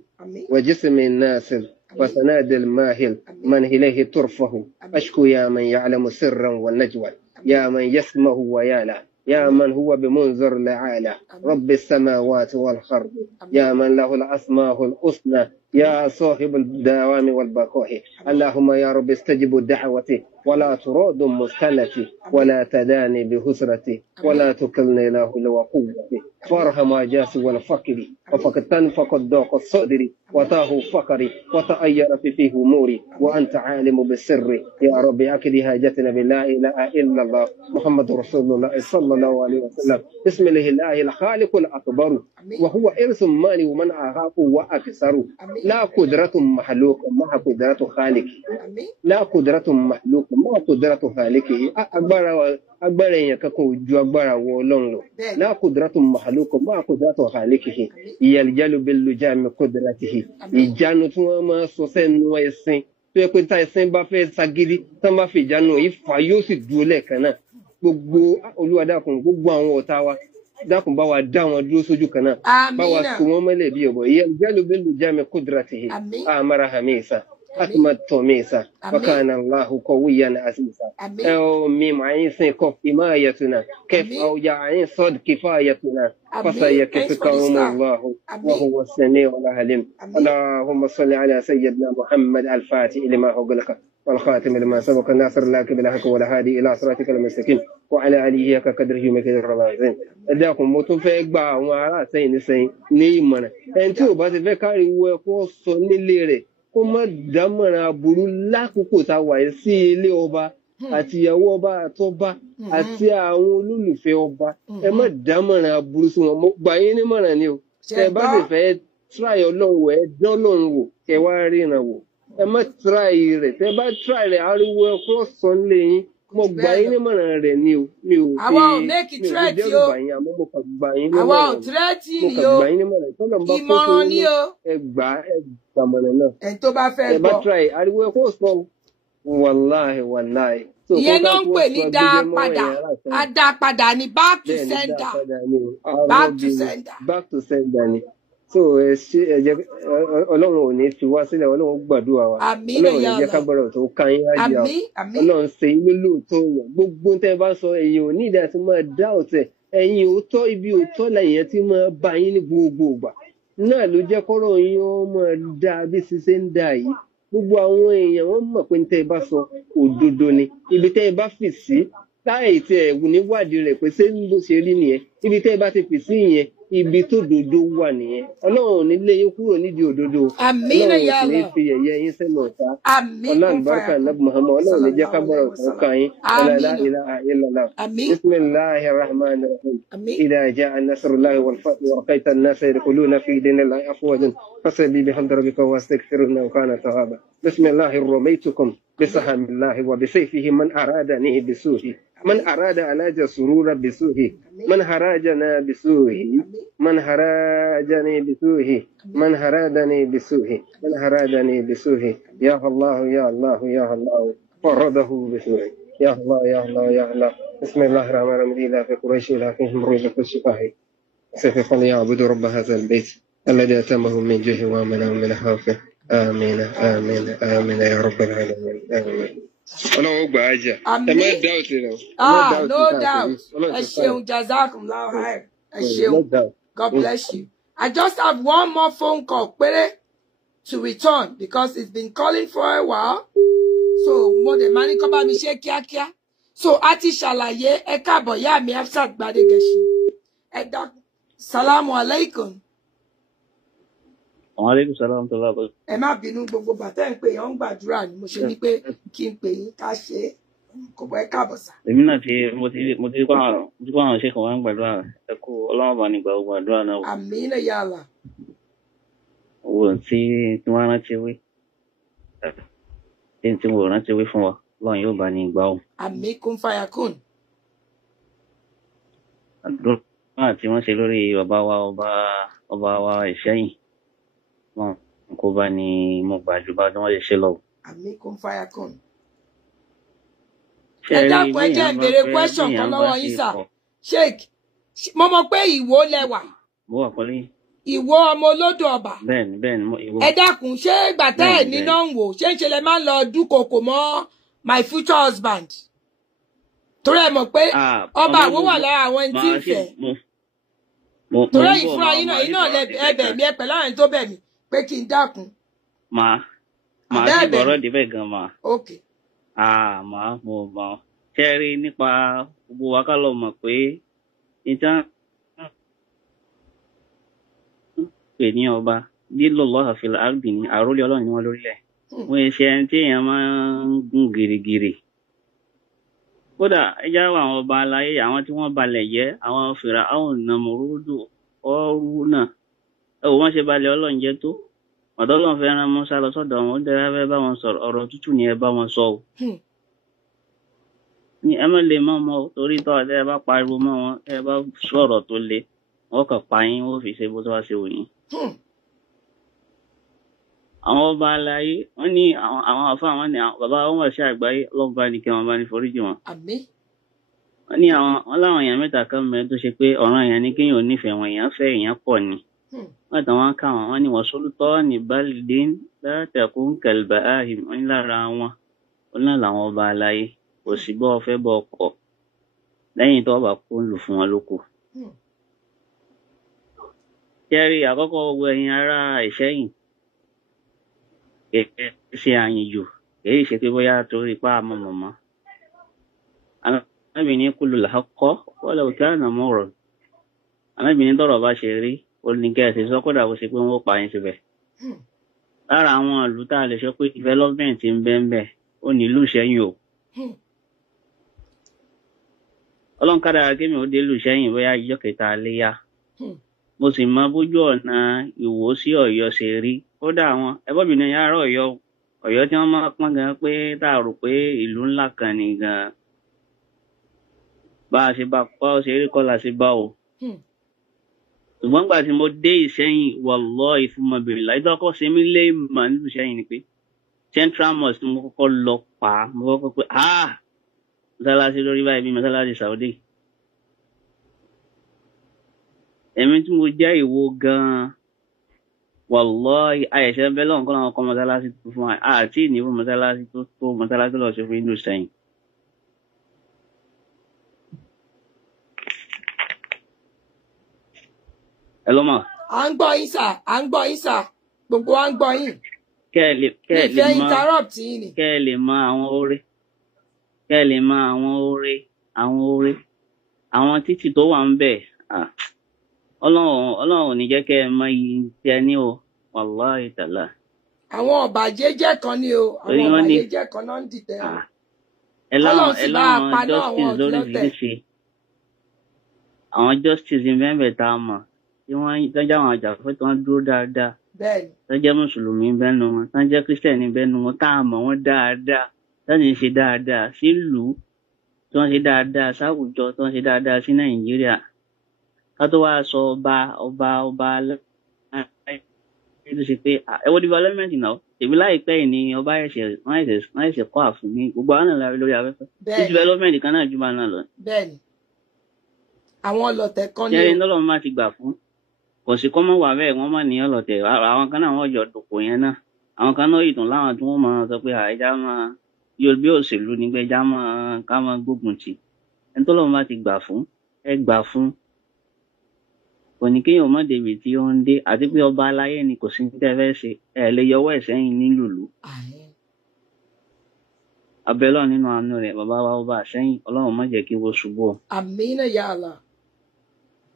wa jismi nasil وسناد الماهل من إليه ترفه أشكو يا من يعلم سرا والنجوى يا من يسمه ويالا يا من هو بمنظر لعالى رب السماوات والأرض يا من له الأسماء الحسنى يا صاحب الدوام والبقاء اللهم يا رب استجب دعوتي ولا تراد مستلتي ولا تداني بهسرتي ولا تكلني له وقوتي فارحم عجاسي والفقري وفقدتن فقد ضاق الصدر وتاه فقري وتأير فيه أموري وأنت عالم بالسر يا رب أكد حاجتنا بالله إله إلا الله محمد رسول الله صلى الله عليه وسلم بسم الله الله الخالق الأكبر وهو إرث مالي ومن أخاف وأكثر لا قدرة مخلوق مع قدرة خالق لا قدرة مخلوق مع قدرة خالقه أكبر يكون جو أكبر ولون لا قدرة مخلوق مع قدرة خالقه يلجل باللجام قدرته ìjánu tí wọ́n máa sọ sẹ́nu ẹ̀sìn tó yẹ pé tá ẹ̀sìn bá fẹ́ ṣagídí tán bá fi ìjánu yìí fà yóò sì dúró lẹ́ẹ̀kan náà gbogbo Olúwa dákun gbogbo àwọn ọ̀tá wa dákun bá wa dá wọn dúró sójú kan náà bá wa so wọ́n mọ́lẹ̀ bí ọ̀bọ̀ yaljalu باللجام قدرته أمر هميسا أكمل توميسا وكان الله قويا عزيزا أو ميم عين سين كف حمايتنا كيف أو يا عين صد كفايتنا فسيكفيكهم الله وهو السميع العليم اللهم صل على سيدنا محمد الفاتح لما أغلق والخاتم لما سبق الناصر لك بالحق والهادي إلى صراطك المستقيم وعلى آله كقدره ومقداره العظيم ẹ̀dákun mo tún fẹ́ gba àwọn ará sẹ́yìn ní ìmọ̀ràn ẹni tí ò bá ti fẹ́ káriwo ẹ̀kọ́ sọ nílé rẹ̀ kó má dámọ̀ràn aburú lákòókò tá a wà sí ilé ọba àti ìyàwó ọba àtọba àti àwọn olólùfẹ́ ọba ẹ má dámọ̀ràn aburú sí wọn mo gbà yín nímọ̀ràn ni o tẹ bá sì fẹ́ tíráì Ọlọ́run wò ẹ dán Ọlọ́run wò kẹ wá ríran wò ẹ má tíráì rẹ̀ tẹ bá tíráì rẹ̀ ariwo ẹ̀kọ́ sọ nílé yín mo gbà yín nímọ̀ràn rẹ̀ ni o mi ò fi mi ò fi dẹ́rù bà yín àmọ́ mo kàn gbà yín nímọ̀ràn àwa ò tírẹ́tì mo ni kàn o gbà yín nímọ̀ràn tọ́lọ̀ bá kó ìmọ̀ràn ni o ẹ gbàmọ̀ràn náà ẹni tó bá fẹ́ ẹ bá gbọ́ try ariwo ẹ kó sọ wàláhì wàláhì. ìyẹn náà ń pè ní dá padà á dá padà ní back to sender back to sender. back to sender ni so ẹ ṣe ẹ jẹ́ Ọlọ́run ò ní fi wá sílẹ̀ Ọlọ́run gbàdúrà wa àmín Ọlọ́run ní jẹ́ ká gbọ́dọ̀ tó ká yín ájì àwọn àmín àmín Ọlọ́run ṣe ilé lóòótọ́ yẹn gbogbo tẹ́ ẹ bá sọ ẹ̀yin ò ní ìdá tí máa dá ọ̀tẹ̀ ẹ̀yin òótọ́ ibi òótọ́ lẹ́yìn tí máa bá yín ní gbogbo ìgbà náà ló jẹ́ kọ́rọ̀ yín ó máa dá bí ṣiṣẹ́ ń dà yìí gbogbo àwọn èèyàn wọ́n mọ̀ pé tẹ́ ẹ bá sọ òdodo ni ibi tẹ́ ẹ bá fì sí láì tí ẹ níwádìí rẹ̀ pé ṣé bó ṣe rí nìyẹn ibi tẹ́ ẹ bá ti fì sí yẹn ibi tó dodo wà nìyẹn Ọlọ́run ò ní lé yín kúrò nídìí òdodo àmín ya Ọlọ́run ò ní Allah fi ẹ̀yẹ yín sẹ́nu ọ̀tá àmín Ọlọ́run barka nabi Muhammad Ọlọ́run ní jẹ́ ká gbọ́dọ̀ tó ká yín la ilaha illallah àmín bismillahir rahmanir rahim àmín idha jaa nasrullahi wal fath wa ra'aita an-nasa yadkhuluna fi dinillahi afwajan fasabbih bihamdi rabbika wastaghfirhu innahu kana tawwaba bismillahir ramaytukum bisahamillahi wa bisayfihi man aradani bisuhi من أراد علاج سرور بسوء من هراجنا بسوء من هراجني بسوء من هرادني بسوء من هرادني بسوء يا الله يا الله يا الله فرده بسوء يا الله يا الله يا الله بسم الله الرحمن الرحيم إلى في قريش إلى فيهم رزق الشفاه سيف فليعبدوا رب هذا البيت الذي أتمهم من جوع وآمنهم من خوف آمين آمين آمين يا رب العالمين آمين Ọlọ́run gbà á jà ẹ má doubt rẹ o no doubt ẹ ṣeun jazakumullahu khair ẹ ṣeun God bless you. I just have one more phone call péré to return because it's been calling for a while so mo dẹ̀ máa ní kọ́ bá mi ṣe kíákíá so a ti ṣàlàyé ẹ káàbọ̀ yá mi Hafsat Gbadegesin ẹ dá salamu alaikum. Aleykum salaam tó lábọ. Ẹ má bínú gbogbo bàtà ń pè yàn ń gbàdúrà ni mo ṣe ní pé kí n pè yín ká ṣe é kò bọ́ ẹ káàbọ̀ sá. Èmi náà mo ti kó àwọn ṣe kàn wá ń gbàdúrà ẹ kú Ọlọ́run bá ní gbà gbogbo àdúrà náà. Àmín ya Allah. Owó tí wọ́n rántí wí tí mo rántí wí fún wa Ọlọ́run yóò bá ní gbà ó. Àmín kún fayakun. Àdúrà tí wọ́n ṣe lórí ọba wa Ìṣẹ́yìn. Kó bá ní mo gbàjú bá tí wọ́n lè ṣe lọ. Àmín kún fayakun. Ẹ dákun ẹ jẹ́ ìbéèrè question kan lọ́wọ́ yín sà. Sheikh, mo mọ̀ pé Ìwó lẹ́wà. Mo wà pẹ̀lú yín. Ìwó ọmọ olódò ọba. Bẹ́ẹ̀ni Ìwó. Ẹ dákun ṣé ìgbà tẹ́ ẹ̀ níná ń wò ṣé ń ṣe lẹ máa ń lọ dúnkokò mọ́ my future husband. Torí ẹ mọ̀ pé ọba Ìwó wà lára àwọn ẹni tí ń fẹ́. Torí ìfúra yín náà lẹ ẹbẹ̀ mi ẹ pẹ̀lú àwọn ẹni tó bẹ̀ mí pé kí n dákun Màá sì bọ̀rọ̀ débẹ̀ gan mà. Okay. Màá mo mọ̀. Ṣé rí nípa gbogbo wa ká lọ mọ̀ pé ìtàn pè ní ọba lílọ lọ́hà fìlà árbì ní àrólé ọlọ́run ni wọ́n lórílẹ̀. Wọ́n ṣe ẹni tí èèyàn máa ń gún gìrìgìrì. Kódà ẹjá wà àwọn ọba aláyé àwọn tí wọ́n balẹ̀ jẹ́ àwọn fìrà àwọn nàmúrúdù ọrú náà. Ẹ wò wọ́n ṣe balẹ̀ ọlọ́run jẹ́ tó. Ọ̀dọ̀ ọlọ́run fẹ́ rán Mùsá lọ sọ́dọ̀ wọn ó dẹ́rẹ́ fẹ́ bá wọn sọ̀rọ̀ ọ̀rọ̀ tútù ni ẹ bá wọn sọ o. Ní ẹ má lè mọ́ mọ́ torí tọ́ ẹ bá pariwo mọ́ wọn ẹ bá sọ̀rọ̀ tó le wọ́n kàn pa yín ó fi ṣe bó tó wá ṣe wò yín. Àwọn ọba aláyé wọ́n ní àwọn àfáà wọn ní bàbá wọn wà sí àgbáyé ọlọ́run bá ní kí wọ́n bá ní foríjì wọn. Àmín. Wọ́n ní wọn láwọn èèyàn mẹ́ta kan mẹ́rin tó ṣe pé ọ̀ràn èèyàn ní kéèyàn ò nífẹ̀ẹ́ wọn èèyàn fẹ́ èèyàn pọ̀ ni. Wọ́n tàn wọ́n ká wọn ní wọ́n sólútọ́ ní bálídín látẹ̀kùn kẹlbà áhìm wọ́n ní lára wọn ó náà làwọn ọba aláyé kò sí bọ́ ọ fẹ́ bọ́ ọkọ̀ lẹ́yìn tó bá kó lù fún wọn lóko. Jẹ́rí àkọ́kọ́ gbogbo ẹ̀yin ará Ìṣẹ́yìn kẹ̀kẹ́ ṣe àyìnjù èyí ṣe pé bóyá torí ipá mọ̀mọ́mọ́. Alábìnrin kúlù làákọ́ wọ́n lọ kí àná mọ̀rọ̀. Alábìnrin tọ̀rọ̀ bá ṣe rí oníkẹ́ẹ̀sì sọ kódà bó ṣe pé wọ́n pa yín síbẹ̀. Lára àwọn ìlú tá a lè sọ pé development ń bẹ ń bẹ ó nílùú Ìṣẹ́yìn o. Ọlọ́run kádàrá kémi ó dé ìlú Ìṣẹ́yìn bóyá ìjọ́ kẹta léyà. Mo sì mọ bójú ọ̀nà Ìwó sí Ọ̀yọ́ ṣe rí. Kódà àwọn ẹbọ́bìnrin yàrá Ọ̀yọ́ tí wọ́n máa pọ́n gan pé tá a rò pé ìlú ńlá kan ni gan. Bá a ṣe bá ọ ṣe rí kọ́lá ṣe bá o. Ṣùgbọ́n nígbà tí mo dé Ìṣẹ́yìn wallahi ìfúnmọ́bìnrin láì tọ́kọ́ ṣe mí lé mà nílùú Ìṣẹ́yìn ni pé Central Mosque mo kọ́kọ́ lọ pa mo kọ́kọ́ pé mọ́sálásí lórí báyìí bí mọ́sálásí Saudi. Èmi tí mo jẹ́ Ìwó gan-an wallahi àyẹ̀ṣẹ́ bẹ́ẹ̀ lọ́nkọ́ làwọn kọ́ mọ́sálásí tó fún wa àti ìníwó mọ́sálásí tó tó mọ́sálásí lọ́ọ́ ṣe fún ìlú Ìṣẹ́yìn. Hello ma. À ń gbọ́ yín sà, gbogbo wa ń gbọ́ yín. Kẹ́ ìfẹ́ interrupt yín ni. Kẹ́ ẹ lè mọ àwọn oore, àwọn títì tó wà ń bẹ̀. Ọlọ́run ò ní jẹ́ kẹ́ ẹ mọ iye tí ẹ ní o, wàláhì tàlá. Àwọn ọ̀bàjẹ́jẹ́ kan ni o, àwọn ọ̀bàjẹ́jẹ́ kan náà ń dìtẹ̀ o. Ẹ láwọn justice lórí ìdílé àwọn justice ń bẹ́ẹ̀ tá a mọ̀. Tí wọ́n tọ́jú àwọn àjàfẹ́ tí wọ́n dúró dáadáa. Bẹ́ẹ̀ni. Tó jẹ́ mùsùlùmí bẹ́nu wọn, tó jẹ́ kírísítẹ̀nì bẹ́nu wọn, tá a mọ̀ wọ́n dáadáa, tó ń ṣe dáadáa sílùú, tó ń ṣe dáadáa sáwùjọ, tó ń ṣe dáadáa sí Nàìjíríà. Ká tó wá sọ ọba tó ṣe pé ẹ wo development náà. Èmi láìpẹ́ yìí ni ọba wọ́n ẹ̀ṣẹ̀ kọ́ àfún ní gbogbo àwọn náà lórí afẹ́fẹ́. Bẹ́ẹ̀ni. Development kan náà jù bá náà lọ. Bẹ́ẹ̀ni. Àwọn ọlọ̀tẹ̀ kan ni o. Ṣé ẹni tọ́lọ́run máa ti gbà fún? Kò sí kọ́ mọ́ wà bẹ́ẹ̀ wọ́n mọ̀ ní ọlọ́tẹ̀ àwọn kan náà wọ́n yọ dòpò yẹn náà àwọn kan náà ìtàn láwọn tí wọ́n máa sọ pé àìjá máa yóò bí òṣèlú ní pé ẹjá máa ká máa gbógun tì ẹni tó lọ́wọ́ bá ti gbà fún ẹ gbà fún kò ní kéèyàn mọ́ débi tí ó ń dé àti pé ọba aláyé ni kò sí ní tẹ́ fẹ́ ṣe ẹ lè yọwọ́ ẹ̀ sẹ́yìn nílùú abẹ́lọ́ nínú àánú rẹ̀ bàbá wa ọba àsẹ́yìn Ọlọ́run má jẹ́ kí wọ́n ṣubú ọ. Àmín ya Allah.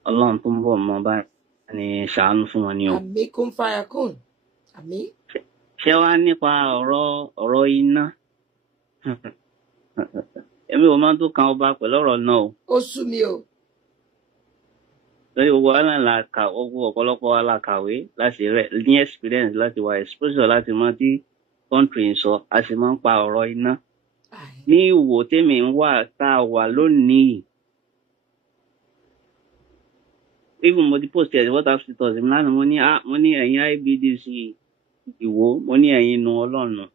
Ọlọ́run tó ń bọ̀ mọ́ báyìí ni ṣàánú fún wọn ni o. Àmín kún fayakún. Àmín. Ṣé wàá nípa ọ̀rọ̀ iná? Èmi ò máa tó kan ọba pẹ̀lú ọ̀rọ̀ náà o. Ó sú mi o. Lórí gbogbo wa náà la kà ọ̀pọ̀lọpọ̀ wa la kàwé láti rẹ̀ ní experience láti wà exposure láti mọ tí country ń sọ a sì máa ń pa ọ̀rọ̀ iná. Ní Ìwò tèmi ń wà tá a wà lónìí. Even mo ti post ẹ̀ WhatsApp status mi lánàá mo ní ẹ̀yin IBDC Ìwò mo ní ẹ̀yin nu Ọlọ́run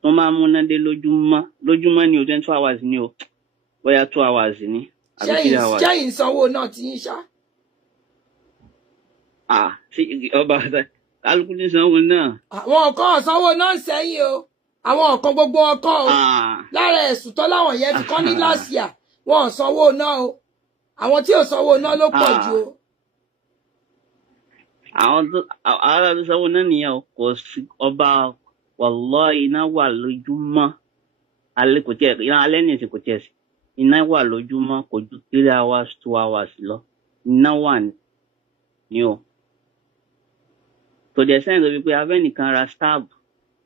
tó máa múná dé lójúmọ́ ni o 24 hours ni o bóyá 2 hours ni àbí 3 hours. Ṣé ìsanwó náà ti ń ṣá? Sí ọba kálukú ní sanwó náà. Àwọn kan sanwó náà sẹ́yìn o àwọn kan gbogbo ọkọ o lára ẹ̀sùn tó láwọn yẹn ti kọ́ ní last year wọn ò sanwó náà o àwọn tí ò sanwó náà ló pọ̀ jù o. Àwọn tó sanwó náà nìyẹn o, kò sí ọba wallahi iná wà lójúmọ́. Alẹ́ kò tiẹ̀ iná alẹ́ ní ìsìn kò tiẹ̀ sí. Iná wà lójúmọ́ kò ju 3 hours 2 hours lọ. Iná wà ní o. Tó dẹ̀ sẹ́yìn tó fi pé abẹ́nìkan ra stab.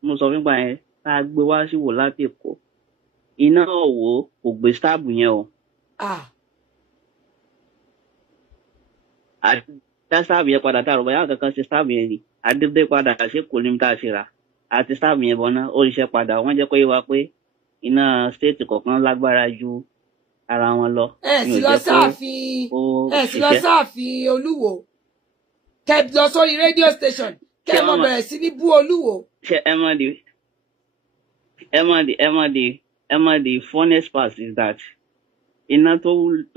Mo sọ fún gbà yẹn ká gbé wá sí wò láti Èkó. Iná ọ̀wọ́ kò gbé stab yẹn o. Àti stab yẹn padà tààrọ̀ báyà kankan ṣe stab yẹn ni. Adédé padà ṣe kò ní tá a ṣe rà. Àti stab yẹn bọ̀ náà ó ṣiṣẹ́ padà. Wọ́n jẹ́ kó yé wa pé iná state kọ̀ọ̀kan lágbára ju ara wọn lọ. Ẹ sì lọ sáàfin Olúwo. Kẹ́ lọ sórí radio station. Kẹ́ mọ bẹ̀rẹ̀ sí ní bú Olúwo. Ṣé ẹ mọ̀ the funniest part is that iná tó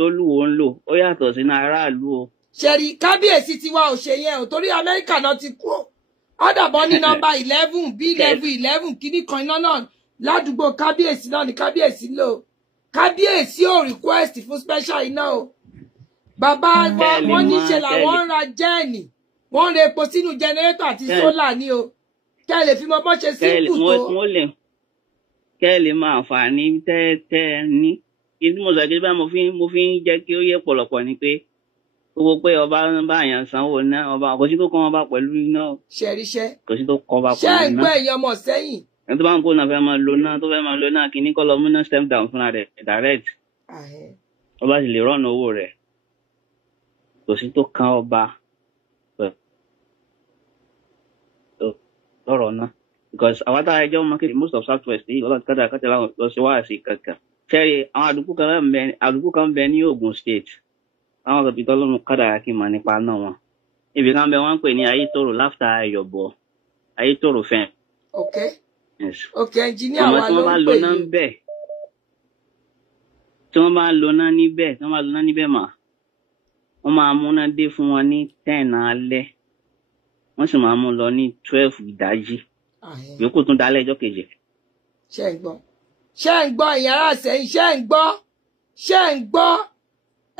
Olúwo ń lò ó yàtọ̀ sí iná aráàlú o. Ṣẹ̀rí kábíyèsí tiwa ò ṣe yẹn o torí Amẹ́ríkà náà ti kú. Ọ̀dàbọ̀ ní nọ́mbà 11 bí level 11 kíní kan iná náà ládùúgbò kábíyèsí náà ní kábíyèsí lò. Kábíyèsí ò request fún special iná o. Bàbá wọn níṣe làwọn ń ra jẹ́ẹ̀nì. Wọ́n ń re epo sínú jẹnẹrétọ̀ àti sólà ní o. Kẹ́ lè fi mọ bọ́ ṣe sínkù tó. Kẹ́ lè máa àǹfààní tẹ́ ní. Ìdí mo sọ pé bá mo fi ń jẹ́ kí ó yé pọ̀lọpọ̀ ni pé gbogbo pé ọba ń bá àyàn sanwó ná ọba kò sí tó kọ́ ọba pẹ̀lú iná. Ṣẹ̀ríṣẹ́. Kò sí tó kọ́ ọba pẹ̀lú iná. Ṣé ẹ̀ ń gbọ́ èèyàn mọ̀ sẹ́yìn? Ẹni tó bá ń kó náà fẹ́ máa lo náà tó fẹ́ máa lo náà kí ní kọ́ lọ mú náà step down fúnra rẹ̀ direct. Ọba sì lè rọ́ọ̀nù owó rẹ̀. Kò sí tó kan ọba lọ́rọ̀ náà. Because àwọn tá a jẹ́ ọmọ kéde most of Southwest yìí ọlọ́run kátà kátà láwọn lọ sí wáàsí kankan. Ṣẹ́rí àwọn àdúgbò kan bẹ ní Ogun State. Àwọn ọ̀dọ́ bíi tọ́lọ́run kádà kí n mọ̀ nípa náà wọn. Ibì kan bẹ wọ́n ń pè ní Ayétòrò láfta Ayọ̀bọ̀. Ayétòrò fẹ́ẹ̀. Okay. Yes. Okay, engineer wa ló ń pè yìí. Tí wọ́n bá lo náà níbẹ̀ mà. Wọ́n máa múná dé fún wọn ní 10 alẹ́. Wọ́n sì máa mú lọ ní 12 ìdájí. Yòókù tún dálẹ̀ ọjọ́ kejì. Ṣé ń gbọ́ ẹ̀yin ará Ìṣẹ̀yìn ṣé ń gbọ́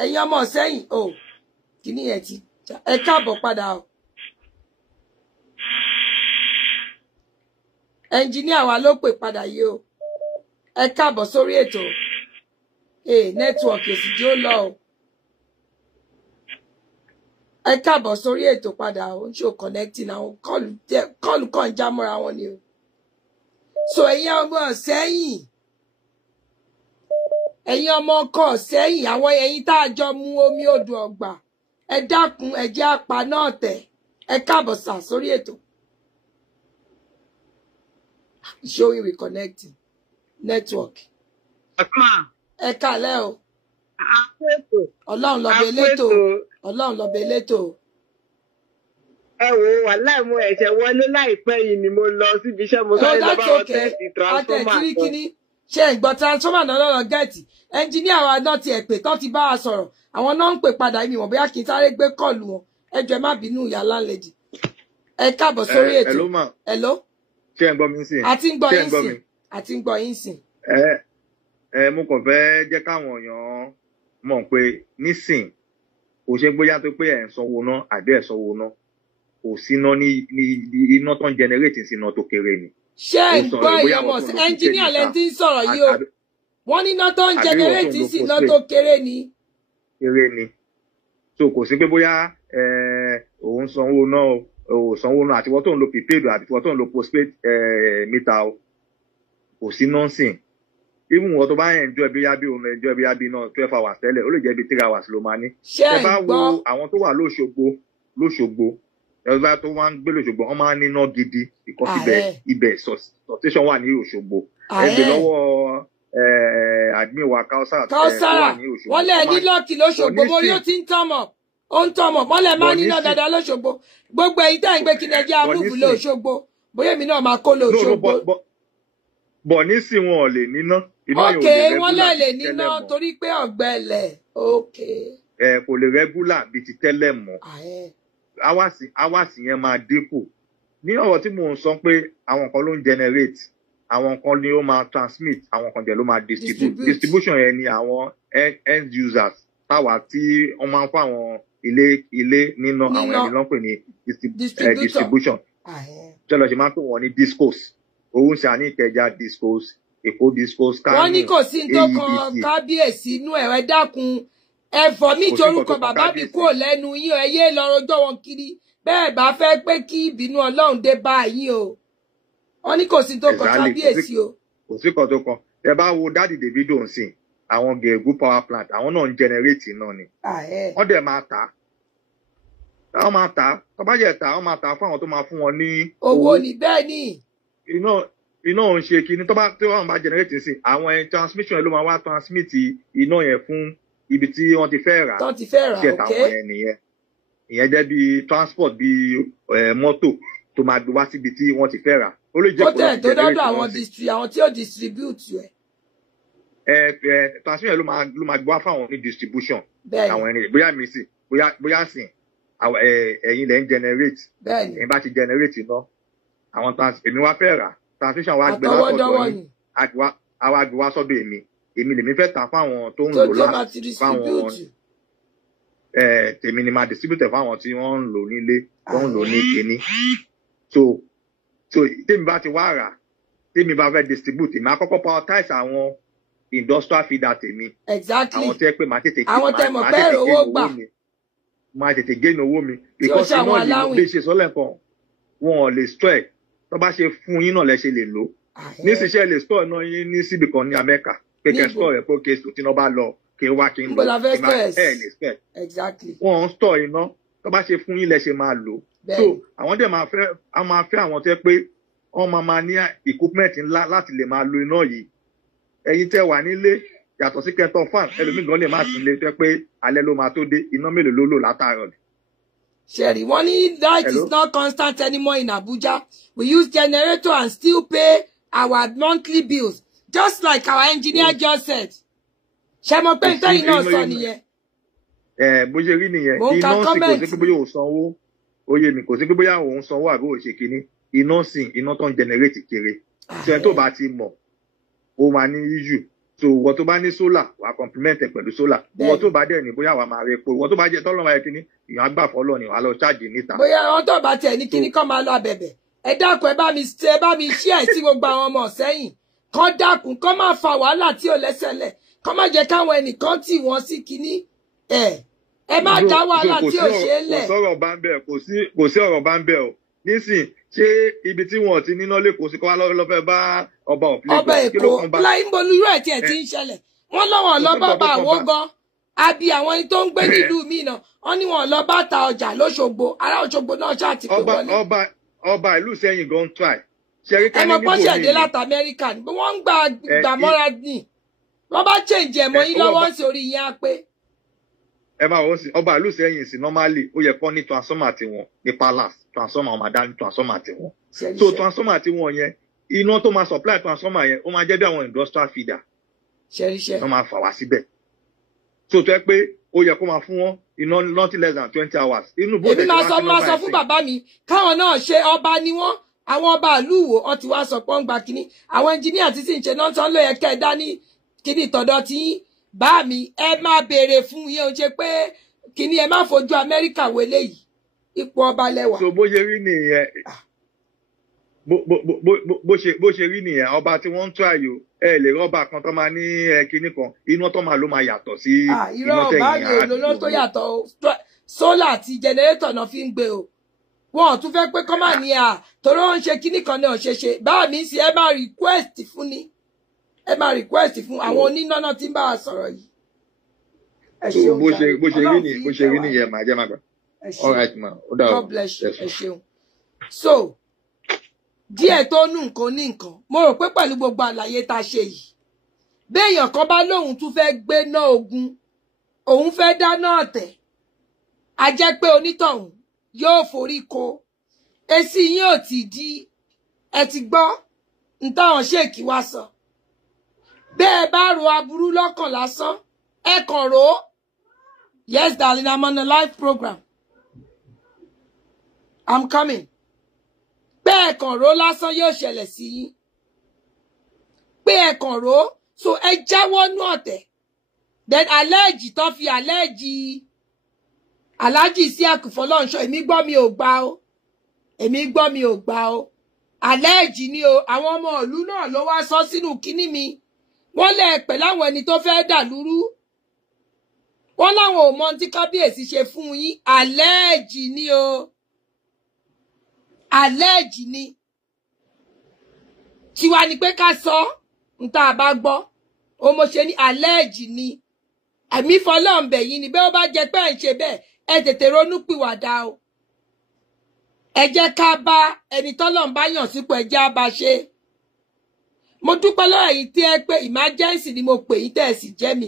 ẹ̀yin ọmọ Ìṣẹ̀yìn o kìíní ẹ̀ ti ẹ káàbọ̀ padà o. Ẹnjíníà wa ló pè padà yìí o ẹ káàbọ̀ sórí ètò nẹ́tíwọ̀kì òsì jí ó lọ o ẹ káàbọ̀ sórí ètò padà o ń ṣò connecting àwọn kọ́ọ̀lù kan já mọ́ra wọn ni o. So ẹ̀yin ọmọ Ìṣẹ̀yìn ẹ̀yin ọmọ ọkọ Ìṣẹ̀yìn àwọn ẹ̀yin tá a jọ mu omi odò ọgbà ẹ dákun ẹ jẹ́ apá náà tẹ̀ ẹ káàbọ̀ sà sórí ètò. Showing reconnecting network. Ẹ kálẹ́ o. Ọlọ́run lọ bẹ elétò. Ẹ wo wàláì mo ẹ̀ṣẹ̀ wọlé láìpẹ́ yìí ni mo lọ síbi iṣẹ́ mo sáré lọ bá wọn tẹ́sì transformer kan. Ṣé ìgbọ́ transformer náà lọ́rọ̀ gẹ́ẹ̀tì ẹnjíníà wa náà ti ẹ̀ pè tán ti bá a sọ̀rọ̀ àwọn náà ń pè padà ìmì wọ̀n bóyá kí n sáré gbé kọ́ọ̀lù wọn ẹ jọ̀ọ́ má bínú ìyá láńlẹ́dì. Ẹ káàbọ̀ sórí ètò. Hello. Ṣé ń gbọ́ mi sìn? Àti ń gbọ́ yín sìn. Mo kàn fẹ́ jẹ́ káwọn èèyàn mọ̀ pé nísìn kò ṣe bóyá tó pé ẹ̀ ń sanwó ná àbí ẹ̀ sanwó ná kò síná ní iná tó ń generate síná tó kéré ni. Ṣé ń gbọ́ ìyọmọ̀ sí ẹnjíníà lẹ́ni tí ń sọ̀rọ̀ yìí o wọ́n ní iná tó ń generate síná tó kéré ni. Kéré ni so kò sí pé bóyá òun sanwó ná o sanwó ná àtiwọ́ tó ń lo prepaid àtiwọ́ tó ń lo postpaid mítà o kò sí nọ́ọ̀sìn. Even wọ́n tó bá enjoy bí yábí òun enjoy bí yábí náà 12 hours tẹ́lẹ̀ ó lè jẹ́ bí 3 hours ló máa ní. Ẹ bá wo àwọn tó wà lóṣogbo ẹ̀rọ tó wá ń gbé lóṣogbo wọ́n máa ń níná gidi because ibẹ̀ substation wà ní Òṣogbo. Ẹgbẹ́ lọ́wọ́ admin wa Kausara wà ní Òṣogbo. Wọ́n lẹ̀ ní lọ́ọ̀kì lóṣogbo borí ó ti ń tọ́mọ̀ ó ń tọ́mọ̀ mọ́lẹ̀ máa níná dáadáa lóṣogbo gbogbo èyí tá à ń gbé kí nàìjíríà múùfù lóṣogbo bóyá èmi náà máa kó lóṣogbo. Bọ̀ nísìn wọn ò lè níná. Ok, wọ́n lè níná torí pé ọ̀gbẹ́lẹ̀. Ok. Kò lè rẹ́gúlà bíi ti tẹ́lẹ̀ mọ́. Áwàsì yẹn máa dínkù. Ní ọ̀rọ̀ tí mò ń sọ pé àwọn kan ló ń generate, àwọn kan ni ó máa transmit, àwọn kan jẹ́ ló máa distribute. Distribution yẹn ni àwọn end users táwa tí wọ́n máa ń fún àwọn ilé níná àwọn ẹni ló ń pè ní distribution jọlọ ṣe máa ń pè wọ́n ní discos òun ṣe àní Ìkẹjà discos Èkó discos Kánò wọ́n ní kò sí tó kan kábíyèsí inú ẹ dákun ẹ̀fọ́ mi torúkọ bàbá mi kúrò lẹ́nu yín ẹ yé lọ rojọ́ wọn kiri bẹ́ẹ̀ bá fẹ́ pé kí ìbínú Ọlọ́run dé bá yín o wọ́n ní kò sí tó kan kábíyèsí o. kò sí kan tó kan ẹ bá wo Daddy Davido ń sìn àwọn Gẹ̀ẹ́gù power plant àwọn náà ń generate iná ni wọ́n dẹ̀ máa tà á máa tà á tó bá jẹ́ tà á wọ́n máa tà á fún àwọn tó máa fún wọn ní owó ní bẹ́ẹ̀ ni iná òun ṣe kí ni tó bá tí wọ́n bá generate sí àwọn transmission ló máa wá transmit iná yẹn fún ibi tí wọ́n ti fẹ́ rà ṣe tàwọn yẹn nìyẹn ìyẹn jẹ́ bí transport bí mọ́tò tó máa gbé wá síbi tí wọ́n ti fẹ́ rà ó lè jẹ́ kó tó dọ́dọ̀ àwọn tí ó distribute ẹ̀. Transmission ló máa gbé wá fáwọn ní distribution àwọn ẹni bóyá mi sì bóyá sìn ẹ̀yin lẹ́ ń generate ẹ̀yin bá ti generate iná àwọn èmi wá fẹ́ rà transmission wa gbé látọ̀dọ̀ yín àwa gbé wá sọ́dọ̀ èmi lèmi fẹ́ tà fáwọn tó ń lò láti fáwọn tèmi ni máa distribute fáwọn tí wọ́n ń lò nílé wọ́n ń lò ní kíní so tèmi bá ti wá rà tèmi bá fẹ́ distribute èmi á kọ́kọ́ prioritize àwọn industrial feeder tèmi àwọn tẹ́ pé máa tètè gain owó mi because iná yìí lè ṣe sọ́lẹ̀ kan wọn ò lè store tó bá ṣe fún yín náà lẹ ṣe lè lò níṣìṣẹ́ lè store náà yín ní síbì kan ní Amẹ́ríkà pé kẹ́ store rẹ̀ pé kéésù tí wọ́n bá lọ kí wá kí n lọ kí máa lè spare wọn ò store iná tó bá ṣe fún yín lẹ ṣe máa lò so àwọn dẹ̀ máa fẹ́ àwọn tẹ́ pé wọ́n máa ní equipment ńlá láti lè máa lo iná yìí ẹ̀yin tẹ́ wà nílé yàtọ̀ sí kẹtọ fan ẹlòmíì gan lè má sí ilé tẹ́ pé alẹ́ ló máa tó dé iná mélòó ló lò látàárọ̀ ni. Sherry, wọ́n ní light is not constant anymore in Abuja. We use generator and still pay our monthly bills, just like our engineer just said. Ṣé mo pé nítorí náà sọ nìyẹn? Bó ṣe rí nìyẹn iná sì kò sí pé bóyá òun sanwó oyè mi kò sí pé bóyá òun sanwó àbí òun ṣe kínní iná sì iná tó ń generate kéré tí ẹni tó bá ti mọ̀ ó máa ní issue so wọ́n tó bá ní solar wà complement pẹ̀lú solar wọ́n tó bá dẹ̀ ní bóyá wà máa rẹ epo wọ́n tó bá jẹ́ tọ́lọ́mọ ẹ̀ kínní ìyàn agbáfọ́ lọ ni wà lọ ṣáàjì níta. bóyá wọn tó bá tiẹ̀ ní kíní kán máa lọ abẹ̀bẹ̀ ẹ dákun ẹ bá mi ṣí ẹ̀ sí gbogbo àwọn ọmọ sẹ́yìn kán dákun kán máa fa wàhálà tí ò lẹ́sẹ̀lẹ̀ kán má jẹ́ káwọn ẹnìkan tì wọ́n sí kíní ẹ má dá wàhálà tí ò ṣe é lẹ̀. kò sí ọ̀rọ̀ bá ń bẹ̀ o nísìn ṣé ibi tí wọn ti níná lẹ́kọ̀ọ́ sí kọ́ wá lọ́fẹ́ bá ọba Èkó láìmọ̀lú irú ẹ̀ tí ẹ̀ ti ń ṣẹlẹ̀ wọ́n lọ́wọ́ lọ́bàbà àwọ̀ gan àbí àwọn ẹni tó ń gbé nílùú míì náà wọ́n ní wọn lọ bá ta ọjà lóṣogbo ará Òṣogbo náà ṣáàtì pé wọlé. ọba ìlú Ìṣẹ̀yìn gan try. ẹ mọ̀ pọ́n ṣẹ̀dé láti Amẹ́ríkà ni wọ́n ń gbà mọ́ra ní wọ́n bá change ẹ̀mọ́ yín lọ́wọ́ sí orí yín á pé. ẹ máa wọ́n sí ọba ìlú Ìṣẹ̀yìn sí normally ó yẹ kọ́ ní transformer tiwọn ní palace transformer ọmọ adá ní transformer tiwọn so transformer tiwọn yẹn iná tó máa supply transformer yẹn ó máa jẹ́ bí àwọn industrial feeder wọ́n máa fà wá síbẹ̀ so tó yẹ pé ó yẹ kó máa fún wọn iná not less than 20 hours. èmi máa sọ fún bàbá mi káwọn náà ṣe ọba ni wọ́n àwọn ọba ìlú wo wọ́n ti wá sọ pé wọ́n gba kínní àwọn engineer ti sì ń ṣe náà tán ló yẹ kẹ́ ẹ dání kínní ìtọ́dọ̀ tí bá mi ẹ máa béèrè fún yẹn o ṣe pé kínní ẹ má fojú Amẹ́ríkà wọlé yìí ipò ọba lẹ́wà. so bó ṣe rí nìyẹn bó ṣe rí nìyẹn ọba tí wọ́n ń tó àyò ẹ lè rọ́bà kan tó máa ní kinní kan iná tó máa ló máa yàtọ̀ sí iná tẹ̀yìn irọ́ ọba mi ò lóná tó yàtọ̀ sólà àti jẹnẹrétọ̀ náà fi ń gbé o wọn ò tún fẹ́ pé kọ́ máa ní torí wọ́n ń ṣe kinní kan náà ṣe báà mi sí ẹ máa request fún ni ẹ máa request fún àwọn oníná náà tí ń bá wa sọ̀rọ̀ yìí. bó ṣe rí nìyẹn màá jẹ́ màgbà. All right, ma. God bless you. Ẹ ṣeun. So, díẹ̀ tó nù nǹkan ní nǹkan. Mo rò pé pẹ̀lú gbogbo àlàyé tá ṣe yìí. Béèyàn kan bá lóhun tún fẹ́ gbé náà ogun, òun fẹ́ dáná ọ̀tẹ̀. A jẹ́ pé onítọ̀hún yóò forí ko. Èsì yín ò ti di ẹ ti gbọ́ ntáwọn ṣèkì wá sọ. Bẹ́ẹ̀ bá ro aburú lọ́kàn lásán, ẹ kàn rò ó. Yes, darling, I'm on a live program. I'm coming. Bẹ́ẹ̀ kàn ró lásán yóò ṣẹlẹ̀ sí yín. Bẹ́ẹ̀ kàn ró so ẹ jáwọ́ nú ọ̀tẹ̀. Then allege tó fi allege Alhaji Isiaq Fọlọ́runṣọ́ èmi gbọ́ mi ò gbà o èmi gbọ́ mi ò gbà o àlẹ́ẹ̀jì ni o àwọn ọmọ ìlú náà ló wá sọ sínú kíní mi wọ́n lè pẹ̀ láwọn ẹni tó fẹ́ dàlúrú wọ́n láwọn ò mọ tí kábíyèsí ṣe fún yín àlẹ́ẹ̀jì ni o àlẹ́ẹ̀jì ni tiwa ni pé ká sọ ń tá a bá gbọ́ o mo ṣe ní àlẹ́ẹ̀jì ni ẹ̀mí fọlọ́ǹbẹ̀ yìí ni bẹ́ẹ̀ ó bá jẹ pé ẹ̀ ń ṣe bẹ́ẹ̀ ẹ tètè ronú pìwàdà o ẹ jẹ́ ká bá ẹni tọ́lọ́run bá yàn sípò ẹ jẹ́ á bá ṣe mo dúpẹ́ lọ́wọ́ ẹ̀yin tí ẹ pé emergency ni mo pè yín tẹ́ ẹ sì jẹ́ mi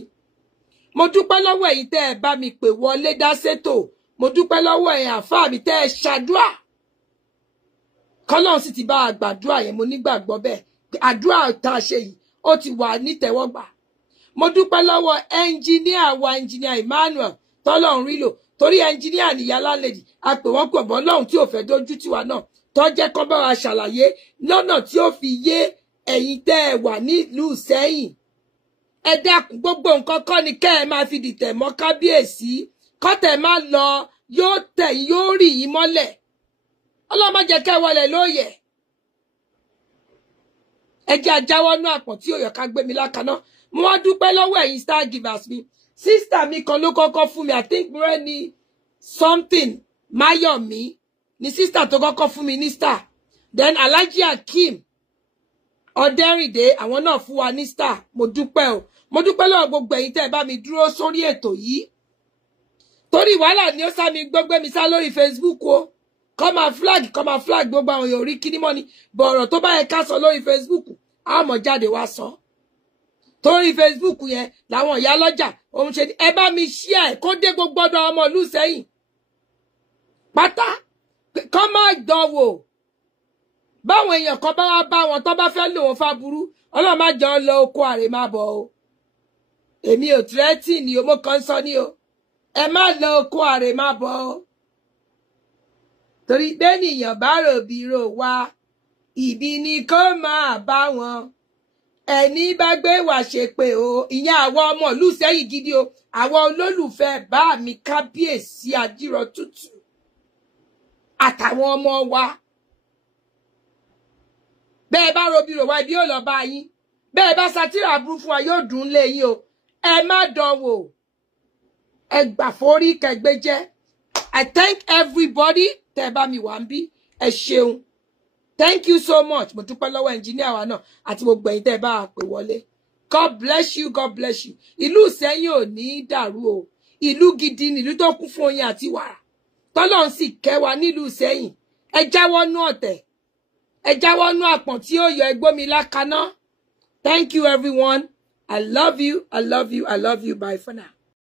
mo dúpẹ́ lọ́wọ́ ẹ̀yin tẹ́ ẹ bá mi pè wọlé dá sétò mo dúpẹ́ lọ́wọ́ ẹ̀yin àfáà mi tẹ́ ẹ ṣàdúrà kọ́lọ́run sì ti bá a gbàdúrà yẹn mo nígbàgbọ́ bẹ́ẹ̀ àdúrà tá a ṣe yìí ó ti wà nítẹ̀wọ́gbà mo dúpẹ́ lọ́wọ́ ẹnjíníà wa ẹnjíníà Emmanuel tọ́lọ́run rí lò torí ẹnjíníà nìyá lálẹ́dì a pè wọ́n pọ̀ bọ́ lọ́hùn tí ò fẹ́ dójú tiwa náà tó jẹ́ kán bá wa ṣàlàyé lọ́nà tí ó fi yé ẹ̀yin tẹ́ ẹ wà nílùú Ìṣẹ́yìn ẹ dákun gbogbo nǹkan kọ́ ni kẹ́ ẹ máa fi dìtẹ̀ mọ́ kábíyèsí kọ́tẹ̀ má lọ yóò tẹ̀ yóò rì yín mọ́lẹ̀ Ọlọ́run má jẹ́ kẹ́ ẹ wọlé lóye ẹ jẹ́ ajáwọ́nú àpọ̀n tí òyọ̀ ká gbé mi lákaná mo wá dúpẹ́ lọ́wọ́ ẹ̀yin star givers mi sister mi kan ló kọ́kọ́ fún mi I think mo ní something Mayomi ni sister tó kọ́kọ́ fún mi ní star then Alhaji Akeem Ọdẹ́rìndé àwọn náà fún wa ní star mo dúpẹ́ o mo dúpẹ́ lọ́wọ́ gbogbo ẹ̀yin tẹ́ ẹ bá mi dúró sórí ètò yìí torí wàhálà ni ó sá mi gbogbo mi sá lórí Facebook o kọ́ máa flag gbogbo àwọn èèyàn orí kíní mọ́ ni bọ̀rọ̀ tó bá yẹ ká sọ lórí Facebook a mọ̀ jáde wá sọ torí Facebook yẹn làwọn ìyá lọ́jà òun ṣe ẹ bá mi share kó dé gbogbo ọ̀dọ̀ ọmọ ìlú Ìṣẹ́yìn pátá kọ́ máa dánwò báwọn èèyàn kan bá wá bá wọn tó bá fẹ́ lò wọn fáburú Ọlọ́run má jọ lọ oko àrè má bọ̀ o èmi ò tírẹ́tì ni o mo kàn sọ ni o ẹ má lọ oko àrè má bọ̀ o torí bẹ́nìyàn bá rò bí rò wá ìbí ni kó máa bá wọn ẹni bá gbé wá ṣe pé o ìyẹn àwọn ọmọ ìlú Ìṣẹ́yìn gidi o àwọn olólùfẹ́ bá mi kábíyèsí Ajírọ̀tútù àtàwọn ọmọ wa bẹ́ẹ̀ bá robi rò wá ibi yóò lọ bá yín bẹ́ẹ̀ bá sátírà burú fún wa yóò dùn lé yín o ẹ má dánwò ẹ gbà forí kẹgbẹ́ jẹ́ I thank everybody tẹ́ bá mi wà ń bí ẹ ṣeun thank you so much mo dúpẹ́ lọ́wọ́ ẹnjìníà wa náà àti gbogbo ẹ̀yin tẹ́ bá pè wọlé God bless you God bless you ìlú Ìṣẹ́yìn ò ní dàrú o ìlú gidi ni ìlú tó kún fún oyin àti wàrà tọ́lọ́run sì kẹ́ wa nílùú Ìṣẹ́yìn ẹ jáwọ́ nú ọ̀tẹ̀ ẹ jáwọ́ nú àpọ̀n tí ó yọ ẹgbómi lákaná thank you everyone I love you I love you I love you bye for now.